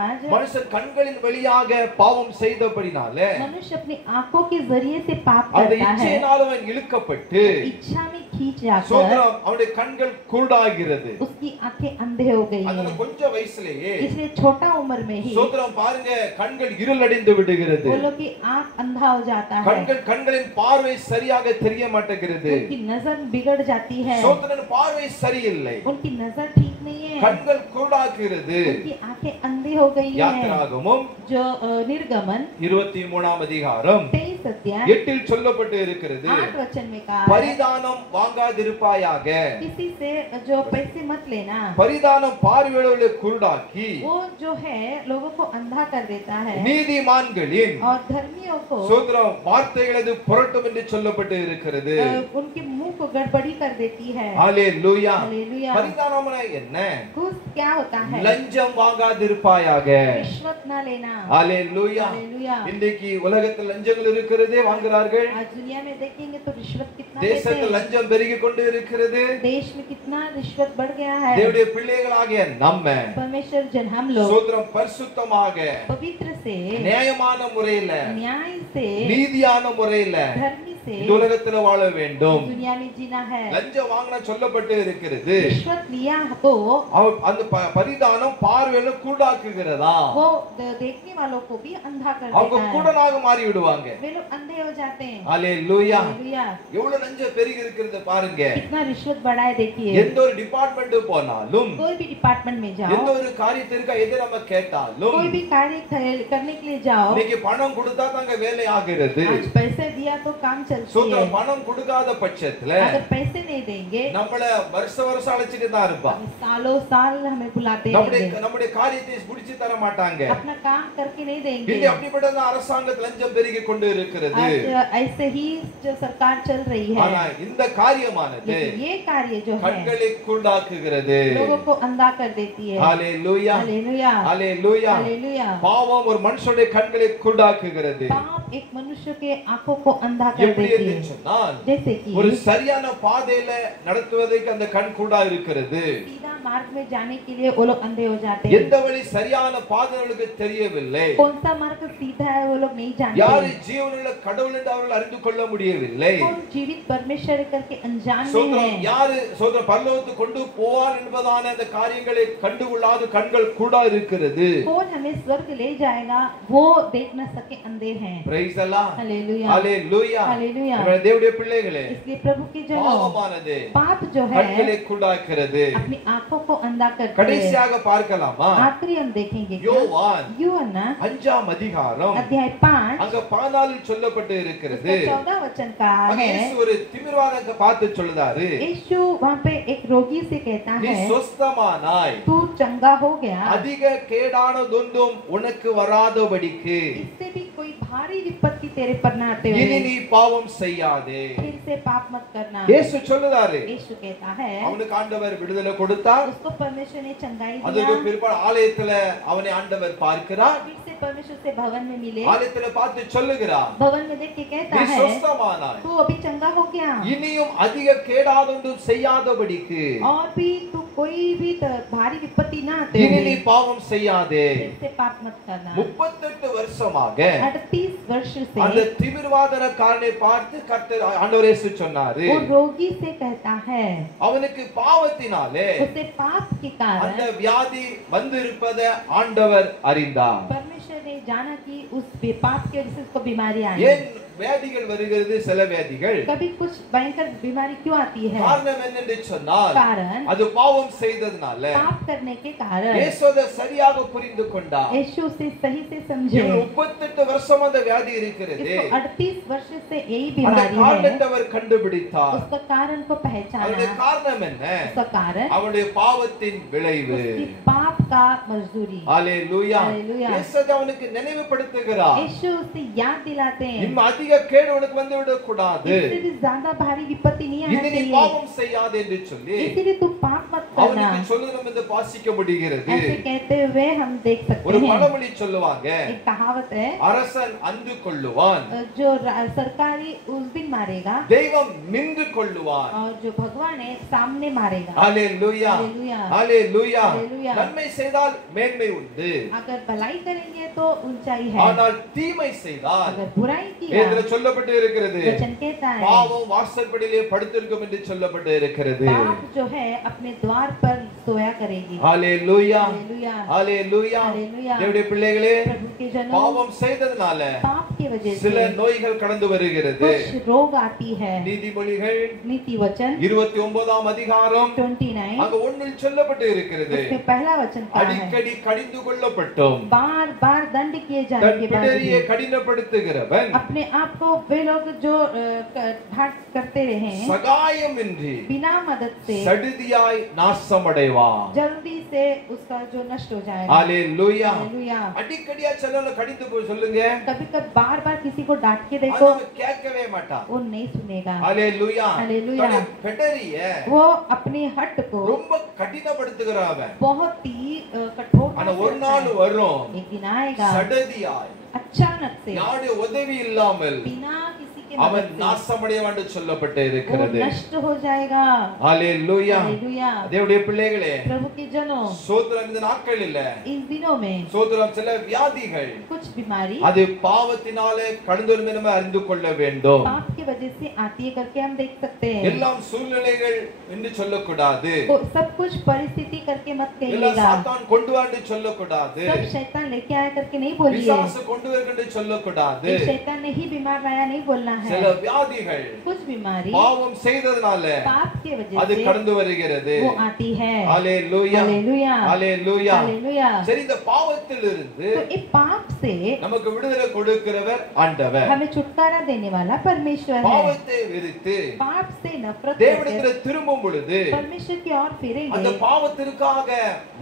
आज மனுஷன் கண்களின் வழியாக பாவம் செய்தபடினால मनुष्य अपनी आंखों के जरिए से पाप அந்த करता है, இச்சையினால் அவன் இழுக்கப்பட்டு इच्छा में खींच जाकर சோதரம் அவனுடைய கண்கள் குருடாகிறது. उसकी आंखें अंधे हो गई அந்த हैं। கொஞ்ச வயசுலயே इसलिए छोटा उम्र में ही சோதரம் பாருங்க, கண்கள் இருளடைந்து விடுகிறது. वो लोग की आंख अंधा हो जाता है, கண்களின் பார்வை சரியாக தெரிய மாட்டேங்கிறது. उनकी नजर बिगड़ जाती है, சோதரன் பார்வை சரியில்லை, उनकी नजर ठीक नहीं है, கண்கள் குருடாகிறது. उनकी आंखें अंधी हो गई है। யாத்திராகமம் जो निर्गमन 23 அதிகாரம் 23 अध्याय 8 சொல்லப்பட்டு இருக்கிறது. 8 वचन में कहा है, பரிதானம் வாங்காதிருப்பாயாக. किसी से जो पैसे मत लेना, பரிதானம் பார்வையுள்ளவர்களை குருடாக்கி वो जो है लोगों को अंधा कर देता है நீதிமான்களின் और धर्मियों को சோதரம் வார்த்தைகளது புரட்டும் என்று சொல்லப்பட்டு இருக்கிறது. उनके मुंह को गड़बड़ी कर देती है। ஹalleluya. हालेलुया। பரிதானம்னா என்ன? घूस क्या होता है? லஞ்சம் வாங்காதிருப்பாயாக. रिश्वत न लेना। ஹalleluya. हालेलुया। இன்றைக்கு உலகத்தில் லஞ்சங்கள் இருக்கிறதே, வாங்குறார்கள். आज दुनिया में देखेंगे तो रिश्वत कितना देते தேசத்தில் हैं, லஞ்சம் பெருகிக் கொண்டு இருக்கிறது. देश में कितना रिश्वत बढ़ गया है। தேவனுடைய பிள்ளைகளாகிய நம்ம परमेश्वर जन हम लोग சோதரம் பரிசுத்தமாக पवित्र से, நியாயமான முறையில न्याय से, நீதியான முறையில धर्मी से இந்த உலகத்துல வாழ வேண்டும். दुनिया में जीना है। லஞ்சம் வாங்கின சொல்லப்பட்டு இருக்கிறது. रिश्वत लिया तो அந்த பரிதானம் பார்வையில குருடாக்குகிறதா? वो देखने वालों को भी अंधा कर அவங்க देता है, குருடனாக மாறி விடுவாங்க. वे लोग अंधे हो जाते हैं। ஹalleluya. हालेलुया। எவ்வளவு லஞ்சம் பெருகி இருக்கிறது பாருங்க. कितना रिश्वत बढ़ा है देखिए। எந்த ஒரு டிபார்ட்மெண்ட் போனாலும், कोई भी डिपार्टमेंट में जाओ, எந்த ஒரு காரியத்திற்கு எது நம்ம கேட்டாலும், कोई भी कार्य करने के लिए जाओ, இன்னைக்கு பணம் கொடுத்தா தாங்க வேலை ஆகிறது. आज पैसे दिया तो काम चलती है, சோதரம் பணம் கொடுக்காத பட்சத்துல अगर पैसे नहीं देंगे நம்மள வருஷம் அழைச்சிட்டு தான் இருப்பான். सालों साल हमें बुलाते நம்முடைய रहेंगे, நம்முடைய காரியத்தை முடிச்சு தர மாட்டாங்க. अपना काम करके नहीं देंगे। இது அப்படிப்பட்ட அரசாங்கத்தில் லஞ்சம் பெருகி கொண்டு இருக்கிறது. आज ऐसे ही जो सरकार चल रही है, ஆனா இந்த காரியமானது लेकिन ये कार्य जो है கண்களை குருடாக்குகிறது. लोगों को अंधा कर देती है। ஹalleluya. हालेलुया। ஹalleluya. हालेलुया। பாவம் ஒரு மனுஷனுடைய கண்களை குருடாக்குகிறது. पाप एक मनुष्य के आंखों को अंधा कर எப்படி देती என்று है, சொன்னால், जैसे कि ஒரு சரியான பாதையில நடத்துவதற்கு அந்த கண் குருடா இருக்கிறது. सीधा मार्ग में जाने के लिए वो लोग अंधे हो जाते हैं। எந்த வழி சரியான பாதைகளுக்கு தெரியவில்லை. कौन सा मार्ग सीधा है वो लोग नहीं जानते। யார் ஜீவனுள்ள கடவுள் என்று அவர்கள் அறிந்து கொள்ள முடியவில்லை. कौन जीवित परमेश्वर करके अनजान में சோதரம் है। யார் சோதரம் பரலோகத்துக்கு கொண்டு போவார் என்பதான அந்த காரியங்களை கண்டுகொள்ளாத கண்கள் கூட இருக்கிறது. कौन हमें स्वर्ग ले जाएगा वो देख न सके अंधे हैं। Praise the Lord. Hallelujah hallelujah. Hallelujah. நம்முடைய தேவனுடைய பிள்ளைகளே, इसलिए प्रभु की जनों பாவமானது पाप जो है கண்களை குருடாக்குகிறது. अपनी आंखों को अंधा करते हैं। கடைசியாக பார்க்கலாமா? आखिरी हम देखेंगे யோவான் यूहन्ना 5ஆம் அதிகாரம் अध्याय 5 அங்க 14 சொல்லப்பட்டு இருக்கிறது. 14 वचन का அங்க है। இயேசு ஒரு திமிர்வாதத்தை பார்த்து சொல்லுதாரு, यीशु वहाँ पे एक रोगी से कहता நீ है சொஸ்தமானாய், तू चंगा हो गया, அதிக கேடானதொன்றும் உனக்கு வராதபடிக்கு इससे भी कोई भारी विपत्ति तेरे पर न आते இனி हुए நீ பாவம் செய்யாதே. फिर से पाप मत करना। இயேசு சொல்லுதாரு, यीशु कहता है அவனுக்கு ஆண்டவர் விடுதலை கொடுத்தார். उसको परमेश्वर ने चंगाई அதுக்கு दिया। பிற்பாடு ஆலயத்துல அவனை ஆண்டவர் பார்க்கிறார். फिर से परमेश्वर से भवन में मिले, ஆலயத்துல பார்த்து சொல்லுகிறார், भवन में देख के कहता நீ है சொஸ்தமானாய், तू अभी चंगा हो गया இனியும் அதிக கேடாதொன்றும் செய்யாதபடிக்கு और भी तू कोई भी भारी विपत्ति ना आते இனி நீ हुए பாவம் செய்யாதே. फिर से पाप मत करना। 38 வருஷமாக 38 वर्ष அந்த से திமிர்வாதனக்காரனை பார்த்து கர்த்தர் ஆண்டவர் இயேசு சொன்னாரு, वो रोगी से कहता है அவனுக்கு பாவத்தினாலே उसे पाप के அந்த कारण வியாதி வந்திருப்பதை ஆண்டவர் அறிந்தார். परमेश्वर ने जाना कि उस पाप की वजह से उसको बीमारी आई। ஏன் வியாதிகள் வருகிறது? சில வியாதிகள் कभी कुछ भयंकर बीमारी क्यों आती है? காரணம் என்னென்று சொன்னால் कारण அது பாவம் செய்ததனால. पाप करने के कारण। இயேசு அதை சரியாக புரிந்து கொண்டார். यीशु उसे सही से समझे। இவன் 38 வருஷம் அந்த வியாதி இருக்கிறது. इसको 38 वर्ष से यही அந்த बीमारी காரணத்தை है। அவர் கண்டுபிடித்தார். उसका कारण को அவருடைய पहचाना। காரணம் என்ன? उसका कारण அவருடைய பாவத்தின் விளைவு. उसकी पाप का मजदूरी। ஹalleluya. हालेलुया। இயேசு அவனுக்கு நினைவுபடுத்துகிறார், यीशु उसे याद दिलाते हैं இன்னும் அதிக கேடு உனக்கு வந்து விடக் கூடாது, इससे भी ज्यादा भारी विपत्ति नहीं आना இனி நீ चाहिए, பாவம் செய்யாதே என்று சொல்லி इसीलिए तू पाप मत करना। அவனுக்கு சொல்ல நம்ம இந்த வாசிக்க முடிகிறது. ऐसे कहते हुए हम देख ஒரு सकते हैं। பழமொழி சொல்லுவாங்க, एक कहावत है அரசன் அந்து கொள்ளுவான், जो सरकारी उस दिन मारेगा தெய்வம் நின்று கொள்ளுவான். और जो भगवान है सामने मारेगा। ஹalleluya. हालेलुया। ஹalleluya. हालेलुया। நன்மை செய்தால் மேன்மை உண்டு, अगर भलाई करेंगे तो ऊंचाई है, ஆனால் தீமை செய்தால் अगर बुराई किया வேதத்துல சொல்லப்பட்டு இருக்கிறது, वचन कहता है பாவம் வாசற்படியிலே படுத்திருக்கும் என்று சொல்லப்பட்டு இருக்கிறது. पाप जो है अपने द्वार पर सोया करेगी। ஹalleluya. हालेलुया। ஹalleluya. हालेलुया। தேவனுடைய பிள்ளைகளே, प्रभु के जनों பாவம் செய்ததனால पाप की वजह சில से நோய்கள் கடந்து வருகிறது. कुछ रोग आती है। நீதிமொழிகள் नीति वचन 29ஆம் அதிகாரம் 29 அங்க ஒன்றில் சொல்லப்பட்டு இருக்கிறது, उसमें पहला वचन का है அடிக்கடி கடிந்து கொள்ளப்பட்டோம் बार बार दंड किए जाने தன் के बाद பிடரியை भी கடினப்படுத்துகிறவன் अपने आप को वे लोग जो घाट करते रहे சகாயமின்றி बिना मदद से சடுதியாய் நாசமடைவான். जल्दी से उसका जो नष्ट हो जाएगा। ஹalleluya. हालेलुया। அடிக்கடியா செல்லல கடிந்து போய் சொல்லுங்க, कभी कभी बार बार किसी को डांट के ஆனா देखो அவன் கேட்கவே மாட்டான். वो नहीं सुनेगा। ஹalleluya. हालेलुया। தன் பிடரிய वो अपने हट को ரொம்ப கடினப்படுத்துகிறவன். बहुत ही कठोर ஆனா से ஒரு रखता நாள் है। வரும், एक दिन आएगा சடதியாய் अचानक से யாருடைய உதவி இல்லாமல் बिना किसी के அவன் मदद से நாசமடைவான் என்று சொல்லப்பட்டு वो இருக்கிறது. नष्ट हो जाएगा। ஹalleluya. हालेलुया। தேவனுடைய பிள்ளைகளே, प्रभु के जनों சோதரம் இந்த நாட்கள் இல்ல, इन दिनों में சோதரம் சில வியாதிகள் कुछ बीमारी அது பாவத்தினாலே கடந்து வரும் என்று நம்ம அறிந்து கொள்ள வேண்டும். पाप की वजह से आती है करके हम देख सकते हैं। எல்லாம் சூழ்நிலைகள் என்று சொல்லக்கூடாது, सब कुछ परिस्थिति करके मत எல்லாம் कहिएगा। சாத்தான் கொண்டு வா என்று சொல்லக்கூடாது, सब शैतान लेके आया करके नहीं बोलिए। பிசாசு கொண்டு வருகின்ற என்று சொல்லக்கூடாது. एक शैतान ने ही बीमार लाया नहीं बोलना है। சில வியாதிகள் कुछ बीमारी பாவம் செய்ததனால पाप की वजह அது से கடந்து வருகிறது. वो आती है। ஹalleluya. हालेलुया। ஹalleluya. हालेलुया। சரி, இந்த பாவத்திலிருந்து तो इस पाप से நமக்கு விடுதலை கொடுக்கிறவர் ஆண்டவர். हमें छुटकारा देने वाला परमेश्वर है। பாவத்தை வெறுத்து पाप से नफरत தேவனிடத்தில் करके திரும்பும் பொழுது, परमेश्वर की ओर அந்த फिरेंगे, பாவத்திற்காக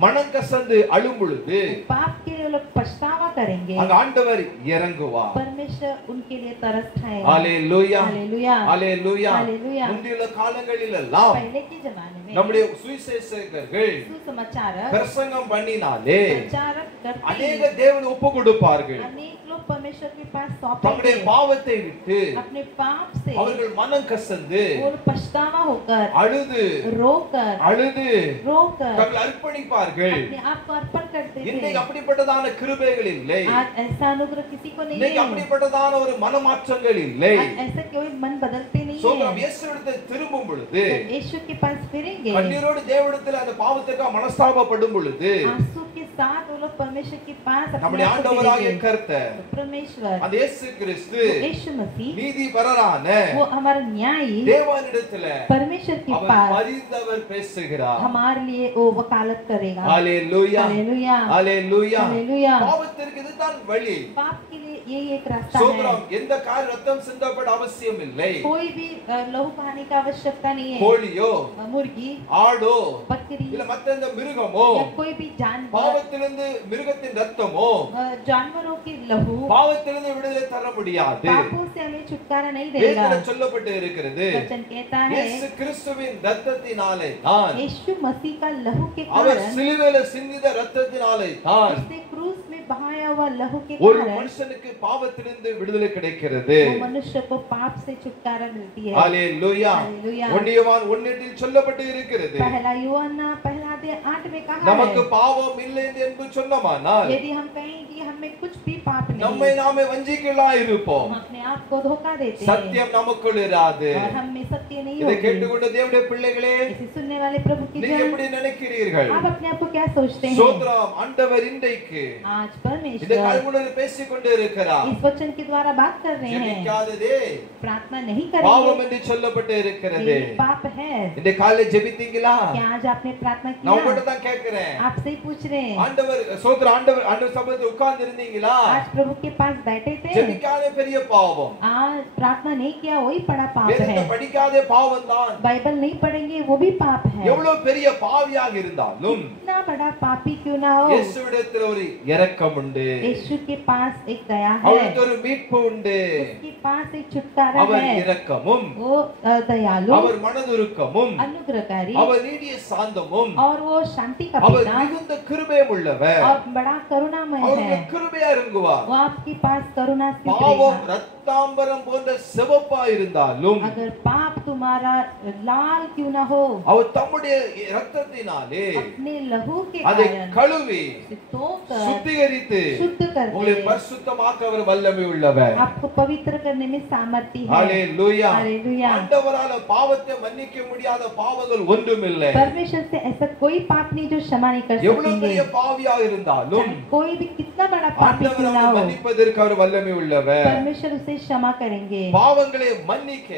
மனம் கசந்து அழும் பொழுது पाप के लिए लोग पछतावा करेंगे, அங்க ஆண்டவர் இறங்குவார். परमेश्वर उनके लिए तरस खाएगा। ஹalleluya. हालेलुया। ஹalleluya. हालेलुया। முந்தைய காலங்களில் எல்லாம் पहले के जमाने में நம்முடைய சுவிசேஷகர்கள் सुसमाचारक பிரசங்கம் பண்ணினாலே प्रचारक करते அநேக தேவனை ஒப்பு கொடுப்பார்கள். अनेक लोग लोग परमेश्वर के पास தங்களுடைய सौंपेंगे பாவத்தை விட்டு अपने पाप से, அவர்கள் மனம் கசந்து वो पछतावा होकर, அழுது रोकर தங்களை அர்ப்பணிப்பார்கள். अपने आप को अर्पण करते இன்னைக்கு थे। அப்படிப்பட்டதான கிருபைகள் இல்லை. आज ऐसा अनुग्रह किसी को नहीं இன்னைக்கு है। அப்படிப்பட்டதான ஒரு மனமாற்றங்கள் இல்லை. आज ऐसा कोई मन बदलते नहीं சோதரம் है। இயேசுவிடத்தில் திரும்பும் பொழுது जब यीशु के पास फिरेंगे, கண்ணீரோடு தேவனிடத்தில் அந்த பாவத்திற்காக மனஸ்தாபப்படும் பொழுது आंसू के साथ वो लोग परमेश्वर के पास अपने நம்முடைய आप को ஆண்டவராகிய फिरेंगे। கர்த்தர் परमेश्वर, அந்த இயேசு கிறிஸ்து यीशु मसीह, நீதிபரரான वो हमारा न्यायी தேவனிடத்தில் परमेश्वर के அவர் पास பரிந்தவர் பேசுகிறார். हमारे लिए वो वकालत करेगा। ஹalleluya हालेलुया, ஹalleluya. हालेलुया। பாவத்திற்கு இதுதான் வழி. पाप के लिए ये एक रास्ता சோதரம் है। எந்த கார் ரத்தம் சிந்தப்பட அவசியம் இல்லை. कोई भी लहू बहाने का आवश्यकता नहीं है। கோழியோ मुर्गी, ஆடோ बकरी இல்ல மத்த எந்த மிருகமோ या कोई भी जानवर, பாவத்திலிருந்து மிருகத்தின் ரத்தமோ जानवरों की लहू பாவத்திலிருந்து விடுதலை தர முடியாது. पापों से हमें छुटकारा नहीं देगा। வேதத்தில் சொல்லப்பட்டு இருக்கிறது वचन कहता है, இயேசு கிறிஸ்துவின் ரத்தத்தினாலே தான், यीशु मसीह का लहू के அவர் कारण, சிலுவையில சிந்தின ரத்தத்தினாலே தான் उसने क्रूस में बहाया हुआ लहू के ஒரு कारण மனுஷனுக்கு பாவத்திலிருந்து விடுதலை கிடைக்கிறது. वो मनुष्य को पाप से छुटकारा मिलती है। ஹalleluya. हालेलुया। ஒன்னியவான் 1:8 சொல்லப்பட்டு இருக்கிறது, पहला यूहन्ना पहला अध्याय 8 में कहा நமக்கு है, பாவம் இல்லை என்று சொன்னமானால் यदि हम कहें कि हमें कुछ भी पाप நம்மை नहीं, நாமே வஞ்சிக்கலாய் இருப்போம். हम अपने आप को धोखा देते हैं சத்தியம் நமக்குள் இராது. और हम में सत्य नहीं இதை होगी। கேட்டுக்கொண்ட தேவனுடைய பிள்ளைகளே, इसे सुनने वाले प्रभु की நீங்க जन, எப்படி நினைக்கிறீர்கள்? आप अपने आप को क्या सोचते हैं? சோத்ரம் ஆண்டவர் இன்றைக்கு आज இந்த परमेश्वर கல்முனையில் பேசிக் கொண்டு இருக்கிறார். इस वचन के द्वारा बात कर रहे हैं। ஜெபிக்காததே प्रार्थना नहीं பாவம் करेंगे, என்று சொல்லப்பட்டு இருக்கிறது. ये पाप है। இந்த காலையில ஜெபித்தீங்களா? क्या आज आपने प्रार्थना நான் किया? உங்கள்ட்ட தான் கேட்கிறேன். आपसे ही पूछ रहे हैं। ஆண்டவர் சோத்ரம் ஆண்டவர் சபையில் உட்கார்ந்து இருந்தீங்களா? आज प्रभु के पास बैठे थे, ஜெபிக்காத பெரிய பாவம், आज प्रार्थना नहीं किया वही बड़ा पाप வேதத்தை है। படிக்காத பாவம் தான். बाइबल नहीं पढ़ेंगे वो भी पाप है। எவ்வளவு பெரிய பாவியாக இருந்தாலும் इतना बड़ा पापी क्यों ना हो, இயேசுவிடத்தில் ஒரு இரக்கம் உண்டு, यीशु के पास एक दया है, அவருக்கு ஒரு மீட்பு உண்டு. उसके पास एक छुटकारा அவர் है। இரக்கமும் वो दयालु, அவர் மனதுருக்கமும் अनुग्रहकारी அவர் நீடிய சாந்தமும் और वो शांति का அவர் पिता மிகுந்த கிருபையும் உள்ளவர். और बड़ा करुणामय அவருக்கு है। கிருபையா இறங்குவார். वो आपके पास करुणा से பாவம் करेगा। ரத்தாம்பரம் போன்ற சிவப்பா இருந்தாலும் अगर पाप तुम्हारा लाल क्यों ना हो, அவர் தம்முடைய இரத்தத்தினாலே अपने लहू के அதை कारण கழுவி उसे धोकर சுத்திகரித்து शुद्ध உங்களை करके பரிசுத்தமாக்க அவர் வல்லமை உள்ளவர். आपको पवित्र करने में सामर्थ्य है। ஹalleluya. हालेलुया। ஆண்டவரால பாவத்தை மன்னிக்க முடியாத பாவங்கள் ஒன்றுமில்லை. परमेश्वर से ऐसा कोई पाप नहीं जो क्षमा नहीं कर எவ்வளவு सकेंगे। பெரிய பாவியாக இருந்தாலும் चाहे कोई भी कितना बड़ा पापी क्यों ना ஆண்டவரால் हो, மன்னிப்பதற்கு அவர் வல்லமை உள்ளவர். परमेश्वर उसे क्षमा करेंगे। பாவங்களை மன்னிக்க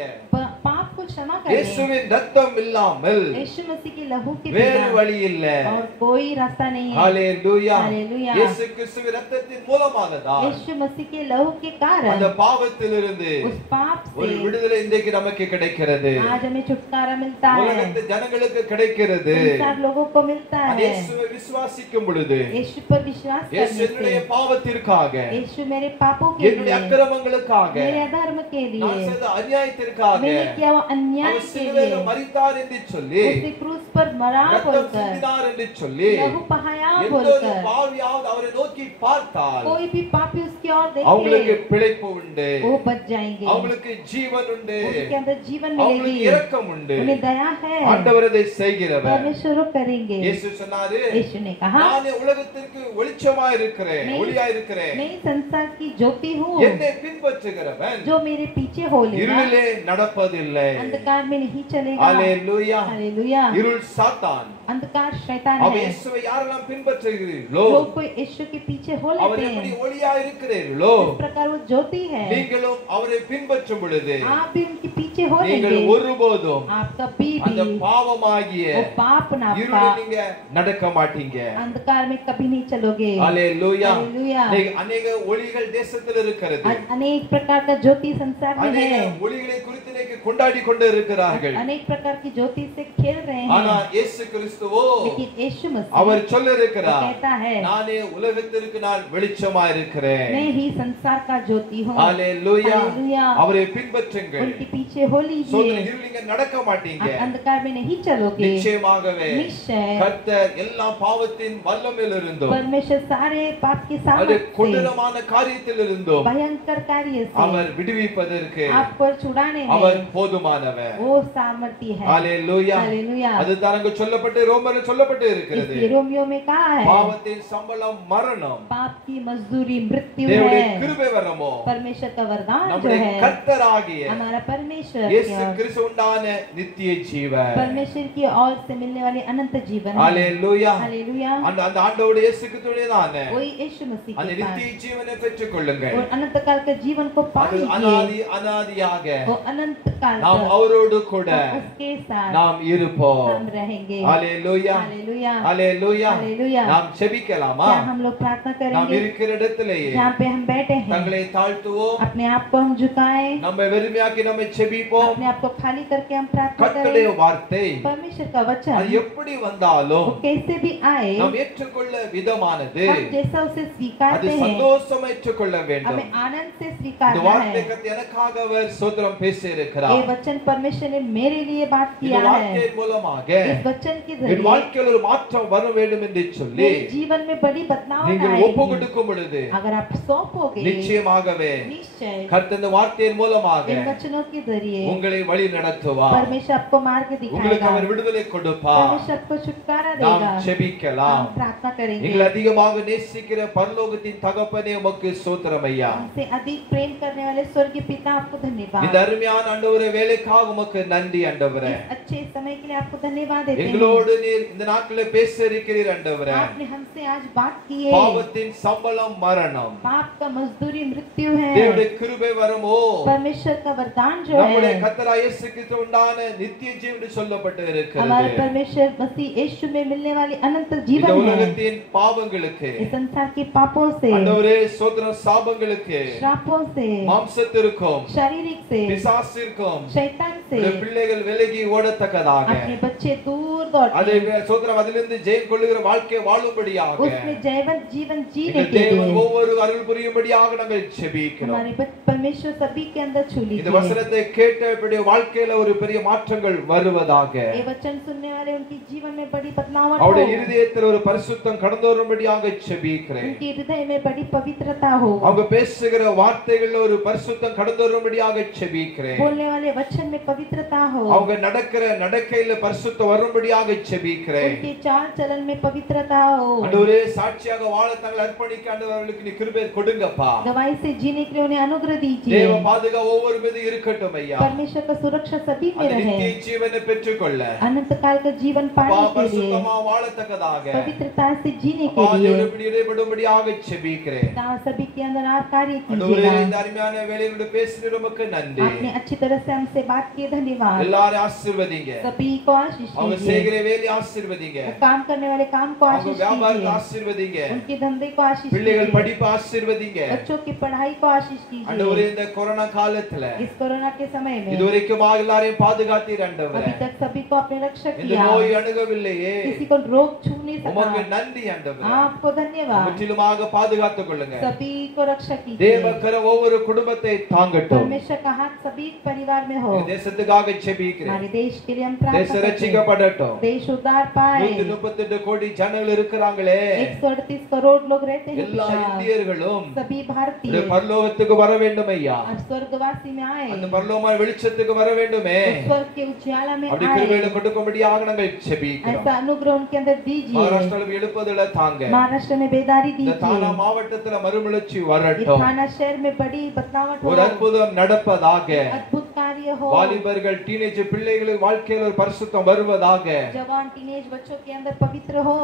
पाप को क्षमा करें। இயேசுவின் ரத்தம் இல்லாமல் यीशु मसीह के लहू के வேறு बिना வழி இல்லை. और कोई रास्ता नहीं है। ஹalleluya. हालेलुया। இயேசு கிறிஸ்துவின் ரத்தத்தின் மூலமாக தான் यीशु मसीह के लहू के कारण அந்த பாவத்திலிருந்து उस पाप ஒரு से விடுதலை இன்றைக்கு நமக்கு கிடைக்கிறது. आज हमें छुटकारा मिलता है, உலகத்து ஜனங்களுக்கு கிடைக்கிறது. संसार लोगों को मिलता அது है। இயேசுவை விசுவாசிக்கும் பொழுது यीशु पर विश्वास இயேசு करने என்னுடைய से, பாவத்திற்காக, यीशु मेरे पापों के என்னுடைய लिए, அக்கிரமங்களுக்காக, मेरे अधर्म के நான் लिए, செய்த அநியாயத்திற்காக मैंने किया वो अन्याय அவர் के சிலுவையில் लिए, மரித்தார் என்று சொல்லி, उसने क्रूस पर मरा ரத்தம் बोलकर, சிந்தினார் என்று சொல்லி, लहू बहाया எந்த ஒரு बोलकर, பாவியாவது அவரை நோக்கி பார்த்தால் कोई भी पापी उसकी ओर அவங்களுக்கு देखे பிழைப்பு உண்டு, वो बच जाएंगे, அவங்களுக்கு ஜீவன் உண்டு, उनके अंदर जीवन அவங்களுக்கு मिलेगी, இரக்கம் உண்டு. उन्हें दया है। ஆண்டவர் அதை செய்கிறவர். परमेश्वर वो करेंगे। இயேசு சொன்னாரு, यीशु ने कहा, நானே உலகத்திற்கு வெளிச்சமா இருக்கிறேன், मैं- ஒளியா இருக்கிறேன். मैं संसार की ज्योति हूँ, என்னை பின்பற்றுகிறவன் जो मेरे पीछे हो लेगा இருளிலே நடப்பதில்லை. अंधकार में नहीं चलेगा। ஹalleluya. हालेलुया। இருள் சாத்தான். अंधकार शैतान அவ है। இயேசுவை யாரெல்லாம் பின்பற்றுகிறீர்களோ जो कोई यीशु के पीछे हो அவர் लेते எப்படி हैं, ஒளியா இருக்கிறீர்களோ इस प्रकार वो ज्योति है। நீங்களும் அவரை பின்பற்றும் பொழுது आप भी उनके पीछे हो நீங்கள் लेंगे, ஒருபோதும் आप कभी அந்த भी பாவமாகிய वो पाप ना இருளில் आपका நீங்க நடக்க மாட்டீங்க. अंधकार में कभी नहीं चलोगे। ஹalleluya. हालेलुया। அநேக ஒளிகள் தேசத்தில் இருக்கிறது. अनेक प्रकार का ज्योति संसार में அநேக है, ஒளிகளை குறித்து இன்னைக்கு கொண்டாடி கொண்டு இருக்கிறார்கள். अनेक प्रकार की ज्योति से खेल रहे ஆனா हैं, இயேசு கிறிஸ்துவோ लेकिन यीशु मसीह அவர் वो சொல்லிருக்கிறார், कहता है, நானே உலகத்திற்கு நான் வெளிச்சமா இருக்கிறேன். मैं ही संसार का ज्योति हूँ। ஹalleluya. हालेलुया। அவரை பின்பற்றுங்கள். उनके पीछे हो சோதனை लीजिए, இருளிங்க நடக்க மாட்டீங்க. आप अंधकार में नहीं चलोगे। நிச்சயமாகவே निश्चय கர்த்தர் எல்லா பாவத்தின் வல்லமையிலிருந்தும் परमेश्वर सारे पाप के அது सामर्थ्य से, கொடூரமான காரியத்திலிருந்தும் भयंकर कार्य से அவர் விடுவிப்பதற்கு आपको छुड़ाने அவர் में போதுமானவர். वो सामर्थ्य है। ஹalleluya. हालेलुया। அதுதான் அங்கு சொல்லப்பட்டு ரோமரில் சொல்லப்பட்டு இருக்கிறது. इसलिए रोमियो में कहा है, பாவத்தின் சம்பளம் மரணம், पाप की मजदूरी मृत्यु தேவனுடைய है, கிருபை வரமோ परमेश्वर का वरदान जो நம்முடைய है கர்த்தராகிய हमारा परमेश्वर இயேசு की ओर- கிறிஸ்து உண்டான நித்திய ஜீவன். परमेश्वर की ओर से मिलने वाली अनंत जीवन है। ஹalleluya. हालेलुया। அந்த அந்த ஆண்டவருடைய இயேசு கிறிஸ்துவுடையதான वही यीशु मसीह அந்த के पास நித்திய ஜீவனை பெற்றுக் கொள்ளுங்கள். और अनंत काल के जीवन को அது पाइए, அனாதியாக वो अनंत काल நாம் तक அவரோடு கூட हम उसके साथ நாம் இருப்போம். हम रहेंगे। ஹalleluya. हालेलुया। ஹalleluya. हालेलुया। நாம் செபிக்கலாமா? क्या हम लोग प्रार्थना நாம் करेंगे? இருக்கிற இடத்திலேயே जहाँ पे हम बैठे हैं தங்களை தாழ்த்துவோம். अपने आप को हम झुकाएं, நம்ம வெறுமையாக்கி நம்ம செபிப்போம். अपने आप को खाली करके हम प्रार्थना கர்த்தருடைய करें। வார்த்தை परमेश्वर का அது वचन எப்படி வந்தாலும் वो कैसे भी आए, நாம் ஏற்றுக்கொள்ள விதமானது हम जैसा उसे அது स्वीकारते हैं சந்தோஷமா ஏற்றுக்கொள்ள வேண்டும். हमें आनंद से இந்த स्वीकारना வார்த்தை है। கர்த்தர் எனக்காக அவர் ஸ்தோத்திரம் பேசி ये இருக்கிறார். वचन परमेश्वर ने मेरे लिए बात இந்த किया है। வார்த்தையின் மூலமாக इस वचन के என் जरिए வாழ்க்கையில் ஒரு மாற்றம் வர வேண்டும் என்று சொல்லி मेरे जीवन में बड़ी बदलाव நீங்கள் ஒப்பு आएगी। கொடுக்கும் பொழுது अगर आप सौंपोगे நிச்சயமாகவே निश्चय கர்த்தர் இந்த வார்த்தையின் மூலமாக इन वचनों के जरिए உங்களை வழி நடத்துவார். परमेश्वर आपको मार्ग உங்களுக்கு दिखाएगा, அவர் விடுதலை கொடுப்பார். परमेश्वर आपको छुटकारा நாம் देगा। செபிக்கலாம். हम प्रार्थना करेंगे। எங்களை அதிகமாக நேசிக்கிற பரலோகத்தின் தகப்பனே உமக்கு ஸ்தோத்திரம் ஐயா. हमसे अधिक प्रेम करने वाले स्वर्गीय पिता आपको धन्यवाद। இந்த அருமையான ஆண்டவரே வேலைக்காக உமக்கு நன்றி ஆண்டவரே. इस अच्छे समय के लिए आपको धन्यवाद देते हैं। எங்களோடு நீர் இந்த நாட்களில் பேச இருக்கிறீர் ஆண்டவரே. आपने हमसे आज बात की है। பாவத்தின் சம்பளம் மரணம், पाप का मजदूरी मृत्यु है, தேவனுடைய கிருபை வரமோ परमेश्वर का वरदान जो நம்முடைய है கர்த்தராகிய இயேசு கிறிஸ்து உண்டான நித்திய ஜீவன் சொல்லப்பட்டு हमारे இருக்கிறது. परमेश्वर मसीह यीशु में मिलने वाली अनंत இந்த जीवन है। உலகத்தின் பாவங்களுக்கு इस संसार के पापों से, ஆண்டவரே ஸ்தோத்திரம், சாபங்களுக்கு, श्रापों से, மாம்சத்திற்கும் शारीरिक से, பிசாசிற்கும் शैतान से உடைய பிள்ளைகள் விலகி ஓடத்தக்கதாக अपने बच्चे दूर दौड़ते அதை हैं, சோதரம் அதிலிருந்து ஜெயம் கொள்ளுகிற வாழ்க்கை வாழும்படியாக उसमें जीवन जीवन जीने எங்கள் के தேவன் लिए ஒவ்வொரு அருள் புரியும்படியாக நாங்கள் செபிக்கிறோம். हमारे परमेश्वर सभी के अंदर छू இந்த लीजिए। வசனத்தை கேட்டபடி வாழ்க்கையில ஒரு பெரிய மாற்றங்கள் வருவதாக, ये वचन सुनने वाले उनके जीवन में बड़ी बदलाव அவருடைய हो, இருதயத்தில் ஒரு பரிசுத்தம் கடந்து வரும்படியாக செபிக்கிறேன். उनके हृदय में बड़ी पवित्रता हो, அவங்க பேசுகிற வார்த்தைகள்ல ஒரு பரிசுத்தம் கடந்து வரும்படியாக செபிக்கிறேன். बोलने वाले वचन में पवित्रता हो, அவங்க நடக்கிற நடக்கையில பரிசுத்தம் வரும்படியாக செபிக்கிறேன். उनके चाल चलन में पवित्रता हो, ஆண்டவரே சாட்சியாக வாழ தங்களை அர்ப்பணிக்க ஆண்டவர்களுக்கு நீ கிருபை கொடுங்கப்பா. गवाही से जीने के लिए उन्हें अनुग्रह दीजिए। தேவ பாதுகா ஒவ்வொரு மீது இருக்கட்டும் ஐயா. परमेश्वर का सुरक्षा सभी में அந்த நித்திய रहे, ஜீவனை பெற்றுக்கொள்ள अनंत काल का जीवन அப்பா पाने के लिए, பரிசுத்தமா வாழத்தக்கதாக पवित्रता से जीने அப்பா के लिए தேவனுடைய இடைபடும்படியாக செபிக்கிறேன். पिता सभी के अंदर आप कार्य ஆண்டவரே कीजिएगा। இந்த அருமையான வேளையில பேசின உமக்கு நன்றி. आपने अच्छी तरह से हमसे बात की, धन्यवाद। எல்லாரும் ஆசீர்வதிங்க. सभी को आशीष அவங்க दीजिए, செய்கிற வேலையை ஆசீர்வதிங்க. वो काम करने वाले काम को அவங்க आशीष வியாபாரத்தை दीजिए, ஆசீர்வதிங்க. उनके धंधे को आशीष பிள்ளைகள் दीजिए, படிப்பு ஆசீர்வதிங்க. बच्चों की पढ़ाई को आशीष ஆண்டவரே कीजिए। இந்த கொரோனா காலத்துல इस कोरोना के समय में இதுவரைக்கும் எல்லாரையும் பாதுகாத்தீர் ஆண்டவரே. अभी तक सभी को आपने रक्षा இந்த किया, நோய் அணுகவில்லையே, किसी को रोग छू नहीं உமக்கு सका। நன்றி ஆண்டவரே. आपको धन्यवाद, முற்றிலுமாக பாதுகாத்துக் கொள்ளுங்க. सभी को रक्षा कीजिए। தேவக்கர ஒவ்வொரு குடும்பத்தை தாங்கட்டும். परमेश्वर का हाथ सभी परिवार में हो। இந்த தேசத்துக்காக செபிக்கிறேன். हमारे देश के लिए हम தேச प्रार्थना करते हैं, ரட்சிக்கப்படட்டும். देश उद्धार पाए। 138 கோடி ஜனங்கள் இருக்கிறாங்களே, 138 करोड़ लोग रहते हैं எல்லா पिता। இந்தியர்களும் सभी இந்த भारतीय பரலோகத்துக்கு வர வேண்டும் ஐயா. और स्वर्गवासी में आए, அந்த பரலோகமான வெளிச்சத்துக்கு வர வேண்டுமே. उस स्वर्ग के उजाला में அப்படி आए, கிருபையில கொடுக்கும்படியாக நாங்கள் செபிக்கிறோம். ऐसा अनुग्रह उनके अंदर दीजिए। மகாராஷ்டிராவில் எழுப்புதல தாங்க. महाराष्ट्र में बेदारी இந்த தானா दीजिए, மாவட்டத்துல மறுமலர்ச்சி इस வரட்டும். थाना शहर में बड़ी बदलावट हो, ஒரு அற்புதம் நடப்பதாக. अद्भुत कार्य हो, வாலிபர்கள் டீனேஜ் பிள்ளைகள் வாழ்க்கையில் ஒரு பரிசுத்தம் வருவதாக. जवान टीनेज बच्चों के अंदर पवित्र हो,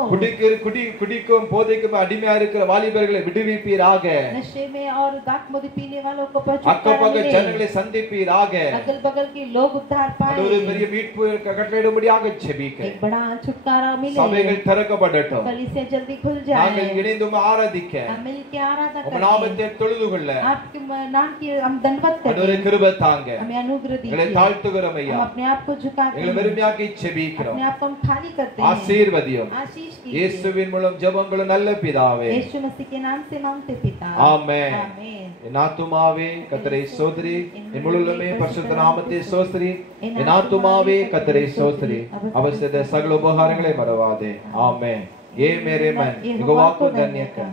குடிக்கும் போதைக்கும் அடிமையா இருக்கிற வாலிபர்களை விடுவிப்பீராக. नशे में और दाक मधु पीने वालों को அக்கப்பக்க ஜனங்களை சந்திப்பீராக. अगल बगल के लोग उद्धार ஒரு पाए, பெரிய மீட்பு கட்டளையிடும்படியாக செபிக்கிறேன். एक बड़ा छुटकारा मिले, சபைகள் திறக்கப்படட்டும். कलीसिया जल्दी खुल நாங்கள் जाए, இணைந்து ஆராதிக்க हम मिल के आराधना உம் करें, நாமத்தை தொழுது கொள்ள आपके नाम की हम दंडवत ஆண்டவரே करें, கிருபை தாங்க. हमें अनुग्रह எங்களை दीजिए। தாழ்த்துகிறோம் ஐயா. हम अपने आप को झुकाते எங்களை हैं, வெறுமையாக்கி செபிக்கிறோம். अपने आप को हम खाली करते हैं, ஆசீர்வதியும். आशीष कीजिए। இயேசுவின் மூலம் ஜெபங்களும் நல்ல பிதாவே. यीशु मसीह के नाम से मांगते पिता, आमेन। आमीन। என் ஆத்துமாவே கர்த்தரை ஸ்தோத்திரி, என் முழுமே பரிசுத்த நாமத்தை ஸ்தோத்திரி. என் ஆத்துமாவே கர்த்தரை ஸ்தோத்திரி, அவர் செய்த சகல உபகாரங்களை மறவாதே. ஆமென். ये मेरे मन यहोवा को धन्य कर,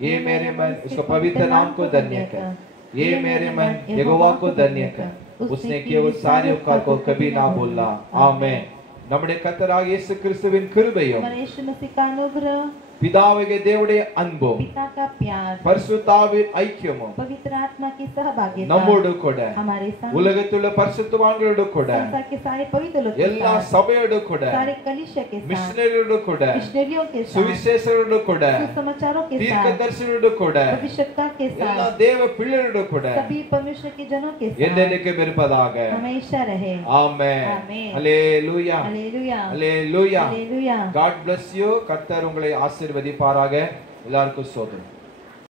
ये मेरे मन उसके पवित्र नाम को धन्य कर, ये मेरे मन यहोवा को धन्य कर, उसने किए वो सारे उपकार को कभी ना भूलना. आमेन. നമ്മുടെ കർത്താവായ യേശു ക്രിസ്തുവിൻ കൃപയും यीशु मसीह का अनुग्रह, പിതാവായ ദൈവത്തിന്റെ അൻപും पिता का प्यार, പരിശുദ്ധാത്മാവിന്റെ ഐക്യവും पवित्र आत्मा की सहभागिता നമ്മോട് കൂടെ, हमारे साथ, ഉലകത്തിലുള്ള പരിശുദ്ധവാന്മാരോട് കൂടെ, संसार के सारे पवित्र लोग के എല്ലാ साथ, സഭയോട് കൂടെ, सारे कलीसिया के साथ, മിഷനറിയോട് കൂടെ, मिशनरियों के साथ, സുവിശേഷകരോട് കൂടെ, सुसमाचारों के साथ, ദീർഘദർശികളോട് കൂടെ, भविष्यवक्ता के എല്ലാ साथ, ദൈവ പിള്ളേരോട് കൂടെ सभी परमेश्वर के जनों के साथ എന്നേക്കും ഇരുப்பதாக. हमेशा रहे. Amen. Amen. Hallelujah. Hallelujah, hallelujah. Hallelujah. God bless you. கர்த்தர் உங்களை ஆசீர்வதிப்பாராக. எல்லாருக்கும் ஸ்தோத்திரம்.